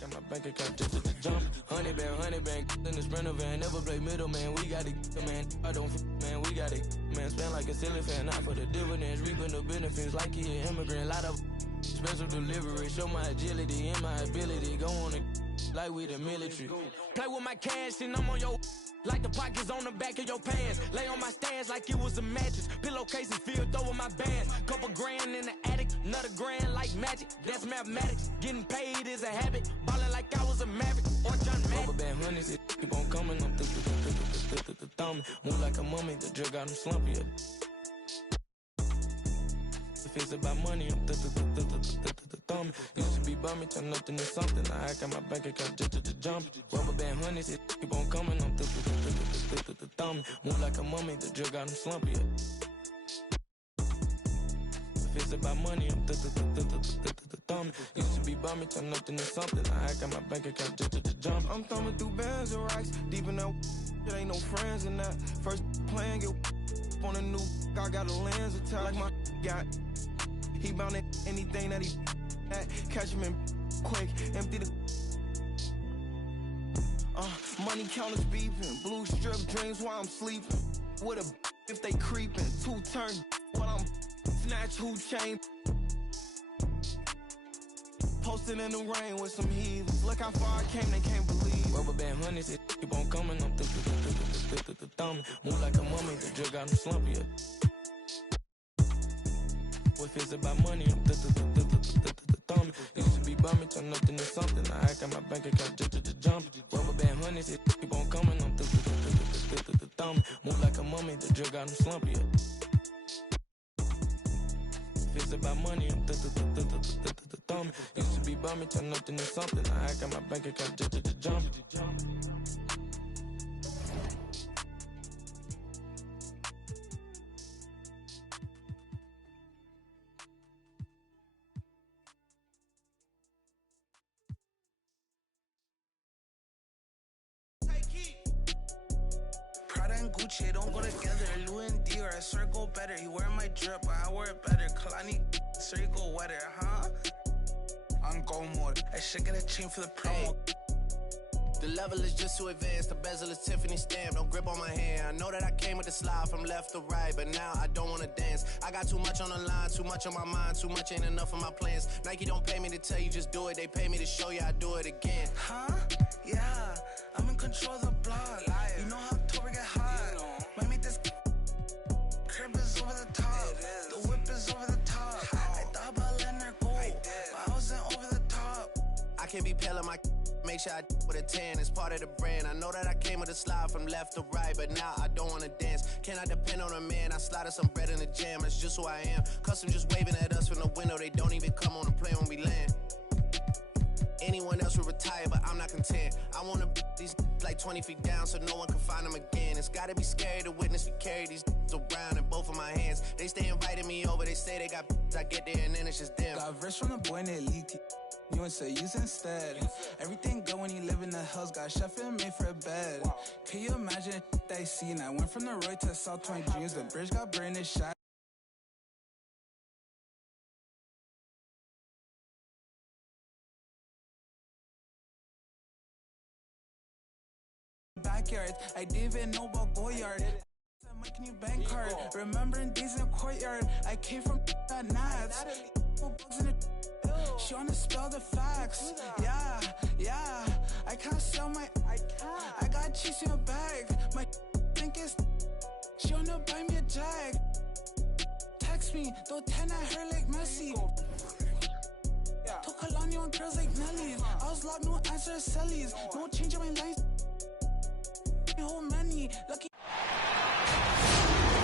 got my bank account just to jump. 100 band, in the Sprinter van. Never play middleman, we got it, man. I don't man, we got it, man. Spend like a silly fan, not for the dividends. Reaping the benefits like he an immigrant. Lot of special delivery, show my agility and my ability. Go on it like we the military. Play with my cash and I'm on your like the pockets on the back of your pants. Lay on my stands like it was a mattress. Pillowcases filled over my bands. Couple grand in the attic, another grand like magic. That's mathematics. Getting paid is a habit. Ballin' like I was a Maverick or John Madden. Rubber band honeys, it keep on coming. I'm thumbing. Move like a mummy, the drug got him slumpy. If it's about money, I'm thumbing. Used to be bumming, turn nothing into something. I got my bank account just to jump. Rubber band honeys, it keep on coming. I'm thumbing. Move like a mummy, the drug got him slumpy. If it's about money, I'm thumbing. Used to be bumming, turn nothing into something. I got my bank account just to jump. I'm thumbing through bands and racks. Deep in that, there ain't no friends in that. First playing, get on a new, I got a lens attack like my got. He bound at anything that he at. Catch him in quick, empty the money counters beeping. Blue strip dreams while I'm sleeping. With a if they creeping. 2 turn while I'm snatch who chain. Posted in the rain with some heathens. Look how far I came, they can't believe. Rubber band honeys, it keep on coming. I'm thumbing. Move like a mummy, the drug got him slumpy. If it's about money, I'm thumbing. Used to be bumming, turn nothing into something. I got my bank account just to jump. Rubber band honeys, it keep on coming. I'm thumbing. Move like a mummy, the drug got him slumpy. If it's about money, I'm thumbing. Used to be bumming, turn nothing into something. I got my bank account just to jump. Gucci don't go together. Louis and Dior, I swear go better. He wear my drip, but I wear it better. Kalani, so you go wetter, huh? On go mode. I should get a chain for the promo. The level is just too advanced. The bezel is Tiffany stamp. Don't grip on my hand. I know that I came with the slide from left to right, but now I don't wanna dance. I got too much on the line, too much on my mind, too much ain't enough of my plans. Nike don't pay me to tell you just do it. They pay me to show you I do it again. Huh? Yeah, I'm in control of the block. You know how October get hot. Might make this crib is over the top. The whip is over the top. I thought about letting her go, but I wasn't over the top. I can't be pale in my make sure I with a 10. It's part of the brand. I know that I came with a slide from left to right, but now I don't wanna dance. Can I depend on a man? I slided some bread in the jam. That's just who I am. Custom just waving at us from the window. They don't even come on the plane when we land. Anyone else would retire, but I'm not content. I wanna these like 20 feet down so no one can find them again. It's gotta be scary to witness me carry these around in both of my hands. They stay inviting me over, they say they got I get there and then it's just them. Got rich from the boy named Leaky. You would say use instead. Everything good when you live in the hills. Got chef and made for a bed. Can you imagine that I seen? I went from the Roy to South 20 Dreams. The bridge got brain is shot. Backyard, I didn't even know about Goyard. My new bank card, remembering days in the courtyard. I came from that Nats. She wanna spell the facts. Yeah. I can't sell my. I got cheese in a bag. My think is. She wanna buy me a jag. Text me, throw 10 at her like Messi. Took Kalani on girls like Nelly's. I was locked, no answer to Sellies. No change in my lines. Whole many lucky.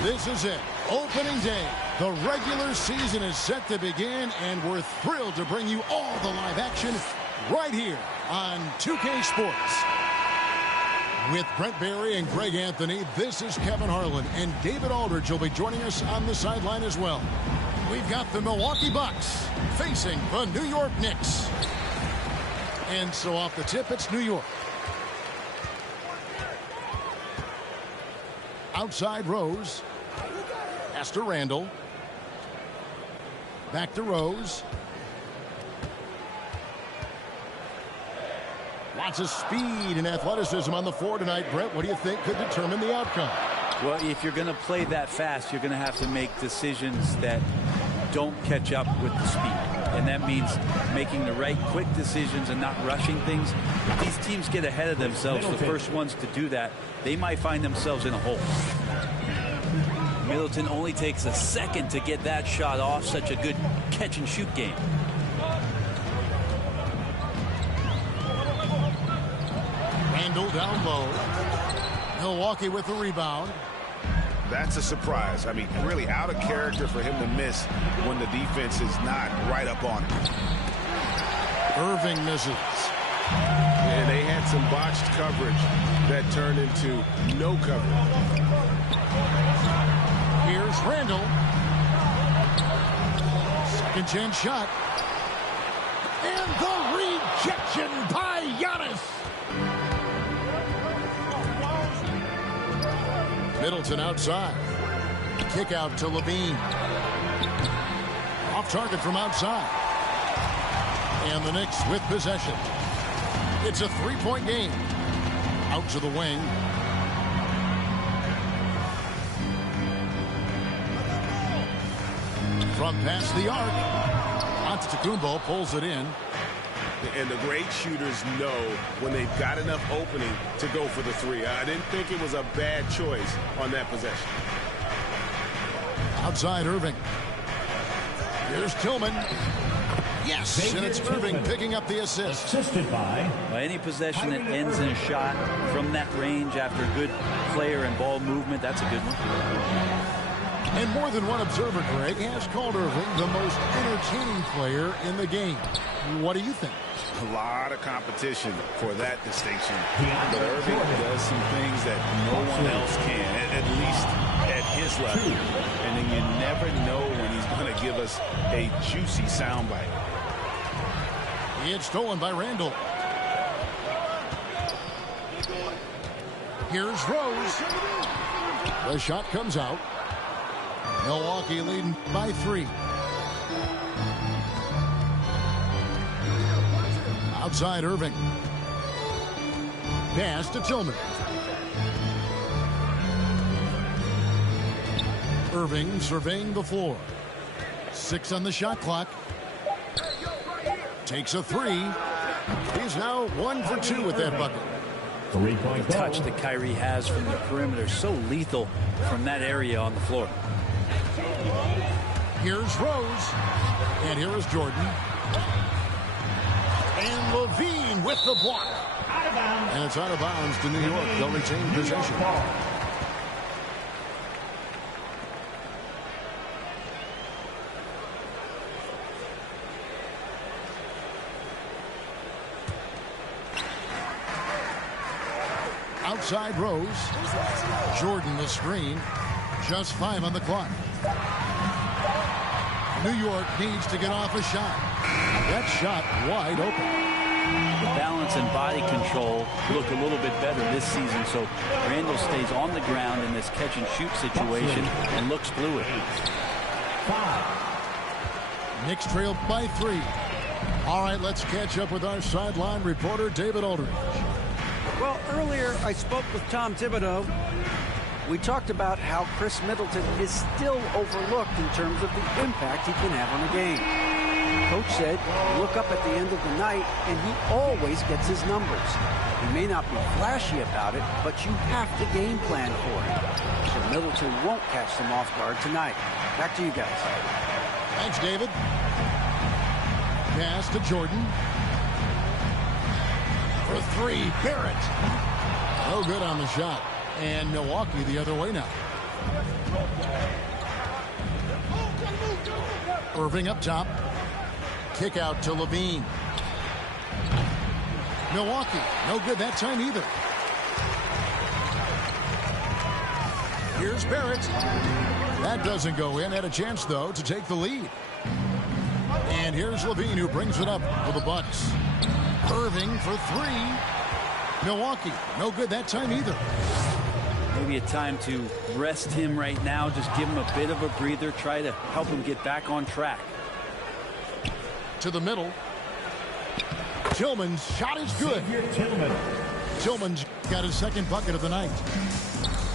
This is it, opening day. The regular season is set to begin, and we're thrilled to bring you all the live action right here on 2K Sports. With Brent Barry and Greg Anthony, this is Kevin Harlan, and David Aldridge will be joining us on the sideline as well. We've got the Milwaukee Bucks facing the New York Knicks. And so off the tip, it's New York. Outside Rose. Pass to Randall. Back to Rose. Lots of speed and athleticism on the floor tonight. Brett, what do you think could determine the outcome? Well, if you're going to play that fast, you're going to have to make decisions that don't catch up with the speed. And that means making the right quick decisions and not rushing things. If these teams get ahead of themselves, the first ones to do that, they might find themselves in a hole. Middleton only takes a second to get that shot off. Such a good catch and shoot game. Randall down low. Milwaukee with the rebound. That's a surprise. I mean, really out of character for him to miss when the defense is not right up on him. Irving misses. And they had some botched coverage that turned into no coverage. Here's Randall. Second chance shot. And the rejection by Giannis. Middleton outside. Kick out to Levine. Off target from outside. And the Knicks with possession. It's a three-point game. Out to the wing. From past the arc. Antetokounmpo pulls it in. And the great shooters know when they've got enough opening to go for the three. I didn't think it was a bad choice on that possession. Outside Irving. Here's Tillman. Yes, and it's Irving picking up the assist. Assisted by. Well, any possession that ends in a shot from that range after good player and ball movement, that's a good one. And more than one observer, Greg, has called Irving the most entertaining player in the game. What do you think? A lot of competition for that distinction. But Irving does some things that no one else can, at least at his level. And then you never know when he's going to give us a juicy soundbite. It's stolen by Randall. Here's Rose. The shot comes out. Milwaukee leading by 3. Outside Irving. Pass to Tillman. Irving surveying the floor. 6 on the shot clock. Takes a 3. He's now 1 for 2 with that bucket. The touch that Kyrie has from the perimeter, so lethal from that area on the floor. Here's Rose. And here is Jordan. And Levine with the block. And it's out of bounds to New York. They'll retain possession. Outside Rose. Jordan the screen. Just 5 on the clock. New York needs to get off a shot. That shot wide open. The balance and body control look a little bit better this season, so Randall stays on the ground in this catch and shoot situation and looks fluid. 5. Knicks trail by 3. All right, let's catch up with our sideline reporter, David Aldridge. Well, earlier I spoke with Tom Thibodeau. We talked about how Chris Middleton is still overlooked in terms of the impact he can have on a game. Coach said, look up at the end of the night, and he always gets his numbers. He may not be flashy about it, but you have to game plan for it. So Middleton won't catch them off guard tonight. Back to you guys. Thanks, David. Pass to Jordan. For 3, Barrett. No good on the shot. And Milwaukee the other way now. Irving up top. Kick out to Levine. Milwaukee, no good that time either. Here's Barrett. That doesn't go in. Had a chance, though, to take the lead. And here's Levine, who brings it up for the Bucks. Irving for three. Milwaukee, no good that time either. Maybe a time to rest him right now. Just give him a bit of a breather. Try to help him get back on track. To the middle. Tillman's shot is good. Tillman's got his second bucket of the night.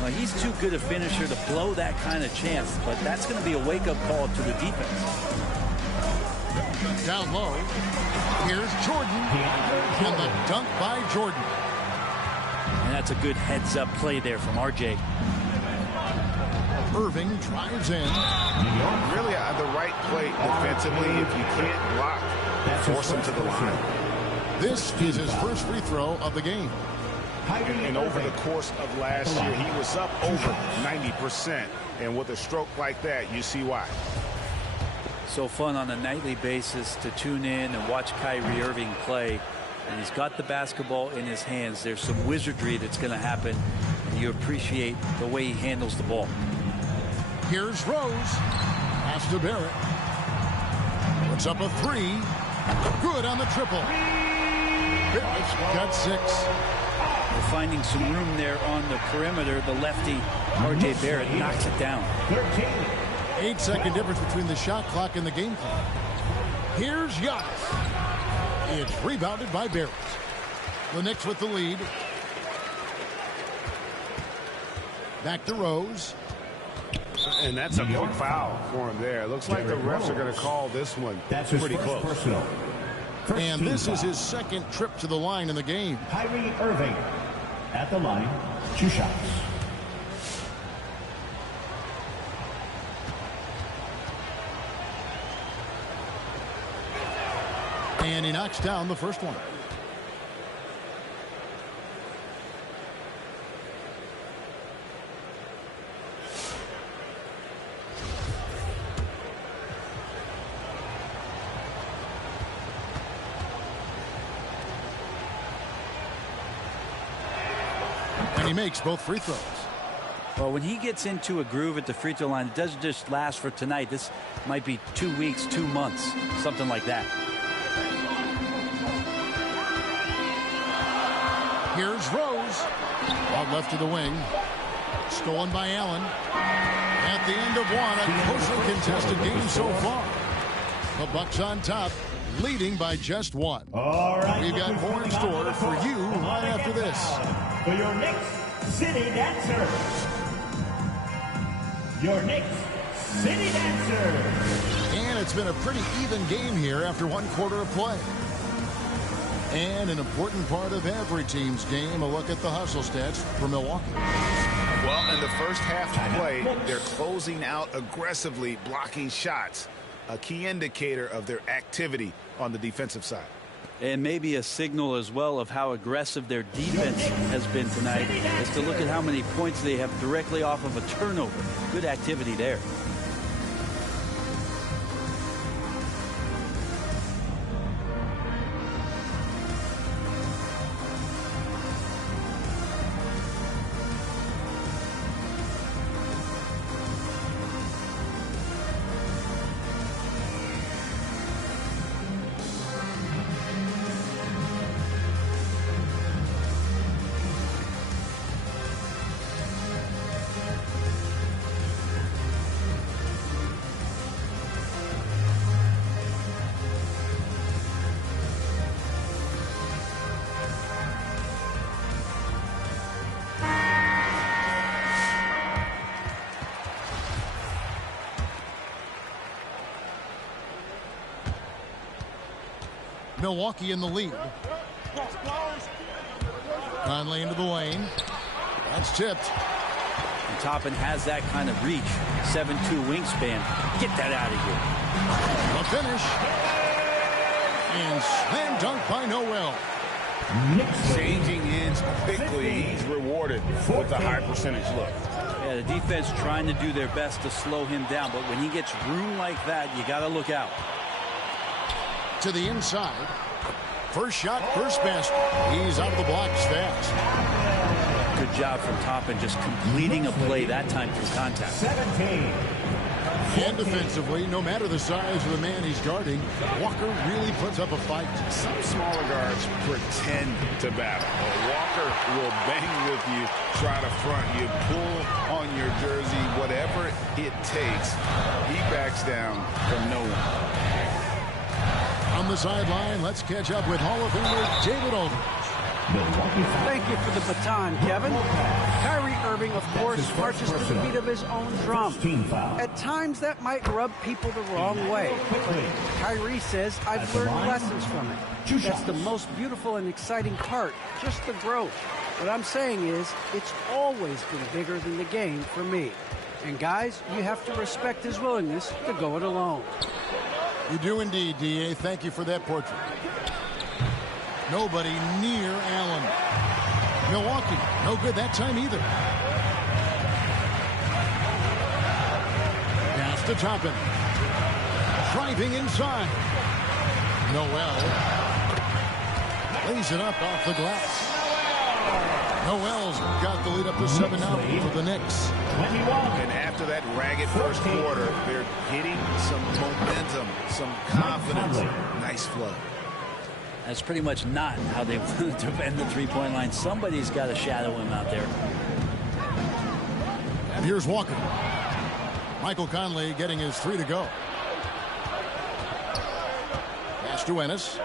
Well, he's too good a finisher to blow that kind of chance, but that's going to be a wake-up call to the defense. Down low. Here's Jordan. And the dunk by Jordan. And that's a good heads-up play there from RJ. Irving drives in. Really the right play defensively. If you can't block, force him to the line. This is his first free throw of the game. And over the course of last year, he was up over 90%. And with a stroke like that, you see why. So fun on a nightly basis to tune in and watch Kyrie Irving play. And he's got the basketball in his hands. There's some wizardry that's going to happen. And you appreciate the way he handles the ball. Here's Rose. Pass to Barrett. Puts up a three. Good on the triple. Barrett's got 6. They're finding some room there on the perimeter. The lefty, RJ Barrett, knocks it down. 8-second difference between the shot clock and the game clock. Here's Giannis. It's rebounded by Barrett. The Knicks with the lead. Back to Rose. And that's a quick foul for him there. Looks like the refs are going to call this one. That's pretty close. Personal. And this is his second trip to the line in the game. Kyrie Irving at the line, 2 shots. And he knocks down the first one. And he makes both free throws. Well, when he gets into a groove at the free throw line, it doesn't just last for tonight. This might be 2 weeks, 2 months, something like that. Here's Rose. Out left to the wing. Stolen by Allen. At the end of one, a closely contested game so far. The Bucks on top, leading by just 1. All right, we've got more in store for you right after this. For your Knicks City Dancers. Your Knicks City Dancers. And it's been a pretty even game here after 1 quarter of play. And an important part of every team's game, a look at the hustle stats for Milwaukee. Well, in the first half of play, they're closing out aggressively, blocking shots, a key indicator of their activity on the defensive side. And maybe a signal as well of how aggressive their defense has been tonight is to look at how many points they have directly off of a turnover. Good activity there. Milwaukee in the lead. Conley into the lane. That's tipped. And Toppin has that kind of reach. 7'2" wingspan. Get that out of here. The finish. And slam dunk by Noel. Changing ends quickly. He's rewarded with a high percentage look. Yeah, the defense trying to do their best to slow him down, but when he gets room like that, you got to look out. To the inside. First shot, first basket. He's out of the blocks fast. good job from Toppin just completing a play that time through contact. 17. And defensively, no matter the size of the man he's guarding, Walker really puts up a fight. Some smaller guards pretend to battle. Walker will bang with you, try to front you, pull on your jersey, whatever it takes. He backs down from no one. On the sideline, let's catch up with Hall of Famer David Aldridge. Thank you for the baton, Kevin. Kyrie Irving, of course, marches to the beat of his own drum. At times, that might rub people the wrong way. But Kyrie says, I've learned lessons from it. That's the most beautiful and exciting part, just the growth. What I'm saying is, it's always been bigger than the game for me. And guys, you have to respect his willingness to go it alone. You do indeed, D.A. Thank you for that portrait. Nobody near Allen. Milwaukee, no good that time either. Pass to Toppin. Driving inside. Noel. Lays it up off the glass. Noel's got the lead up to 7 now for the Knicks. And after that ragged first quarter, they're getting some momentum, some confidence. Nice flow. That's pretty much not how they want to defend the three-point line. Somebody's got to shadow him out there. And here's Walker. Michael Conley getting his 3 to go. Pass to Ennis.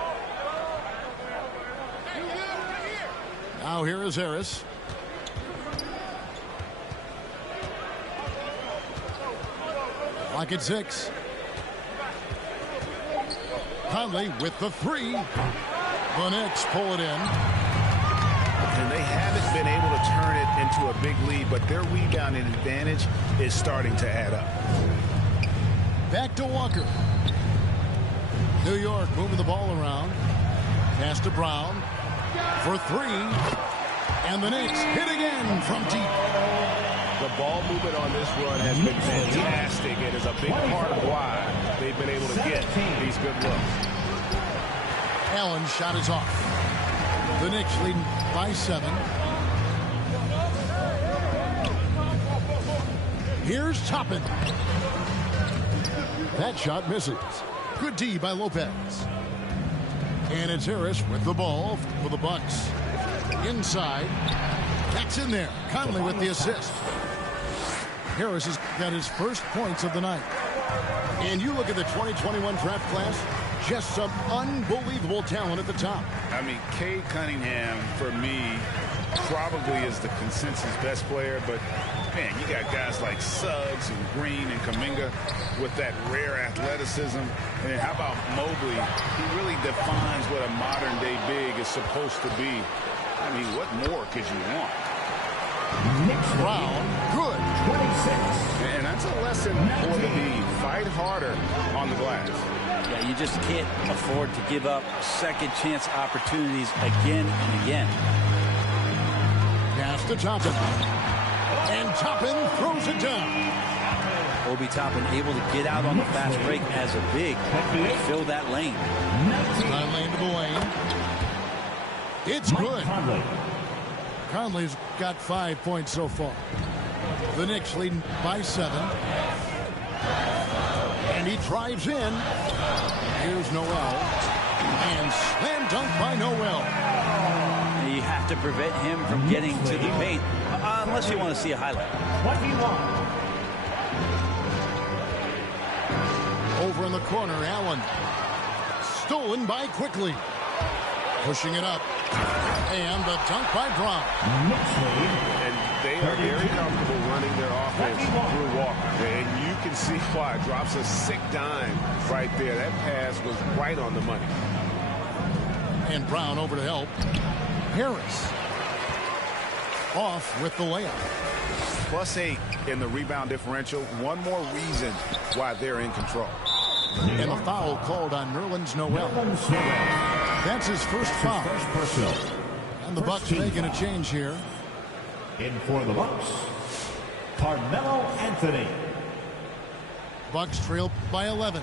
Now here is Harris. Clock at 6. Conley with the 3. The Knicks pull it in. And they haven't been able to turn it into a big lead, but their rebounding advantage is starting to add up. Back to Walker. New York moving the ball around. Pass to Brown for 3. And the Knicks hit again from deep. The ball movement on this run has been fantastic. It is a big part of why they've been able to get these good looks. Allen's shot is off. The Knicks leading by 7. Here's Toppin. That shot misses. Good D by Lopez. And it's Harris with the ball for the Bucks. Inside. That's in there. Conley with the assist. Harris has got his first points of the night. And you look at the 2021 draft class, just some unbelievable talent at the top. I mean, Cade Cunningham, for me, probably is the consensus best player. But, man, you got guys like Suggs and Green and Kuminga with that rare athleticism. And then how about Mobley? He really defines what a modern-day big is supposed to be. I mean, what more could you want? Brown, good. 26. And that's a lesson for the league. Fight harder on the glass. Yeah, you just can't afford to give up second chance opportunities again and again. Pass to Toppin. And Toppin throws it down. Obi Toppin able to get out on the fast break as a big and fill that lane. Conley into the lane. It's good. Conley's got 5 points so far. The Knicks leading by 7. And he drives in. Here's Noel. And slam dunk by Noel. You have to prevent him from getting to the paint, unless you want to see a highlight. 21. Over in the corner, Allen. Stolen by Quickly. Pushing it up. And the dunk by Brown. And they are very comfortable running their offense through Walker. And you can see why. Drops a sick dime right there. That pass was right on the money. And Brown over to help. Harris. Off with the layup. +8 in the rebound differential. One more reason why they're in control. And a foul called on Nerlens Noel. That's his first foul. And the Bucks making a change here. In for the Bucks, Carmelo Anthony. Bucks trail by 11.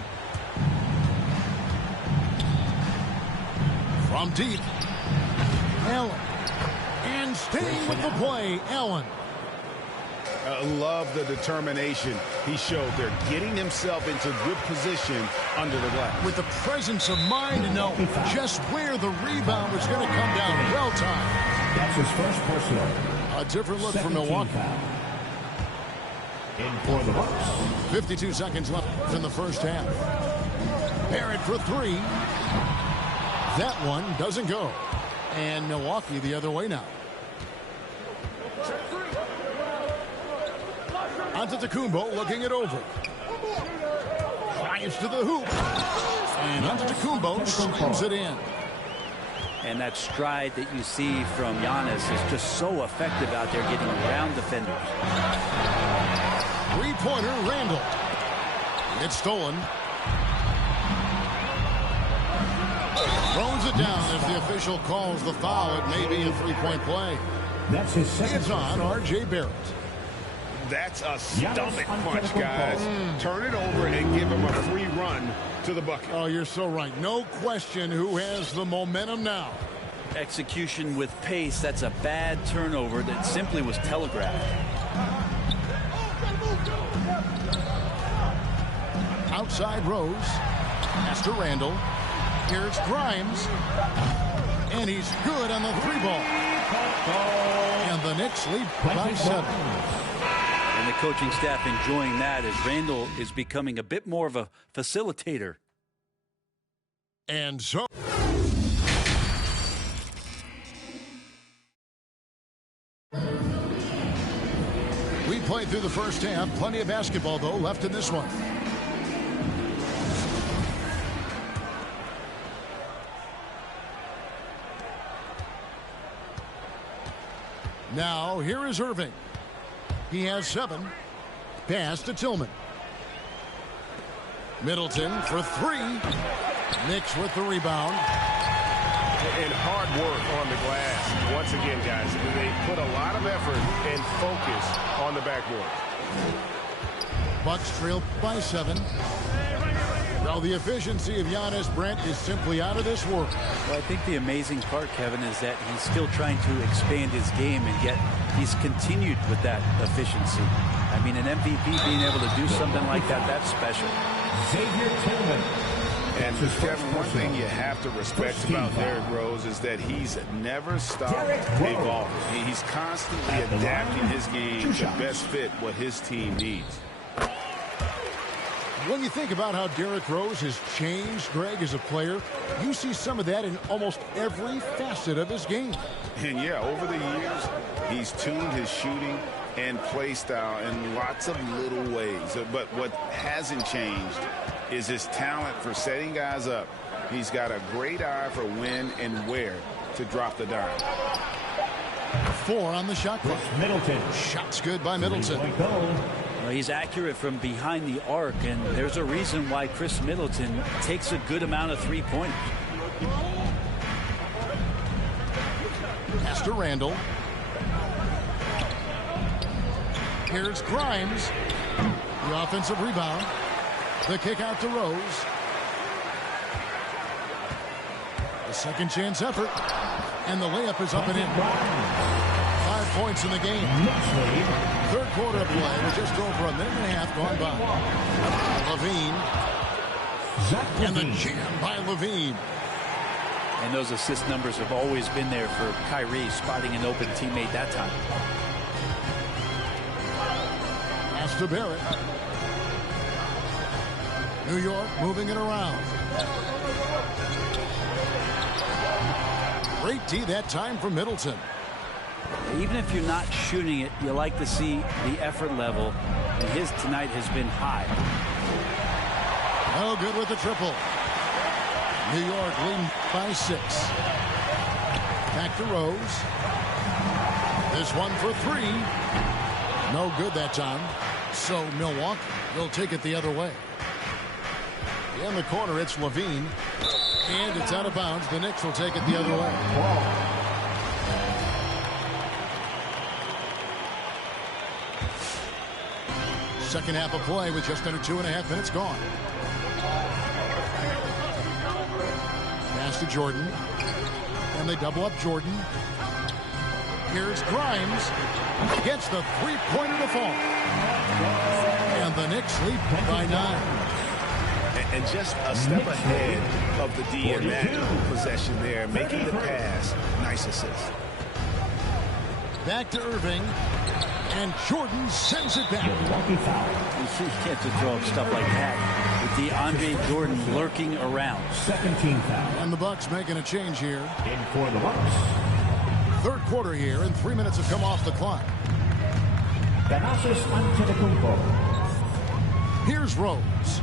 From deep. Allen. And staying with the play, Allen. Love the determination he showed there, getting himself into good position under the glass. With the presence of mind to know just where the rebound was going to come down. Well timed. That's his first personal. A different look from Milwaukee. In for the Bucks. 52 seconds left in the first half. Barrett for three. That one doesn't go. And Milwaukee the other way now. Antetokounmpo looking it over. Drives to the hoop. And Antetokounmpo slams it in. And that stride that you see from Giannis is just so effective out there getting around defenders. Three-pointer, Randall. It's stolen. Throws it down as the official calls the foul. It may be a three-point play. That's his second. It's on R.J. Barrett. That's a stomach punch, guys. Turn it over and give him a free run to the bucket. Oh, you're so right. No question who has the momentum now. Execution with pace. That's a bad turnover that simply was telegraphed. Outside Rose. Pass to Randall. Here's Grimes. And he's good on the three ball. And the Knicks lead by 7. And the coaching staff enjoying that as Randall is becoming a bit more of a facilitator. And so we played through the first half. Plenty of basketball, though, left in this one. Now, here is Irving. He has 7. Pass to Tillman. Middleton for 3. Knicks with the rebound. And hard work on the glass. Once again, guys, they put a lot of effort and focus on the backboard. Bucks trail by 7. Well, the efficiency of Giannis, Brent, is simply out of this world. Well, I think the amazing part, Kevin, is that he's still trying to expand his game, and yet he's continued with that efficiency. I mean, an MVP being able to do something like that, that's special. Xavier Tillman. And Kevin, one thing you have to respect about Derrick Rose is that he's never stopped evolving. He's constantly adapting his game to best fit what his team needs. When you think about how Derrick Rose has changed, Greg, as a player, you see some of that in almost every facet of his game. And yeah, over the years, he's tuned his shooting and play style in lots of little ways. But what hasn't changed is his talent for setting guys up. He's got a great eye for when and where to drop the dime. 4 on the shot clock. Middleton. Shots good by Middleton. Well, he's accurate from behind the arc, and there's a reason why Chris Middleton takes a good amount of three-pointers. Pass to Randall. Here's Grimes. The offensive rebound. The kick out to Rose. The second chance effort. And the layup is up and in. 5 points in the game. Third quarter of play with just over a minute and a half gone by. Levine. And the jam by Levine. And those assist numbers have always been there for Kyrie, spotting an open teammate that time. Pass to Barrett. New York moving it around. Great D that time from Middleton. Even if you're not shooting it, you like to see the effort level. And his tonight has been high. Oh, good with the triple. New York leading by 6. Back to Rose. This one for 3. No good that time. So Milwaukee will take it the other way. In the corner, it's Levine. And it's out of bounds. The Knicks will take it the other way. Second half of play with just under 2.5 minutes gone. Pass to Jordan. And they double up Jordan. Here's Grimes. Gets the three-pointer to fall. And the Knicks lead by 9. And just a step ahead of the D in that possession there, making the pass. Nice assist. Back to Irving. And Jordan sends it back. You can't just throw up stuff like that with DeAndre Jordan lurking around. Second team foul. And the Bucks making a change here. In for the Bucks. Third quarter here, and 3 minutes have come off the clock. Thanasis Antetokounmpo. Here's Rose.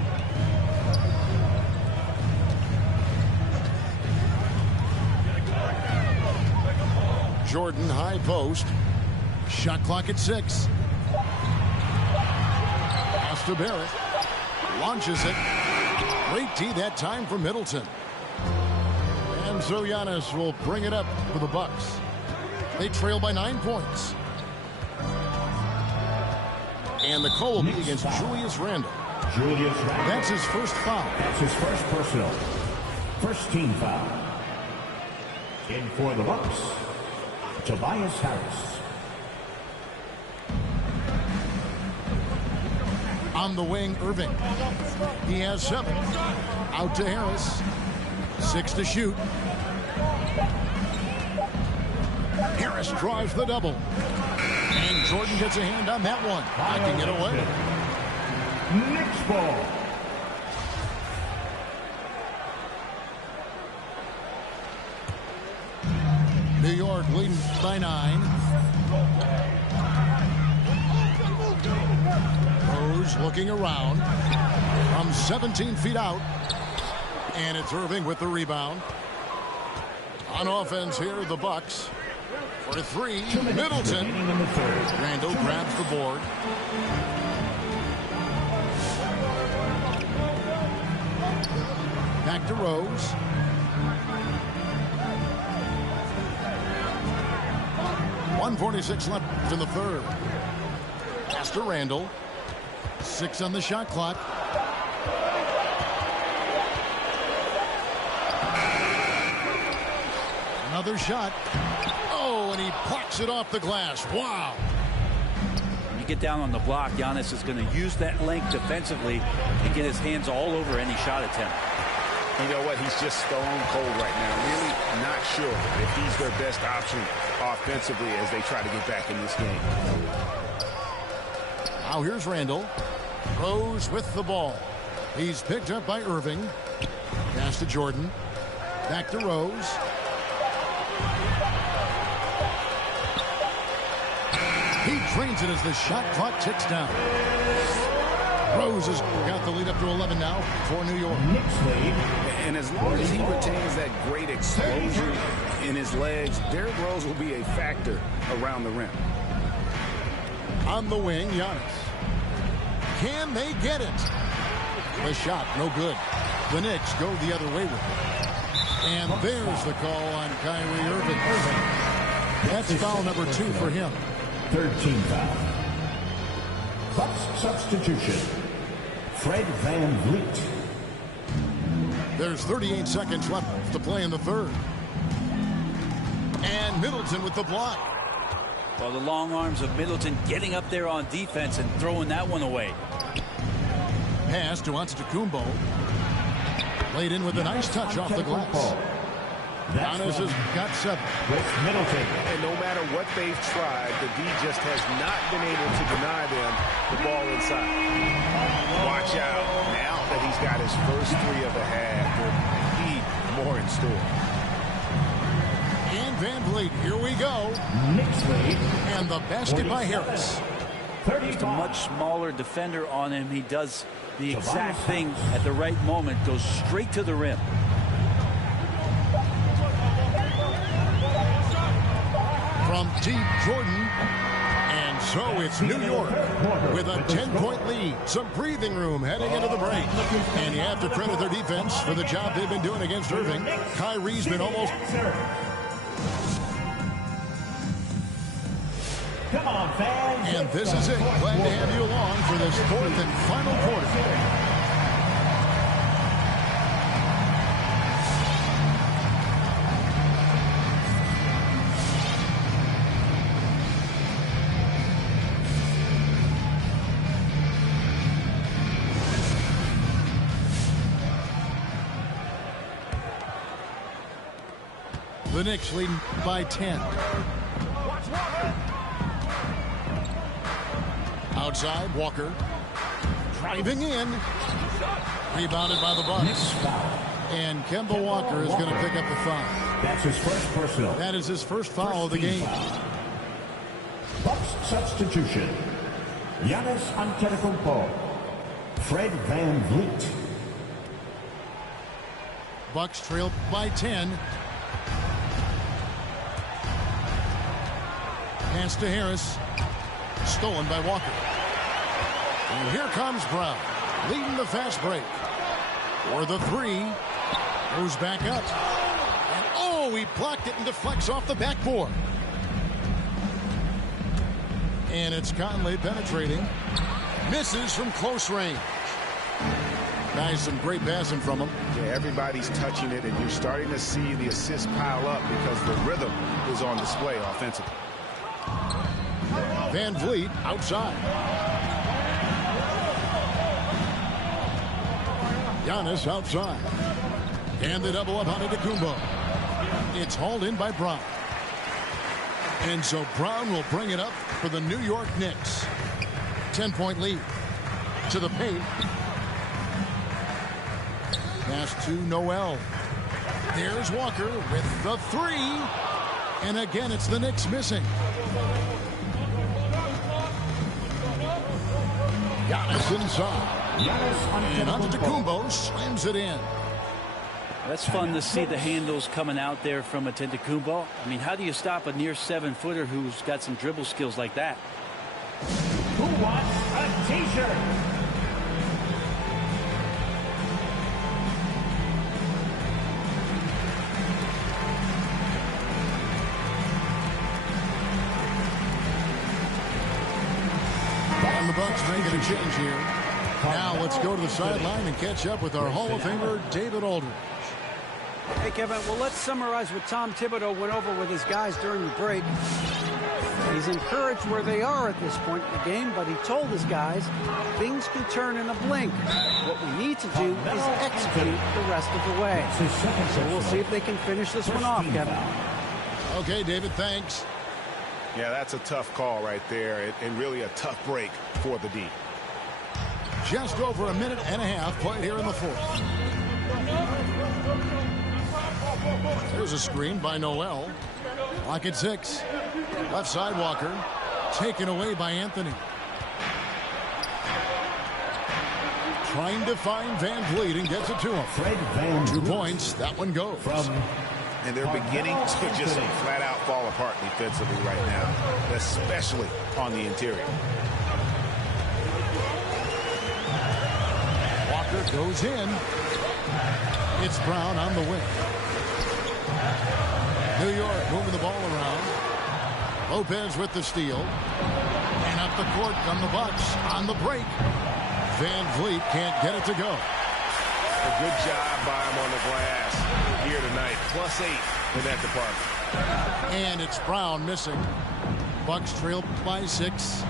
Jordan high post. Shot clock at 6. Pass to Barrett. Launches it. Great D that time for Middleton. And so Giannis will bring it up for the Bucks. They trail by 9 points. And the call will be against Julius Randle. Julius Randle. That's his first foul. That's his first personal. First team foul. In for the Bucks, Tobias Harris. On the wing, Irving. He has 7. Out to Harris. 6 to shoot. Harris drives the double. And Jordan gets a hand on that one. Knocking it away. Knicks ball. New York leading by 9. Rose looking around from 17 feet out. And it's Irving with the rebound. On offense here, the Bucks. For 3, Middleton. Randle grabs the board. Back to Rose. .146 left in the third. Pass to Randle. 6 on the shot clock. Another shot. Oh, and he plucks it off the glass. Wow. When you get down on the block, Giannis is going to use that length defensively and get his hands all over any shot attempt. You know what? He's just stone cold right now. Really not sure if he's their best option offensively as they try to get back in this game. Now here's Randle. Rose with the ball. He's picked up by Irving. Pass to Jordan. Back to Rose. He drains it as the shot clock ticks down. Rose has got the lead up to 11 now for New York. And as long as he retains that great explosion in his legs, Derrick Rose will be a factor around the rim. On the wing, Giannis. Can they get it? The shot, no good. The Knicks go the other way with it. And there's the call on Kyrie Irving. That's foul number 2 for him. Third team foul. Bucks substitution. Fred VanVleet. There's 38 seconds left to play in the third. And Middleton with the block. Well, the long arms of Middleton getting up there on defense and throwing that one away. Pass to Antetokounmpo. Played in with a nice touch off the glass. Giannis has got 7. With Middleton. And no matter what they've tried, the D just has not been able to deny them the ball inside. Watch out. Now that he's got his first 3 of the half, there'll be more in store. And VanVleet, here we go. And the basket by Harris. Just a much smaller defender on him. He does the exact thing at the right moment. Goes straight to the rim. From deep, Jordan. And so it's New York with a 10-point lead. Some breathing room heading into the break. And you have to credit their defense for the job they've been doing against Irving. Kyrie's been almost... Come on, fans. And this is it. Glad to have you along for this 4th and final quarter. The Knicks lead by 10. Outside, Walker. Driving in. Rebounded by the Bucks. And Kemba Walker is going to pick up the foul. That's his first personal. That is his first foul of the game. Bucks substitution. Giannis Antetokounmpo. Fred VanVleet. Bucks trail by 10. Pass to Harris. Stolen by Walker. And here comes Brown, leading the fast break. For the three. Goes back up. And oh, he blocked it and deflects off the backboard. And it's Conley penetrating. Misses from close range. Guys, some great passing from him. Yeah, everybody's touching it, and you're starting to see the assists pile up because the rhythm is on display offensively. VanVleet outside. Giannis outside. And the double up on Antetokounmpo. It's hauled in by Brown. And so Brown will bring it up for the New York Knicks. 10-point lead. To the paint. Pass to Noel. There's Walker with the three. And again, it's the Knicks missing. Giannis inside. And Antetokounmpo slams it in. That's fun to see the handles coming out there from Antetokounmpo. I mean, how do you stop a near 7-footer who's got some dribble skills like that? Who wants a t-shirt? And the Bucks making a change here. Now let's go to the sideline and catch up with our Hall of Famer, David Aldridge. Hey, Kevin, well, let's summarize what Tom Thibodeau went over with his guys during the break. He's encouraged where they are at this point in the game, but he told his guys things can turn in a blink. What we need to do is execute the rest of the way. So we'll see if they can finish this one off, Kevin. Okay, David, thanks. Yeah, that's a tough call right there, and really a tough break for the D. Just over a minute and a half played here in the fourth. There's a screen by Noel. Lock at 6. Left side Walker. Taken away by Anthony. Trying to find VanVleet and gets it to him. 2 points. That one goes. And they're beginning to just flat out fall apart defensively right now, especially on the interior. Walker goes in. It's Brown on the wing. New York moving the ball around. Lopez with the steal. And up the court come the Bucks on the break. VanVleet can't get it to go. A good job by him on the glass here tonight. +8 in that department. And it's Brown missing. Bucks trail by 6.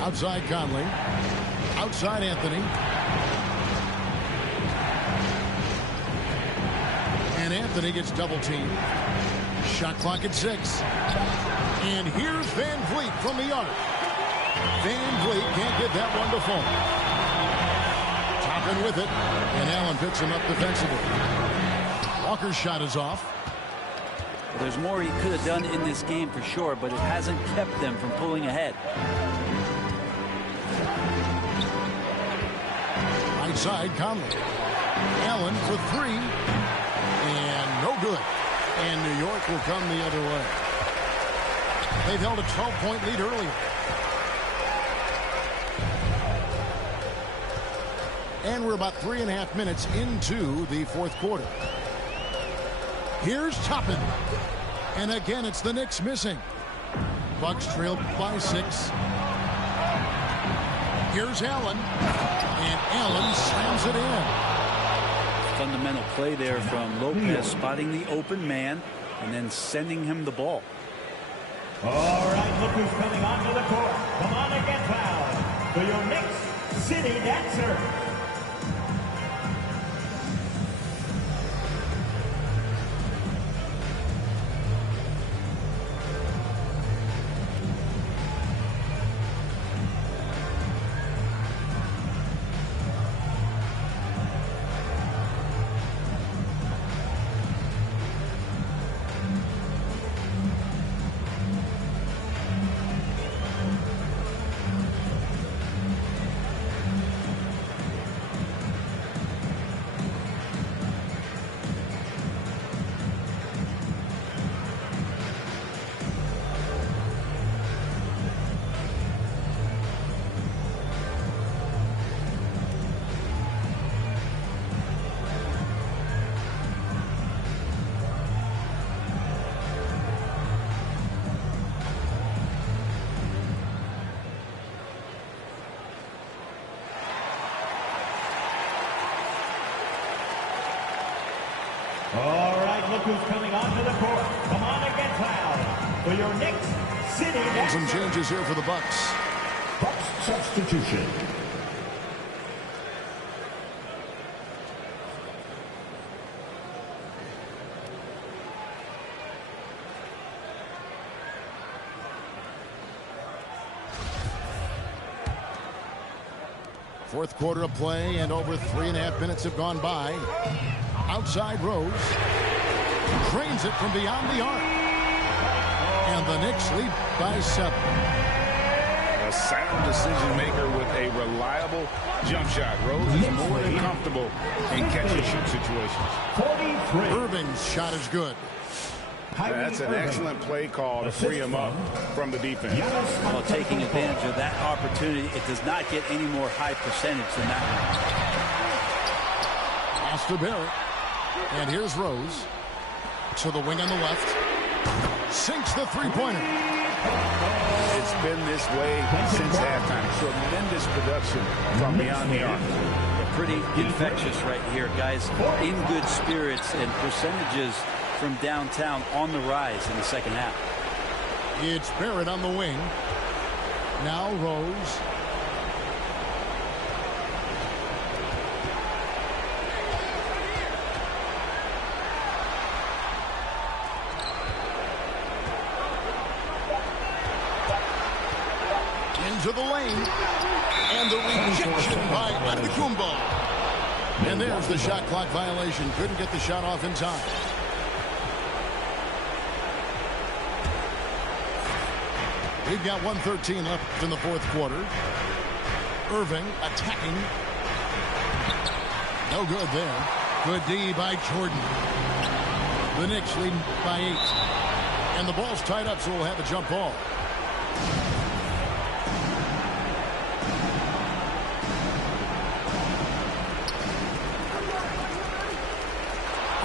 Outside Conley. Outside Anthony. And Anthony gets double teamed. Shot clock at 6. And here's VanVleet from the arc. VanVleet can't get that one to fall. Toppin with it. And Allen picks him up defensively. Walker's shot is off. Well, there's more he could have done in this game for sure, but it hasn't kept them from pulling ahead. Right side, Conley. Allen for 3. And no good. And New York will come the other way. They've held a 12-point lead earlier. And we're about 3.5 minutes into the fourth quarter. Here's Toppin. And again, it's the Knicks missing. Bucks trail by 6. Here's Allen. And Allen slams it in. Fundamental play there from Lopez, spotting the open man and then sending him the ball. All right, look who's coming onto the court. Come on and get fouled for your Knicks City Dancer. All right, look who's coming onto the court. Come on and get loud for your Knicks City. And some changes here for the Bucks. Bucks substitution. Fourth quarter of play, and over 3.5 minutes have gone by. Outside Rose. Drains it from beyond the arc. And the Knicks lead by 7. A sound decision maker with a reliable jump shot. Rose is more than comfortable in catch-and-shoot situations. 43. Irving's shot is good. That's an excellent play call to free him up from the defense. Well, taking advantage of that opportunity, it does not get any more high percentage than that one. Pass to Barrett. And here's Rose. To the wing on the left. Sinks the three-pointer. It's been this way since halftime. Tremendous production from beyond the arc. Pretty infectious right here, guys. In good spirits, and percentages from downtown on the rise in the second half. It's Barrett on the wing. Now Rose. Into the lane. And the rejection by Antetokounmpo. And there's the shot clock violation. Couldn't get the shot off in time. We've got 1:13 left in the fourth quarter. Irving attacking. No good there. Good D by Jordan. The Knicks lead by 8. And the ball's tied up, so we'll have a jump ball.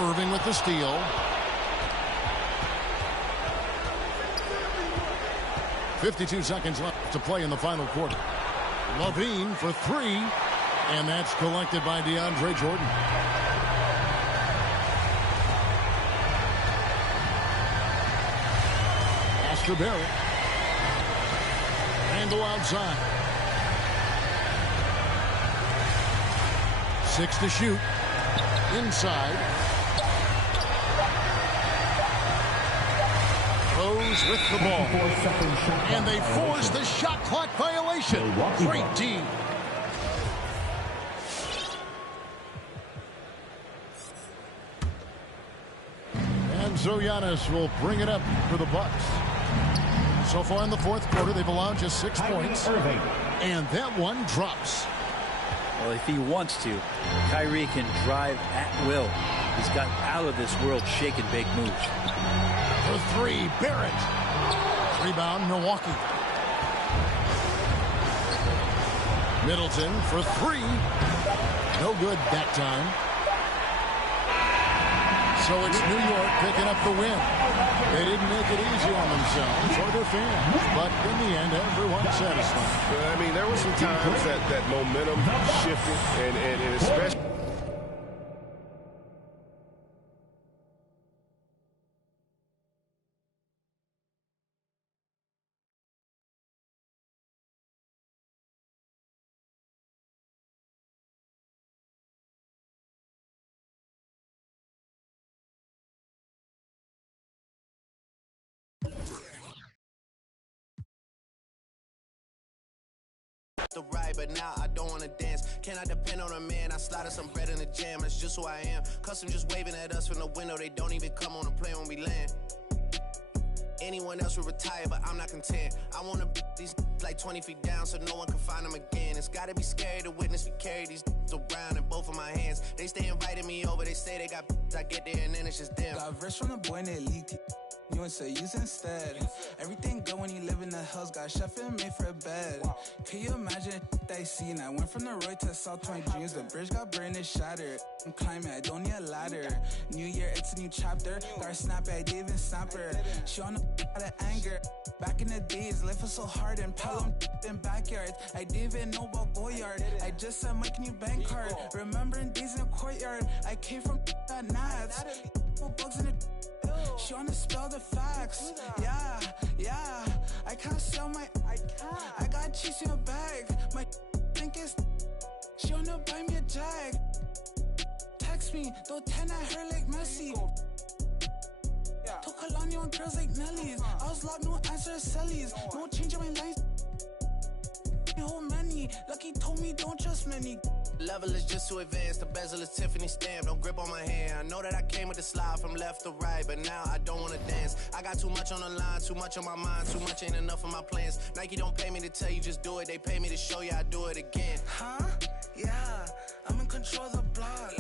Irving with the steal. 52 seconds left to play in the final quarter. LaVine for 3, and that's collected by DeAndre Jordan. Pass to Barrett. Handle outside. 6 to shoot. Inside. Rose with the ball. And they force the shot clock violation. Great D. And so Giannis will bring it up for the Bucks. So far in the fourth quarter, they've allowed just 6 points. And that one drops. Well, if he wants to, Kyrie can drive at will. He's got out of this world shake and bake moves. For 3, Barrett. Rebound, Milwaukee. Middleton for 3. No good that time. So it's New York picking up the win. They didn't make it easy on themselves or their fans, but in the end, everyone's satisfied. I mean, there were some times that momentum shifted, and especially. The ride, but now I don't wanna dance. Can I depend on a man? I slide some bread in the jam. That's just who I am. Custom just waving at us from the window. They don't even come on the plane when we land. Anyone else would retire, but I'm not content. I wanna these like 20 feet down so no one can find them again. It's gotta be scary to witness me carry these around in both of my hands. They stay inviting me over. They say they got I get there and then it's just them. Got rich from the boy and they leaked. You and say use instead. Everything good when you live in the hills. Got chef and made for a bed. Can you imagine that I seen? I went from the road to South Point Dreams. The bridge got burned and shattered. I'm climbing, I don't need a ladder. New year, it's a new chapter. Got her snap, I didn't even snap her. She on the out of anger. Back in the days, life was so hard and Pelham in backyards. I didn't even know about Goyard. I just sent my new bank card. Remembering days in the courtyard. I came from that Nats. all the facts. Yeah, yeah. I can't sell my. I got cheese in a bag. My think it's. She wanna buy me a jag. Text me, throw 10 at her like Messi. Took Kalani on girls like Nelly's. I was locked, no answer to Sally's. No change in my lines. Whole many. Lucky told me don't trust many. Level is just too advanced. The bezel is Tiffany stamp. Don't grip on my hand. I know that I came with the slide from left to right, but now I don't wanna dance. I got too much on the line, too much on my mind, too much ain't enough of my plans. Nike don't pay me to tell you just do it. They pay me to show you I do it again. Huh? Yeah, I'm in control of the block.